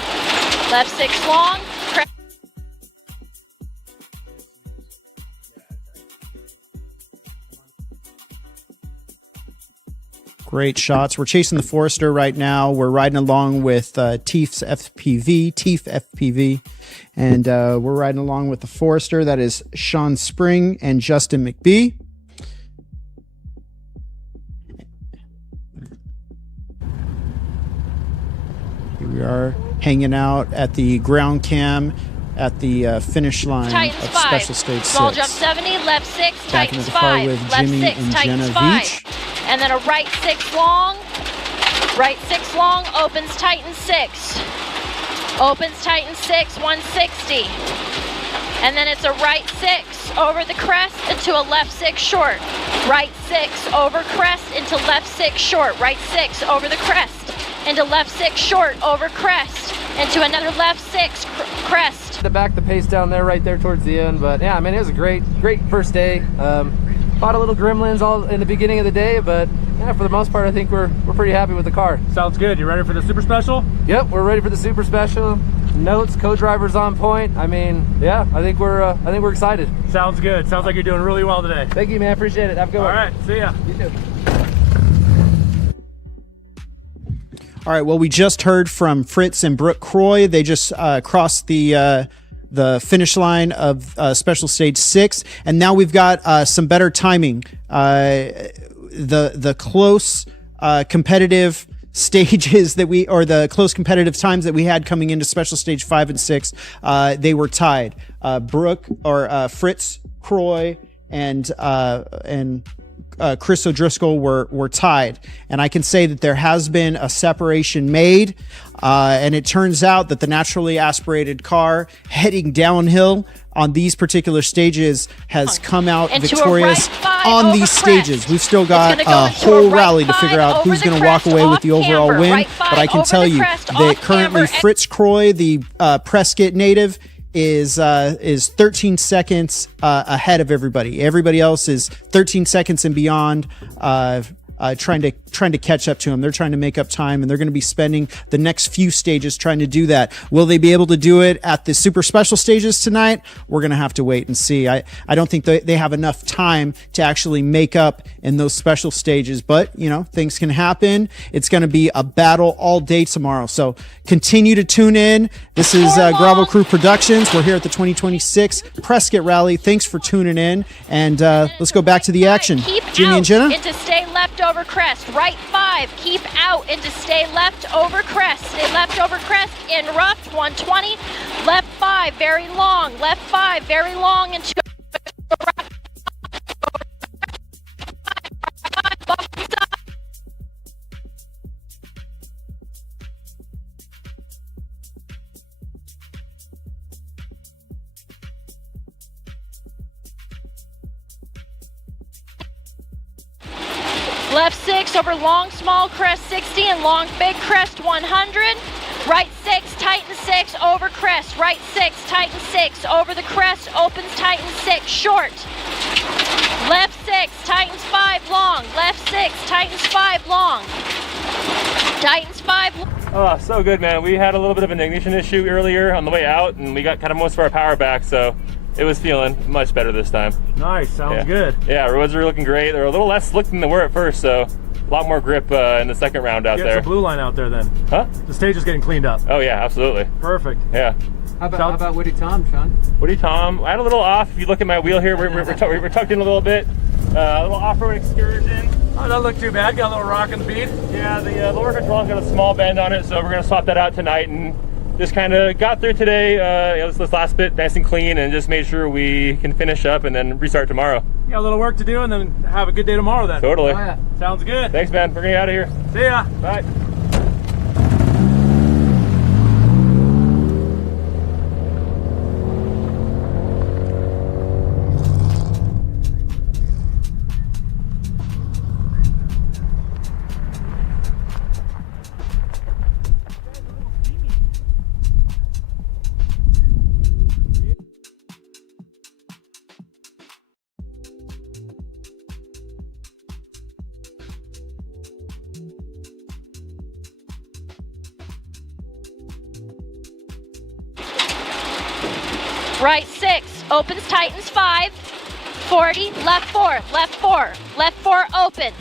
Left 6 long. Crest. Great shots. We're chasing the Forester right now. We're riding along with Teef FPV, and we're riding along with the Forester. That is Sean Spring and Justin McBee. Here we are hanging out at the ground cam at the finish line Titans of 5. Special Stage 6. Small jump 70, left 6, Back Titans into the car 5. with Left Jimmy 6, and Titans Jenna 5. Veach. And then a right 6 long. Right 6 long, opens Titan 6. Opens Titan 6, 160. And then it's a right 6 over the crest into a left 6 short. Right 6 over crest into left 6 short. Right 6 over the crest into left 6 short over crest into another left 6 crest. To back the pace down there, right there towards the end. But yeah, I mean, it was a great first day. Fought a little gremlins all in the beginning of the day, but yeah, for the most part, I think we're pretty happy with the car. Sounds good. You ready for the super special? Yep, we're ready for the super special. Notes, co-drivers on point. I mean, yeah, I think we're excited. Sounds good. Sounds like you're doing really well today. Thank you, man. Appreciate it. Have a good one. All right, see ya. You too. All right, well, we just heard from Fritz and Brooke Croy. They just crossed the the finish line of Special Stage 6, and now we've got some better timing. The close competitive stages that the close competitive times that we had coming into Special Stage 5 and 6, they were tied. Fritz Croy and Chris O'Driscoll were tied, and I can say that there has been a separation made, and it turns out that the naturally aspirated car heading downhill on these particular stages has come out victorious on these stages. We've still got a whole rally to figure out who's going to walk away with the overall win, but I can tell you that currently Fritz Croy, the Prescott native, is 13 seconds ahead of everybody. Everybody else is 13 seconds and beyond, trying to catch up to him. They're trying to make up time, and they're going to be spending the next few stages trying to do that. Will they be able to do it at the super special stages tonight? We're going to have to wait and see. I don't think they have enough time to actually make up in those special stages, but you know, things can happen. It's going to be a battle all day tomorrow. So continue to tune in. This is Gravel Crew Productions. We're here at the 2026 Prescott Rally. Thanks for tuning in, and let's go back to the action. Jimmy and Jenna? Into stay left over crest. Right 5. Keep out into stay left over crest. Stay left over crest in rough. 120. Left 5. Very long. Left 5. Very long into left 6 over long small crest 60 and long big crest 100. Right 6 tighten 6 over crest. Right 6 tighten 6 over the crest opens tighten 6 short. Left 6 tightens 5 long. Left 6 tightens 5 long. Tightens 5 long. Oh, so good, man. We had a little bit of an ignition issue earlier on the way out, and we got kind of most of our power back, so it was feeling much better this time. Nice, sounds good. Yeah, roads are looking great. They're a little less slick than they were at first, so a lot more grip in the second round out there. Get the blue line out there then. Huh? The stage is getting cleaned up. Oh yeah, absolutely. Perfect. Yeah. How about Woody Tom, Sean? Woody Tom, I had a little off. If you look at my wheel here, we're tucked in a little bit. A little off-road excursion. Oh, doesn't look too bad. Got a little rock in the bead. Yeah, the lower control's got a small bend on it, so we're gonna swap that out tonight, and just kind of got through today, this last bit nice and clean, and just made sure we can finish up and then restart tomorrow. You got a little work to do and then have a good day tomorrow then. Totally. Oh, yeah. Sounds good. Thanks, man. We're gonna get out of here. See ya. Bye. Right 6 opens tightens 5. 40 left 4 left 4 left 4 open.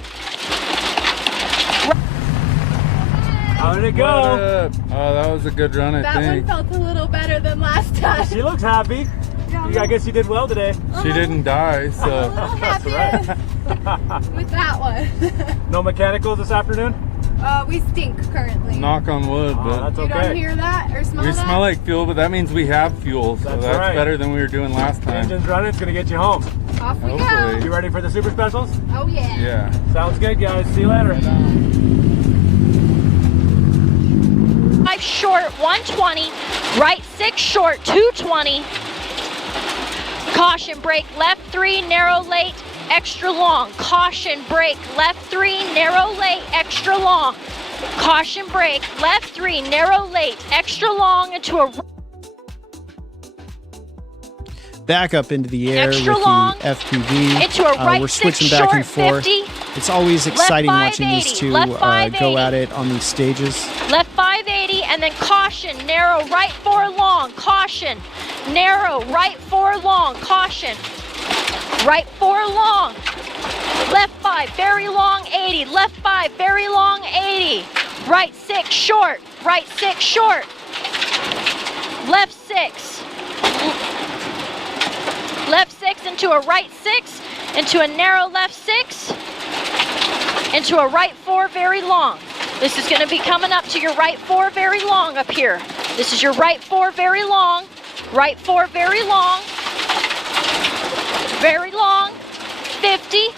How did it go? Oh, that was a good run, I think. That one felt a little better than last time. She looks happy. Yeah, I guess you did well today. She didn't die, so. A little happier with that one. No mechanicals this afternoon? We stink currently. Knock on wood, but that's You okay. don't hear that or smell we that? smell like fuel, but that means we have fuel, so that's right. better than we were doing last time. Engine's running, it's gonna get you home. Off we Hopefully. You ready for the super specials? go. Oh yeah. Yeah. Sounds good, guys. See you later. 5 short 120. Right 6 short 220. Caution brake left 3 narrow late extra long. Caution brake left 3 narrow late extra long. Caution brake left 3 narrow late extra long into a Back up into the air extra with long the FPV. into a right We're 6 switching back short and forth. 50. It's always exciting watching these 580, two left go 580. at it on these stages. Left 580 and then caution, narrow right 4 long, caution, narrow right 4 long, caution, right 4 long, left 5 very long 80, left 5 very long 80, right 6 short, right 6 short, left 6, left 6 into a right 6, into a narrow left 6, into a right 4 very long. This is going to be coming up to your right 4 very long up here. This is your right 4 very long, right 4 very long, 50,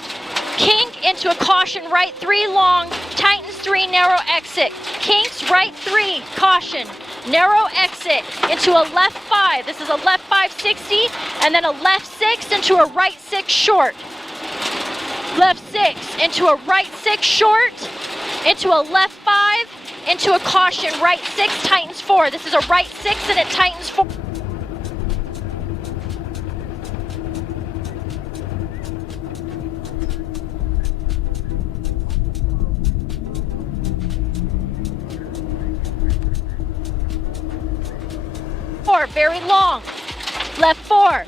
kink into a caution right 3 long, tightens 3 narrow exit, kinks right 3, caution, narrow exit into a left 5. This is a left 560 and then a left 6 into a right 6 short. Left 6 into a right 6 short, into a left 5, into a caution right 6 tightens 4. This is a right 6 and it tightens 4. Very long, left 4,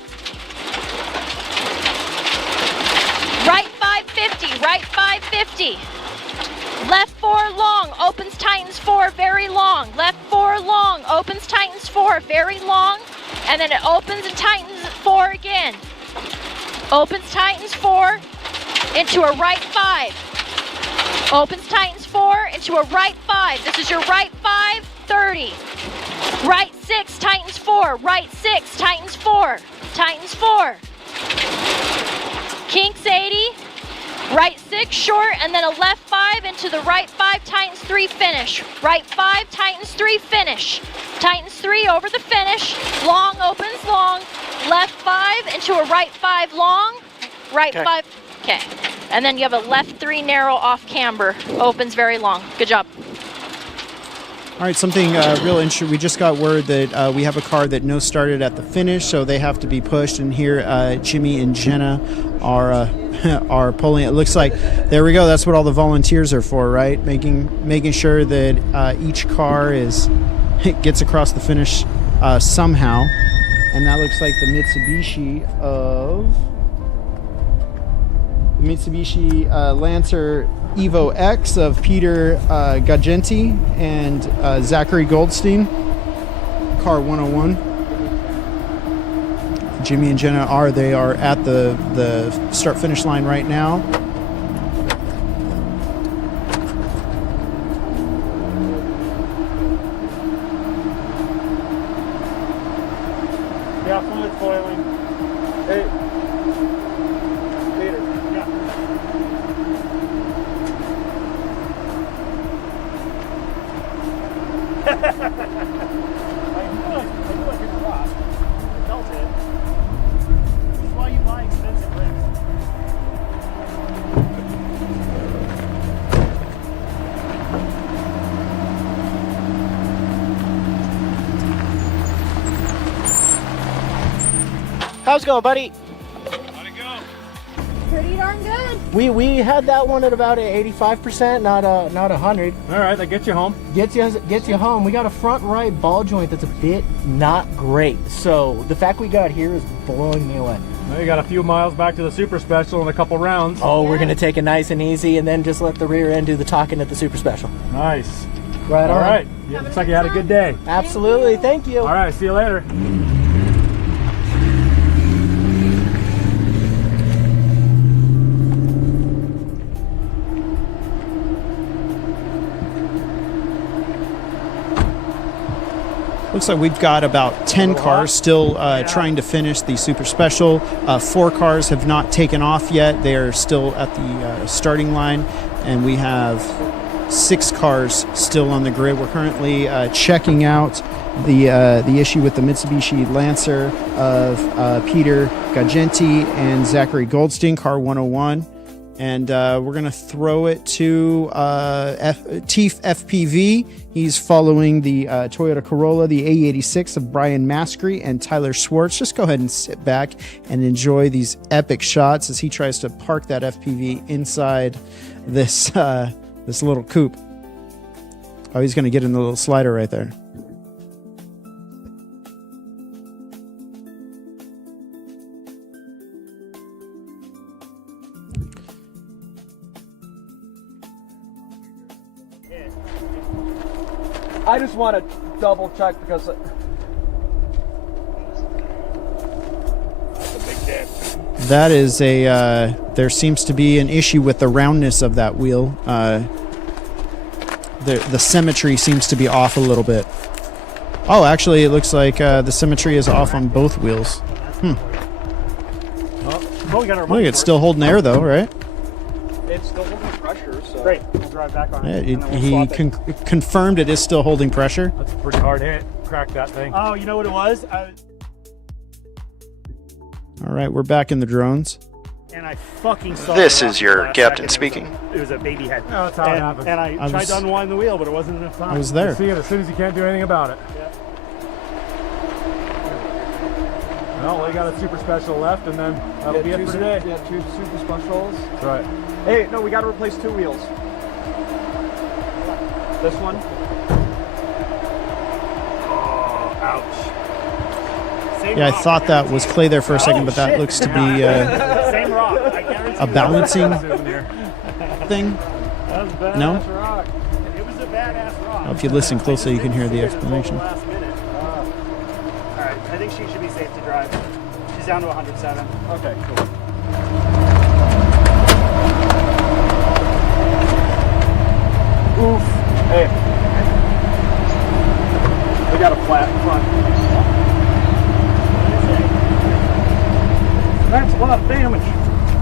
right 550, right 550, left 4 long, opens tightens 4, very long, left 4 long, opens tightens 4, very long, and then it opens and tightens 4 again, opens tightens 4, into a right 5, opens tightens 4, into a right 5, this is your right 5, 30, right 6, tightens 4, right 6, tightens 4, tightens 4, kinks 80, right 6 short, and then a left 5 into the right 5, tightens 3, finish, right 5, tightens 3, finish, tightens 3 over the finish, long opens long, left 5 into a right 5 long, right 5, okay, and then you have a left 3 narrow off camber, opens very long, good job. All right, something real interesting. We just got word that we have a car that no started at the finish, so they have to be pushed. And here, Jimmy and Jenna are pulling. It looks like there we go. That's what all the volunteers are for, right? Making sure that each car gets across the finish somehow. And that looks like the Mitsubishi Lancer Evo X of Peter Gagenti and Zachary Goldstein, car 101. Jimmy and Jenna are at the start finish line right now. Yeah, fluid's boiling. Hey. Peter. Yeah. I knew I could rock. I felt it. This is why you buy expensive rigs. How's it going, buddy? Pretty darn good. We had that one at about 85%, not 100. All right, that gets you home. Gets you home. We got a front right ball joint that's a bit not great. So the fact we got here is blowing me away. Well, you got a few miles back to the Super Special and a couple rounds. Oh, we're gonna take it nice and easy, and then just let the rear end do the talking at the Super Special. Nice. Right on. All right. Yeah, looks like you had a good day. Absolutely. Thank you. All right. See you later. Looks like we've got about 10 cars still trying to finish the Super Special. 4 cars have not taken off yet. They are still at the starting line. And we have 6 cars still on the grid. We're currently checking out the issue with the Mitsubishi Lancer of Peter Gagenti and Zachary Goldstein, car 101. And we're going to throw it to Teef FPV. He's following the Toyota Corolla, the A86 of Brian Maskery and Tyler Schwartz. Just go ahead and sit back and enjoy these epic shots as he tries to park that FPV inside this this little coupe. Oh, he's going to get in the little slider right there. I just want to double check because That is a, there seems to be an issue with the roundness of that wheel. The symmetry seems to be off a little bit. Oh, actually, it looks like the symmetry is off on both wheels. Oh, we got our Look, it's still holding air though, right? It's still holding pressure, so. Great, we'll drive back on Yeah, it. And then we'll he swap it. confirmed it is still holding pressure. That's a pretty hard hit. Crack that thing. Oh, you know what it was? All right, we're back in the drones. And I fucking saw This it is off your the last captain second. speaking. It was a baby head. Oh, that's how it happens. And I tried to unwind the wheel, but it wasn't enough time. I was there. You see it as soon as you can't do anything about it. Yeah. Well, we got a super special left, and then that'll be it for today. Yeah, 2 super specials. That's right. Hey, no, we got to replace 2 wheels. This one. Oh, ouch. Same Yeah, I rock, thought that was clay there for a second, but that shit. looks to be Same rock. I guarantee a balancing thing. That was a badass No? rock. It was a badass rock. Oh, if you listen closely, you can hear the explanation. Last minute. All right, I think she should be safe to drive. She's down to 107. Okay, cool. Oof. Hey. We got a flat front. That's a lot of damage.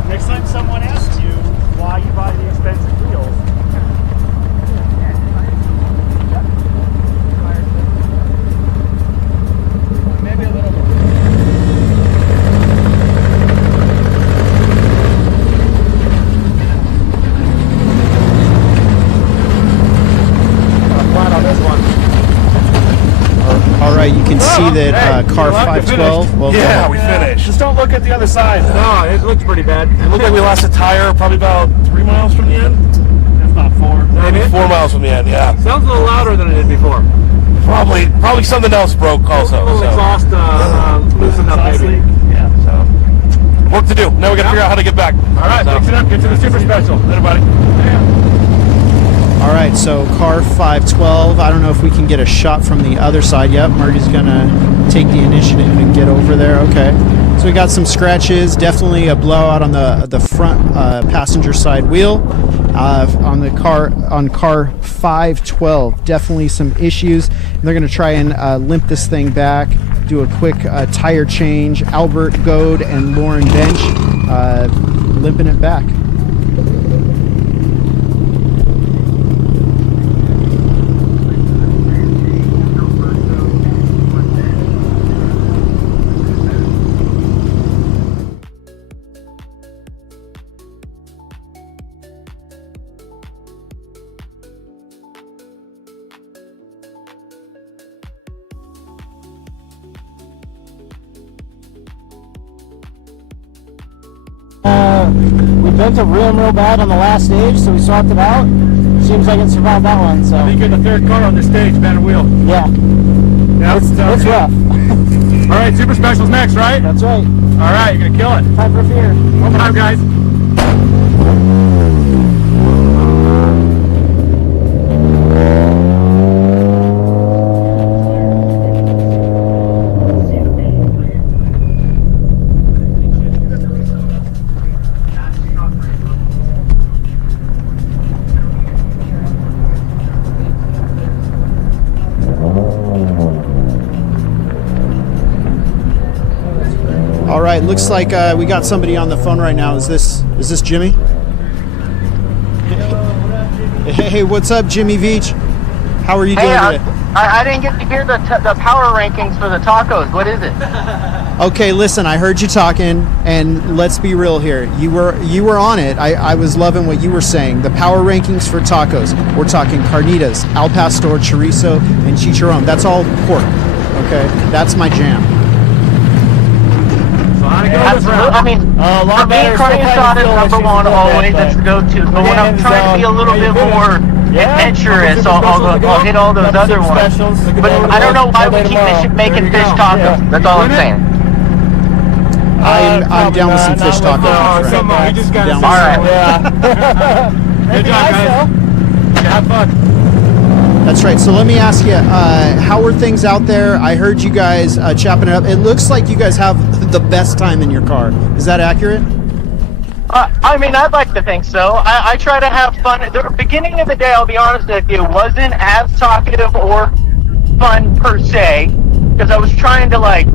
Next time someone asks you why you buy the expensive wheels, maybe a little bit. Flat on this one. All right, you can see that car 512. Well, Yeah, we finished. Just don't look at the other side. No, it looks pretty bad. It looked like we lost a tire probably about 3 miles from the end. If not 4. Maybe 4 miles from the end, yeah. Sounds a little louder than it did before. Probably something else broke also. A little So. exhaust loosened up maybe. Yeah, so. Work to do. Now we got to figure out how to get back. All right, fix it up. Get to the super special. Later, buddy. all right, so car 512. I don't know if we can get a shot from the other side. Yep, Marty's gonna take the initiative and get over there. Okay, so we got some scratches. Definitely a blowout on the front passenger side wheel. On car 512, definitely some issues. They're going to try and limp this thing back, do a quick tire change. Albert Goad and Lauren Bench limping it back. We bent a rim real bad on the last stage, so we swapped it out. Seems like it survived that one. So I think you're the 3rd car on this stage, bad wheel. yeah, Yeah, it's rough. All right, super specials next, right? That's right. All right, you're gonna kill it. Time for fear. One more time, guys. All right, looks like we got somebody on the phone right now. Is this Jimmy? Hey, what's up, Jimmy Veach? How are you doing today? I didn't get to hear the power rankings for the tacos. What is it? Okay, listen, I heard you talking, and let's be real here. You were on it. I was loving what you were saying. The power rankings for tacos. We're talking carnitas, al pastor, chorizo, and chicharron. That's all pork. Okay, that's my jam. Absolutely. I mean, for me, carne asada is number one always. That's the go-to. But when I'm trying to be a little bit more adventurous, I'll hit all those other ones. But I don't know why we keep making fish tacos. That's all I'm saying. I'm down with some fish tacos. All right. Good job, guys. Have fun. That's right. So let me ask you, how are things out there? I heard you guys chopping it up. It looks like you guys have the best time in your car. Is that accurate? I mean, I'd like to think so. I try to have fun. At the beginning of the day, I'll be honest with you, wasn't as talkative or fun per se, because I was trying to like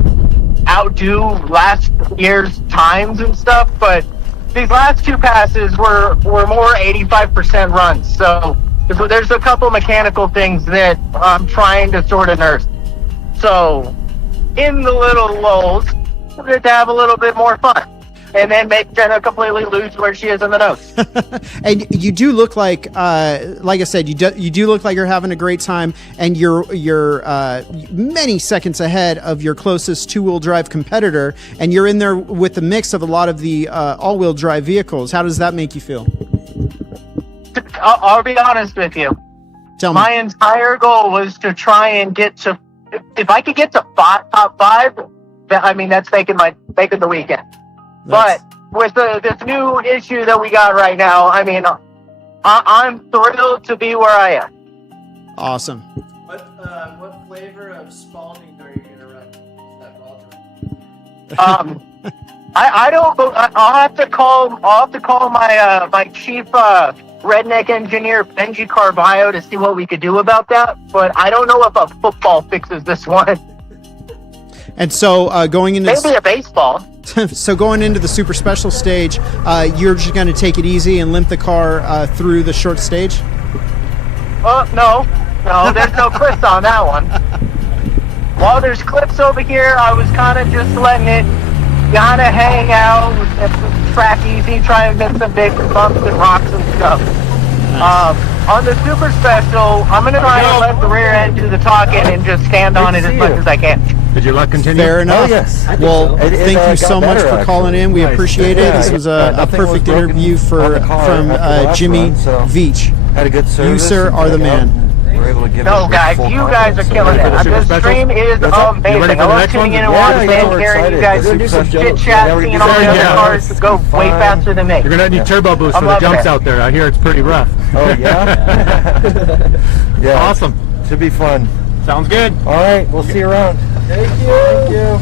outdo last year's times and stuff, but these last two passes were more 85% runs. So there's a couple mechanical things that I'm trying to sort of nurse. So in the little lulls, we're going to have a little bit more fun. And then make Jenna completely lose where she is in the notes. And you do look like I said, you do look like you're having a great time, and you're many seconds ahead of your closest two-wheel drive competitor, and you're in there with the mix of a lot of the all-wheel drive vehicles. How does that make you feel? I'll be honest with you. Tell me. My entire goal was to try and get to, if I could get to top five, I mean, that's making the weekend. But with this new issue that we got right now, I mean, I'm thrilled to be where I am. Awesome. What flavor of Spalding are you gonna run? That I don't. I'll have to call my my chief redneck engineer Benji Carvalho to see what we could do about that. But I don't know if a football fixes this one. And so going into maybe a baseball. So going into the super special stage, you're just going to take it easy and limp the car through the short stage? No, there's no clips on that one. While there's clips over here, I was kind of just letting it kind of hang out, track easy, try and miss some big bumps and rocks and stuff. Nice. On the super special, I'm going to try and let the rear end do the talking and just stand on it as much as I can. Did your luck continue? Fair enough. Oh, yes. Well, thank you so much for calling in. We appreciate it. This was a perfect interview from Jimmy Veach. Had a good service. You, sir, are the man. We're able to give no, guys, you guys are killing it. This stream is amazing. I love tuning in and watching and hearing you guys do some chit chat, seeing all the other cars go way faster than me. You're gonna need turbo boost for the jumps out there. I hear it's pretty rough. Oh yeah. Yeah. Awesome. Should be fun. Sounds good. All right, we'll see you around. Thank you. Thank you.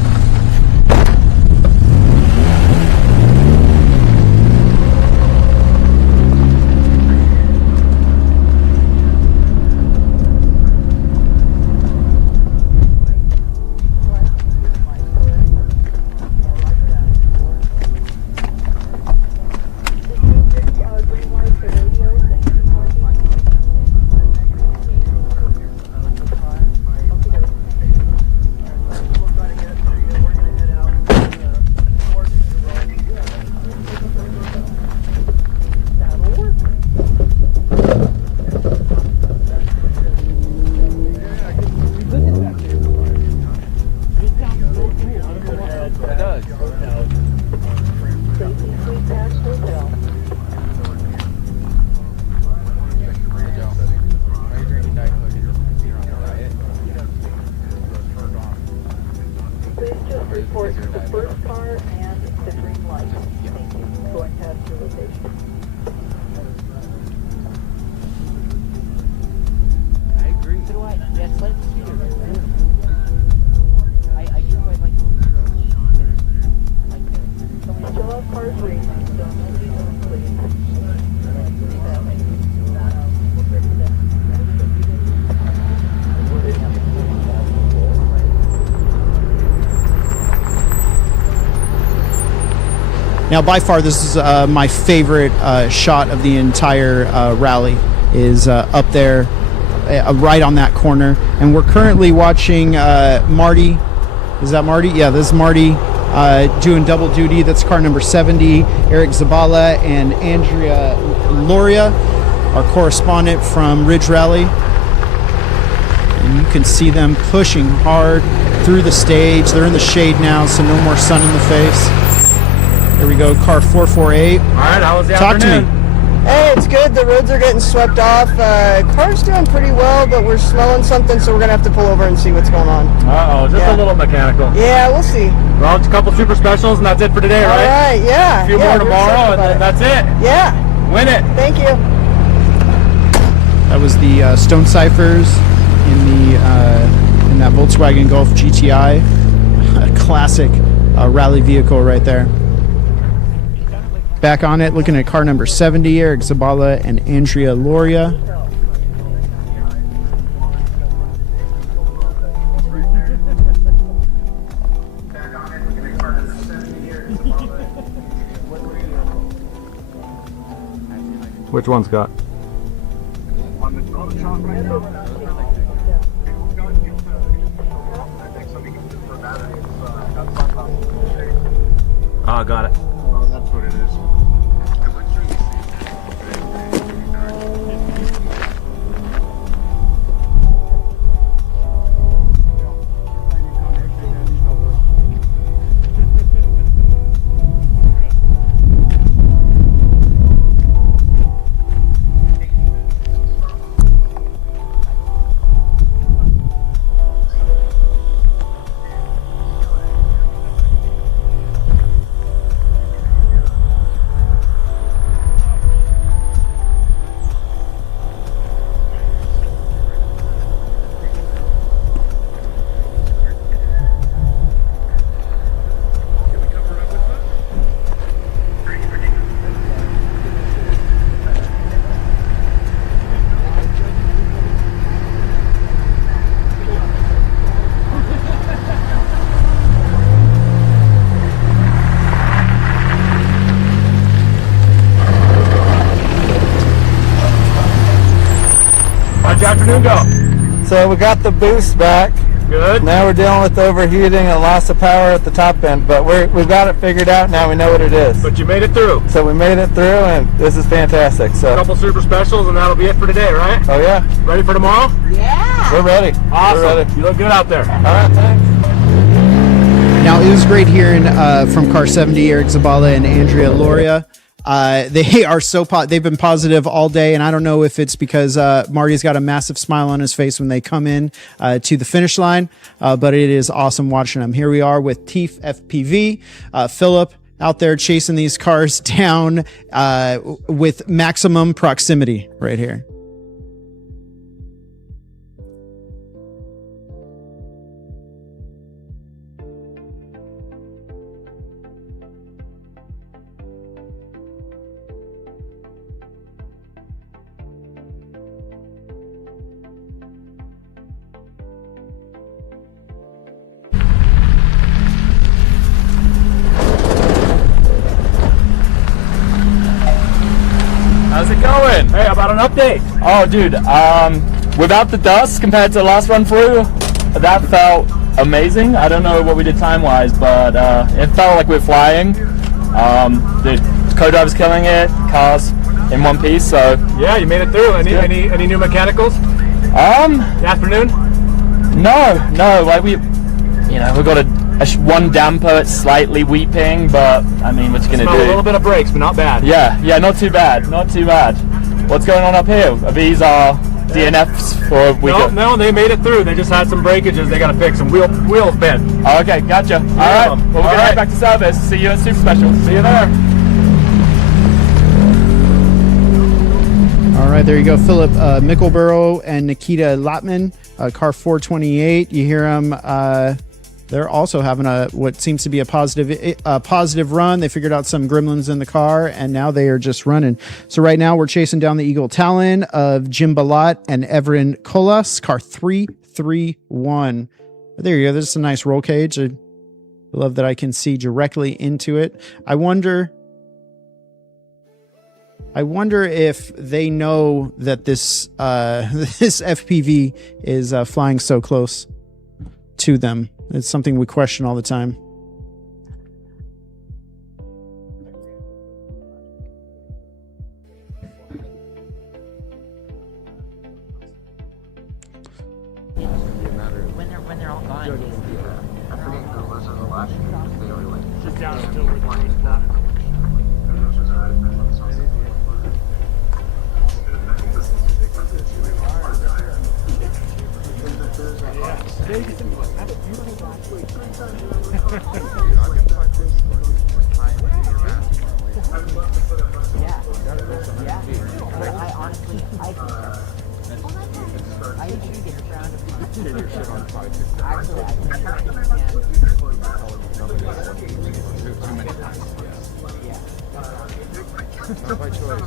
Now, by far, this is my favorite shot of the entire rally, is up there, right on that corner. And we're currently watching Marty. Is that Marty? Yeah, this is Marty doing double duty. That's car number 70, Eric Zabala and Andrea Loria, our correspondent from Ridge Rally. And you can see them pushing hard through the stage. They're in the shade now, so no more sun in the face. Here we go, car 448. All right, how was the afternoon? Hey, it's good. The roads are getting swept off. Car's doing pretty well, but we're smelling something, so we're going to have to pull over and see what's going on. Uh-oh, just a little mechanical. Yeah, we'll see. Well, it's a couple super specials, and that's it for today, right? All right, yeah. A few more tomorrow, and then that's it. Yeah. Win it. Thank you. That was the Stone Ciphers in that Volkswagen Golf GTI, a classic rally vehicle right there. Back on it, looking at car number 70, Eric Zabala and Andrea Loria. Which one, Scott? Oh, got it. Oh, that's what it is. Afternoon go. So we got the boost back. Good. Now we're dealing with overheating and loss of power at the top end, but we've got it figured out now. We know what it is. But you made it through. So we made it through, and this is fantastic. So a couple super specials, and that'll be it for today, right? Oh yeah. Ready for tomorrow? Yeah. We're ready. Awesome. We're ready. You look good out there. All right, thanks. Now, it was great hearing from car 70, Eric Zabala and Andrea Loria. They are they've been positive all day, and I don't know if it's because Marty's got a massive smile on his face when they come in to the finish line, but it is awesome watching them. Here we are with Teef FPV, Philip out there chasing these cars down with maximum proximity right here. How's it going? Hey, how about an update? Oh, dude, without the dust compared to the last run through, that felt amazing. I don't know what we did time-wise, but it felt like we were flying. The co-driver's killing it, cars in one piece, so... Yeah, you made it through. Any new mechanicals? Afternoon? No, like we got one damper, it's slightly weeping, but I mean, what you gonna do? A little bit of brakes, but not bad. Yeah, not too bad. What's going on up here? Are these DNFs for we No, they made it through. They just had some breakages they gotta fix, and wheels bent. Oh, okay, gotcha. All right, well, we're gonna head back to service. See you at Super Special. See you there. All right, there you go. Philip Mickelborough and Nikita Lotman, car 428. You hear them. They're also having what seems to be a positive run. They figured out some gremlins in the car, and now they are just running. So right now we're chasing down the Eagle Talon of Jim Balat and Everin Kolas, car 331. There you go. This is a nice roll cage. I love that I can see directly into it. I wonder if they know that this this FPV is flying so close to them. It's something we question all the time. When they're all gone. Just down until we're the Not by choice.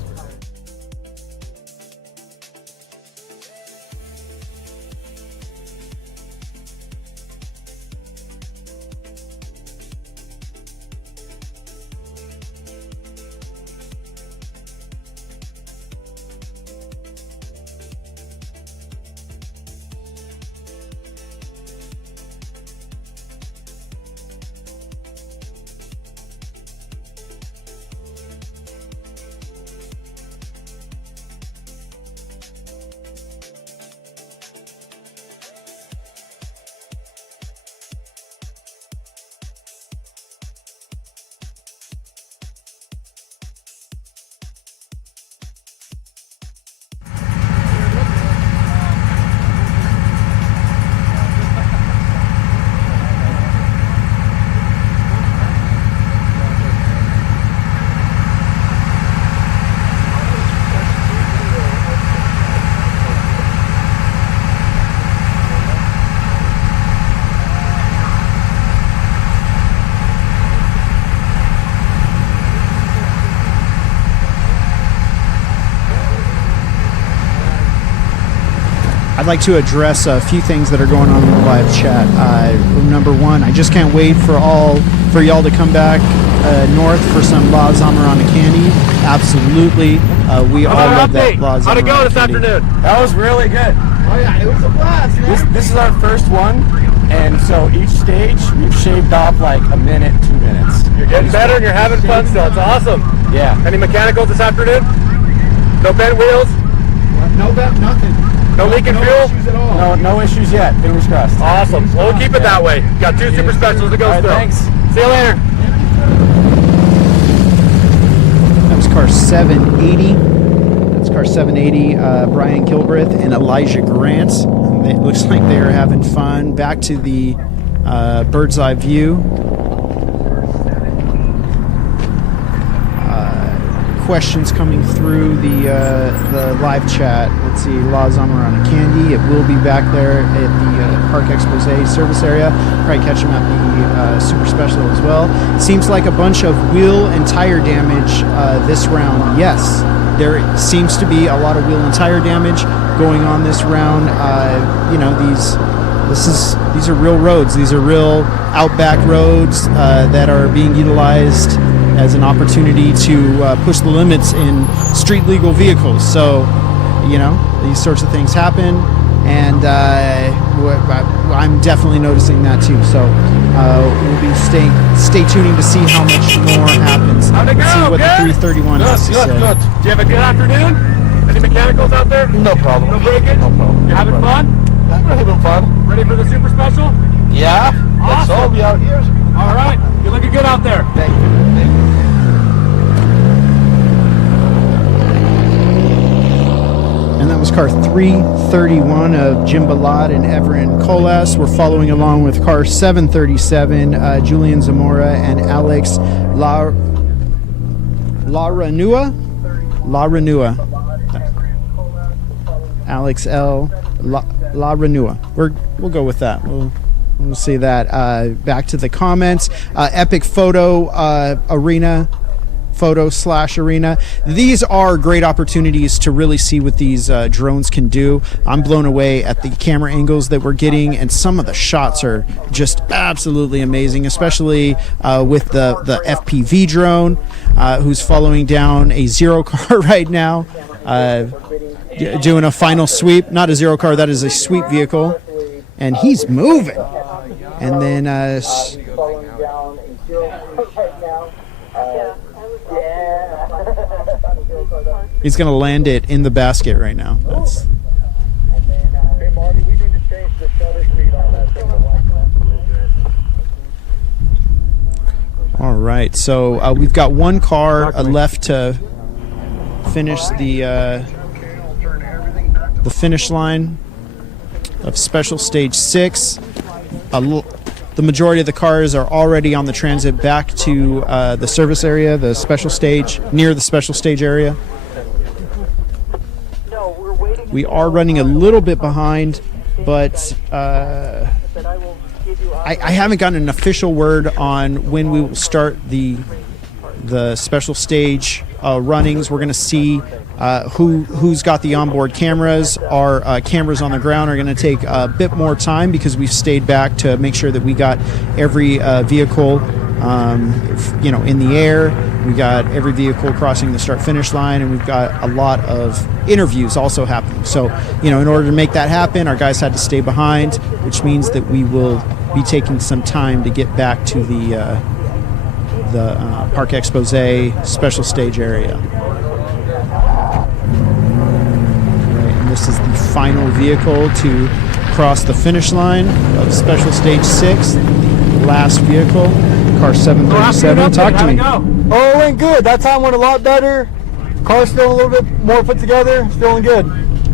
I'd like to address a few things that are going on in the live chat. Number one, I just can't wait for y'all to come back north for some La Zamarana candy. Absolutely, we all love that La Zamarana How'd it go this candy. afternoon? That was really good. Oh yeah, it was a blast, man. This is our first one, and so each stage we've shaved off like a minute, 2 minutes. You're getting better and you're having fun still. It's awesome. Yeah. Any mechanicals this afternoon? No bent wheels? No bent, nothing. No leaking no fuel? issues at all. No issues yet. Fingers crossed. Awesome. Well, we'll keep it that way. Got 2 super specials to go All right, through. thanks. See you later. That was car 780. That's car 780. Brian Kilbreth and Elijah Grant. It looks like they are having fun. Back to the bird's eye view. Questions coming through the live chat. Let's see, La Zamarana candy. It will be back there at the Park Expose service area. Probably catch them at the Super Special as well. Seems like a bunch of wheel and tire damage this round. Yes, there seems to be a lot of wheel and tire damage going on this round. You know, these are real roads. These are real outback roads that are being utilized as an opportunity to push the limits in street legal vehicles. So, you know, these sorts of things happen, and I'm definitely noticing that too. So we'll be stay tuning to see how much more happens. How'd it go? See what Good? the 331 has to say. Good. Do you have a good afternoon? Any mechanicals out there? No problem. No breaking? No problem. You having fun? I'm having fun. Ready for the super special? Yeah. Let's all Awesome. be out here. All right. You're looking good out there. Thank you. Thank you. And that was car 331 of Jim Balad and Everin Colas. We're following along with car 737, Julian Zamora and Alex La Renua. Alex L. La Renua. We'll go with that. We'll see that. Back to the comments. Epic Photo Arena. Photo/arena. These are great opportunities to really see what these drones can do. I'm blown away at the camera angles that we're getting, and some of the shots are just absolutely amazing, especially with the FPV drone who's following down a zero car right now, doing a final sweep. Not a zero car, that is a sweep vehicle, and he's moving. And then he's going to land it in the basket right now. That's all right. So we've got one car left to finish the finish line of Special Stage 6. The majority of the cars are already on the transit back to the service area, the special stage, near the special stage area. We are running a little bit behind, but I haven't gotten an official word on when we will start the special stage runnings. We're going to see who's got the onboard cameras. Our cameras on the ground are going to take a bit more time because we've stayed back to make sure that we got every vehicle in the air. We got every vehicle crossing the start-finish line, and we've got a lot of interviews also happening. So, in order to make that happen, our guys had to stay behind, which means that we will be taking some time to get back to the Park Expose special stage area. Right, and this is the final vehicle to cross the finish line of special stage 6, the last vehicle, car 737. Talk to me. Oh, it went good. That time went a lot better. Car's still a little bit more put together. It's feeling good.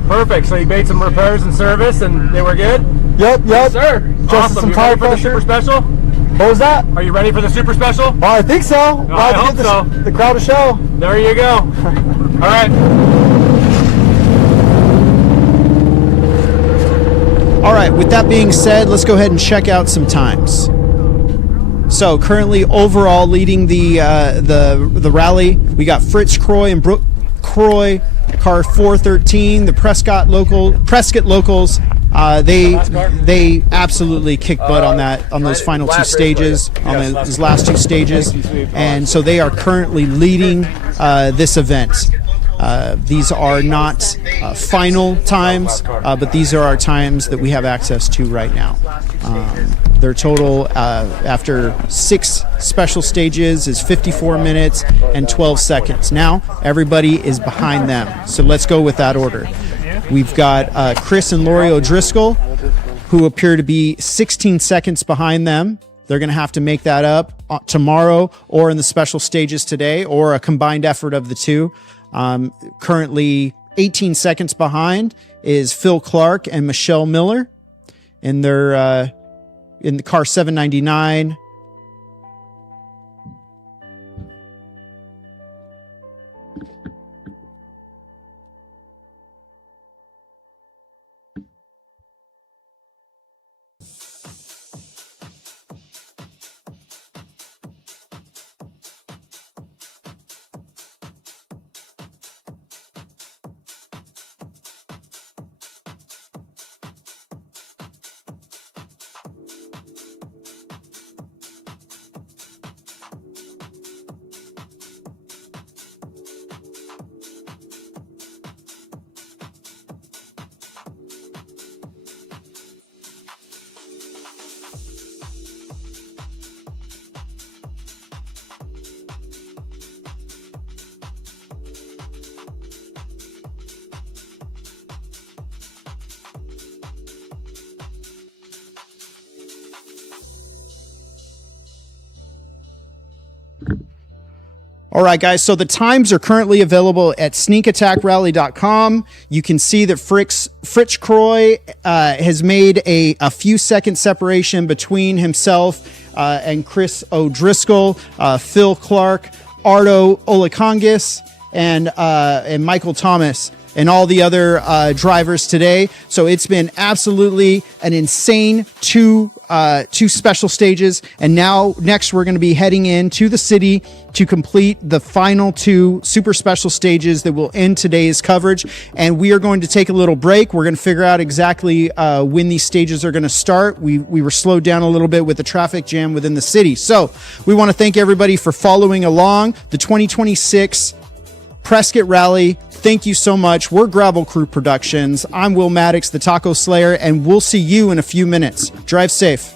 Perfect. So you made some repairs and service, and they were good? Yep. Yes, sir. Just Awesome. some You tire ready for the pressure. super special? What was that? Are you ready for the super special? Well, I think so. No, I hope so. The crowd to show. There you go. All right. All right, with that being said, let's go ahead and check out some times. So currently overall leading the rally, we got Fritz Croy and Brooke Croy, car 413, the Prescott locals. They absolutely kicked butt on those final two stages, on those last two stages, and so they are currently leading this event. These are not final times, but these are our times that we have access to right now. Their total after 6 special stages is 54 minutes and 12 seconds. Now everybody is behind them, so let's go with that order. We've got Chris and Lori O'Driscoll, who appear to be 16 seconds behind them. They're going to have to make that up tomorrow or in the special stages today, or a combined effort of the two. Currently 18 seconds behind is Phil Clark and Michelle Miller in their in the car 799. All right, guys, so the times are currently available at sneakattackrally.com. You can see that Fritz Croy has made a few second separation between himself and Chris O'Driscoll, Phil Clark, Ardo Olakongis, and Michael Thomas, and all the other drivers today. So it's been absolutely an insane two special stages. And now next we're going to be heading into the city to complete the final 2 super special stages that will end today's coverage. And we are going to take a little break. We're going to figure out exactly when these stages are going to start. We were slowed down a little bit with the traffic jam within the city. So we want to thank everybody for following along the 2026 Prescott Rally. Thank you so much. We're Gravel Crew Productions. I'm Will Maddox, the Taco Slayer, and we'll see you in a few minutes. Drive safe.